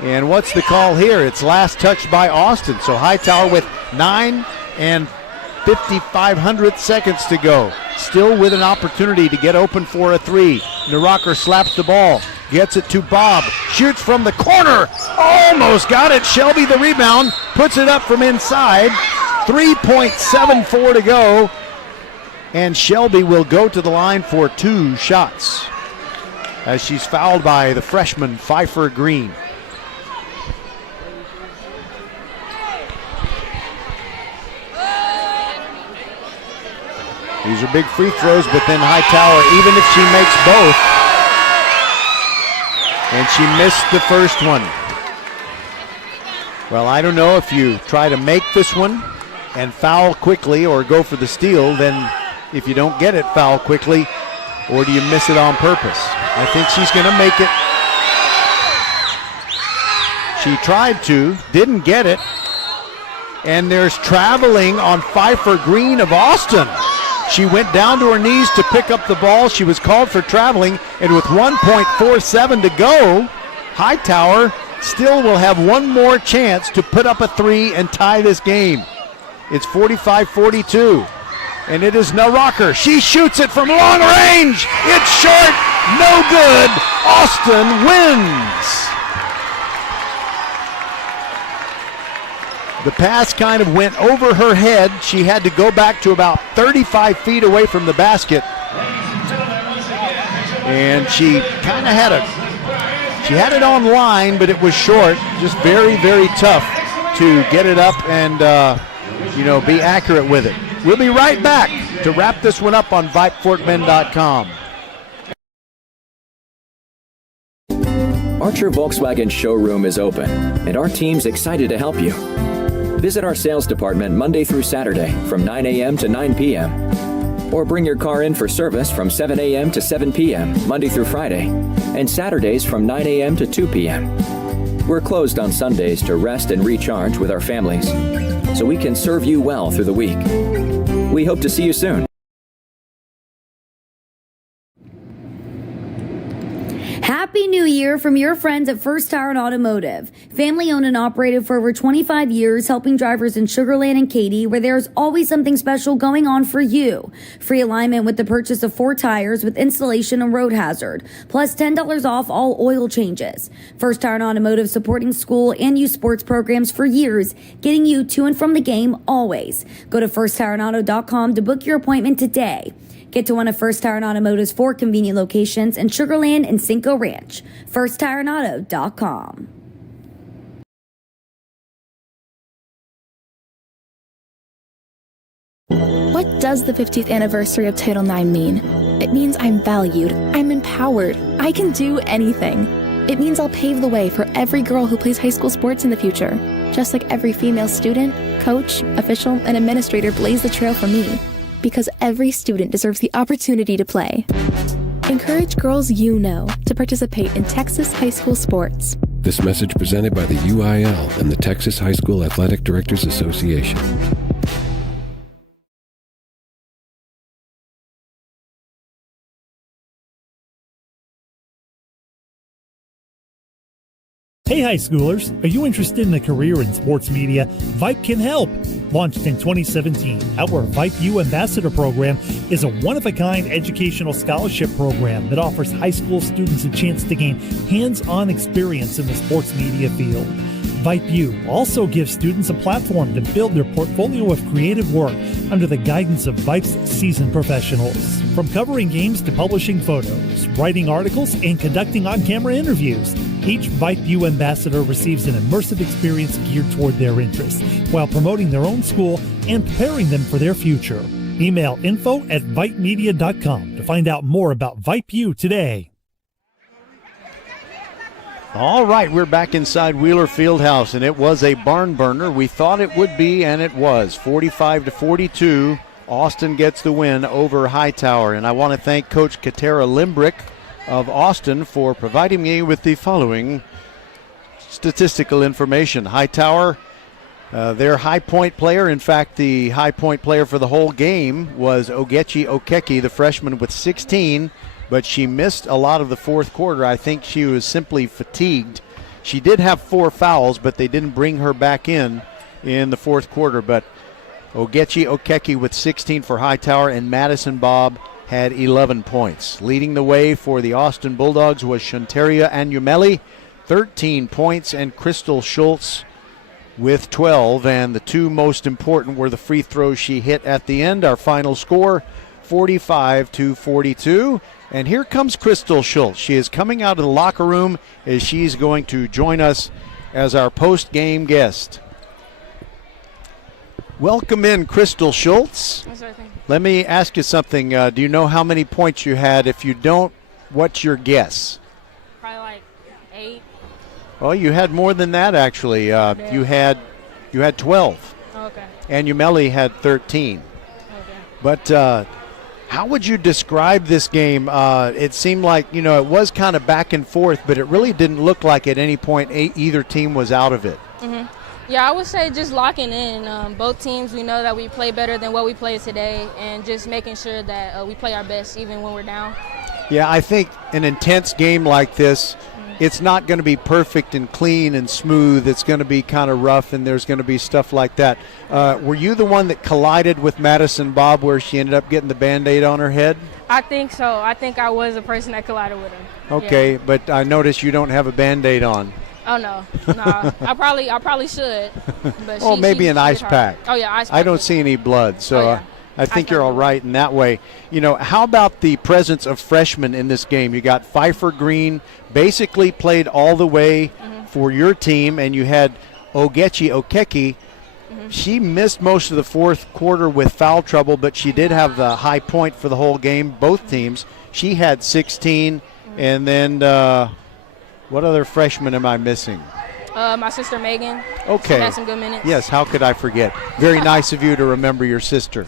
And what's the call here? It's last touched by Austin. So Hightower with 9 5/55 seconds to go. Still with an opportunity to get open for a 3. Naraker slaps the ball. Gets it to Bob. Shoots from the corner. Almost got it. Shelby the rebound. Puts it up from inside. 3.74 to go. And Shelby will go to the line for 2 shots as she's fouled by the freshman Pfeiffer Green. These are big free throws, but then Hightower, even if she makes both, And she missed the first one. Well, I don't know if you try to make this one and foul quickly or go for the steal, then if you don't get it, foul quickly, or do you miss it on purpose? I think she's going to make it. She tried to, didn't get it. And there's traveling on Pfeiffer Green of Austin. She went down to her knees to pick up the ball. She was called for traveling, and with 1.47 to go, Hightower still will have one more chance to put up a three and tie this game. It's 45-42, and it is Narocker. She shoots it from long range. It's short, no good. Austin wins. The pass kind of went over her head. She had to go back to about 35 feet away from the basket. And she kind of she had it on line, but it was short. Just very, very tough to get it up and, be accurate with it. We'll be right back to wrap this one up on VypeFortBend.com. Archer Volkswagen showroom is open, and our team's excited to help you. Visit our sales department Monday through Saturday from 9 a.m. to 9 p.m. Or bring your car in for service from 7 a.m. to 7 p.m. Monday through Friday, and Saturdays from 9 a.m. to 2 p.m. We're closed on Sundays to rest and recharge with our families, so we can serve you well through the week. We hope to see you soon. Happy New Year from your friends at First Tire and Automotive. Family owned and operated for over 25 years, helping drivers in Sugar Land and Katy, where there's always something special going on for you. Free alignment with the purchase of 4 tires with installation and road hazard, plus $10 off all oil changes. First Tire and Automotive supporting school and youth sports programs for years, getting you to and from the game always. Go to firsttireandauto.com to book your appointment today. Get to one of First Tire and Automotive's 4 convenient locations in Sugar Land and Cinco Ranch. FirstTireandAuto.com. What does the 50th anniversary of Title IX mean? It means I'm valued, I'm empowered, I can do anything. It means I'll pave the way for every girl who plays high school sports in the future, just like every female student, coach, official, and administrator blazed the trail for me. Because every student deserves the opportunity to play. Encourage girls you know to participate in Texas high school sports. This message presented by the UIL and the Texas High School Athletic Directors Association. Hey high schoolers, are you interested in a career in sports media? Vype can help. Launched in 2017, our Vype U Ambassador Program is a one-of-a-kind educational scholarship program that offers high school students a chance to gain hands-on experience in the sports media field. Vype U also gives students a platform to build their portfolio of creative work under the guidance of Vype's seasoned professionals. From covering games to publishing photos, writing articles, and conducting on-camera interviews, each Vype U ambassador receives an immersive experience geared toward their interests while promoting their own school and preparing them for their future. Email info@vypemedia.com to find out more about Vype U today. All right, we're back inside Wheeler Fieldhouse, and it was a barn burner. We thought it would be, and it was. 45-42, Austin gets the win over Hightower. And I want to thank Coach Katera Limbrick of Austin for providing me with the following statistical information. Hightower, their high point player, in fact, the high point player for the whole game was Ogechi Okeke, the freshman, with 16. But she missed a lot of the fourth quarter. I think she was simply fatigued. She did have 4 fouls, but they didn't bring her back in the fourth quarter. But Ogechi Okeke with 16 for Hightower, and Madison Bob had 11 points. Leading the way for the Austin Bulldogs was Shantaria Anyumeli, 13 points, and Crystal Schultz with 12. And the 2 most important were the free throws she hit at the end. Our final score, 45-42. And here comes Crystal Schultz. She is coming out of the locker room as she's going to join us as our post-game guest. Welcome in, Crystal Schultz. Let me ask you something. Do you know how many points you had? If you don't, what's your guess? Probably like Well, you had more than that, actually. You had 12. Okay. And Umeli had 13. Okay. But how would you describe this game? It seemed like, it was kind of back and forth, but it really didn't look like at any point either team was out of it. Mm-hmm. Yeah, I would say just locking in. Both teams, we know that we play better than what we played today, and just making sure that we play our best even when we're down. Yeah, I think an intense game like this, it's not going to be perfect and clean and smooth. It's going to be kind of rough, and there's going to be stuff like that. Were you the one that collided with Madison Bob where she ended up getting the Band-Aid on her head? I think so. I think I was the person that collided with him. Okay, yeah. But I noticed you don't have a Band-Aid on. Oh, no. I probably should. But maybe an ice pack. Oh, yeah, ice pack. I don't see any blood, so I think you're all right in that way. How about the presence of freshmen in this game? You got Pfeiffer Green, basically played all the way for your team, and you had Ogechi Okeki. She missed most of the fourth quarter with foul trouble, but she did have the high point for the whole game, both teams. She had 16, and then what other freshman am I missing? My sister Megan. Okay. She had some good minutes. Yes, how could I forget? Very nice of you to remember your sister.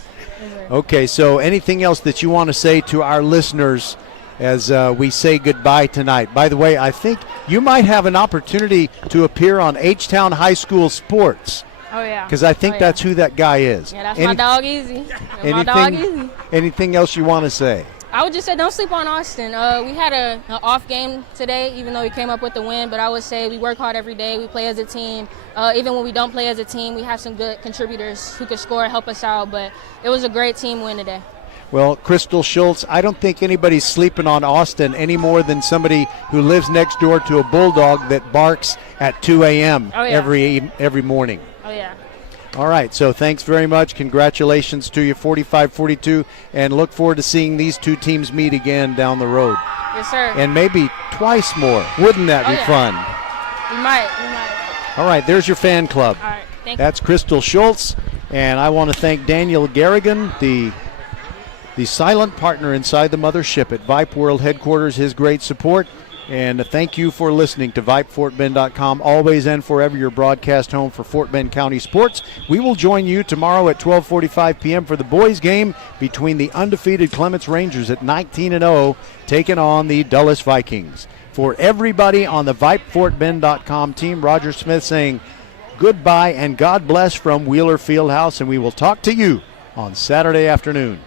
Okay, so anything else that you want to say to our listeners as we say goodbye tonight? By the way, I think you might have an opportunity to appear on H-Town High School Sports. Oh, yeah. Because I think that's who that guy is. Yeah, that's my dog Easy. My dog Easy. Anything else you want to say? I would just say don't sleep on Austin. We had an off game today, even though we came up with the win. But I would say we work hard every day. We play as a team. Even when we don't play as a team, we have some good contributors who could score and help us out. But it was a great team win today. Well, Crystal Schultz, I don't think anybody's sleeping on Austin any more than somebody who lives next door to a bulldog that barks at 2 a.m. every morning. Oh, yeah. All right, so thanks very much. Congratulations to you, 45-42, and look forward to seeing these two teams meet again down the road. Yes, sir. And maybe twice more. Wouldn't that be fun? We might. All right, there's your fan club. All right, thank That's Crystal Schultz, and I want to thank Daniel Garrigan, the silent partner inside the mothership at Vype World Headquarters, his great support. And thank you for listening to VypeFortBend.com, always and forever your broadcast home for Fort Bend County sports. We will join you tomorrow at 12:45 p.m. for the boys' game between the undefeated Clements Rangers at 19-0 taking on the Dulles Vikings. For everybody on the VypeFortBend.com team, Roger Smith saying goodbye and God bless from Wheeler Fieldhouse, and we will talk to you on Saturday afternoon.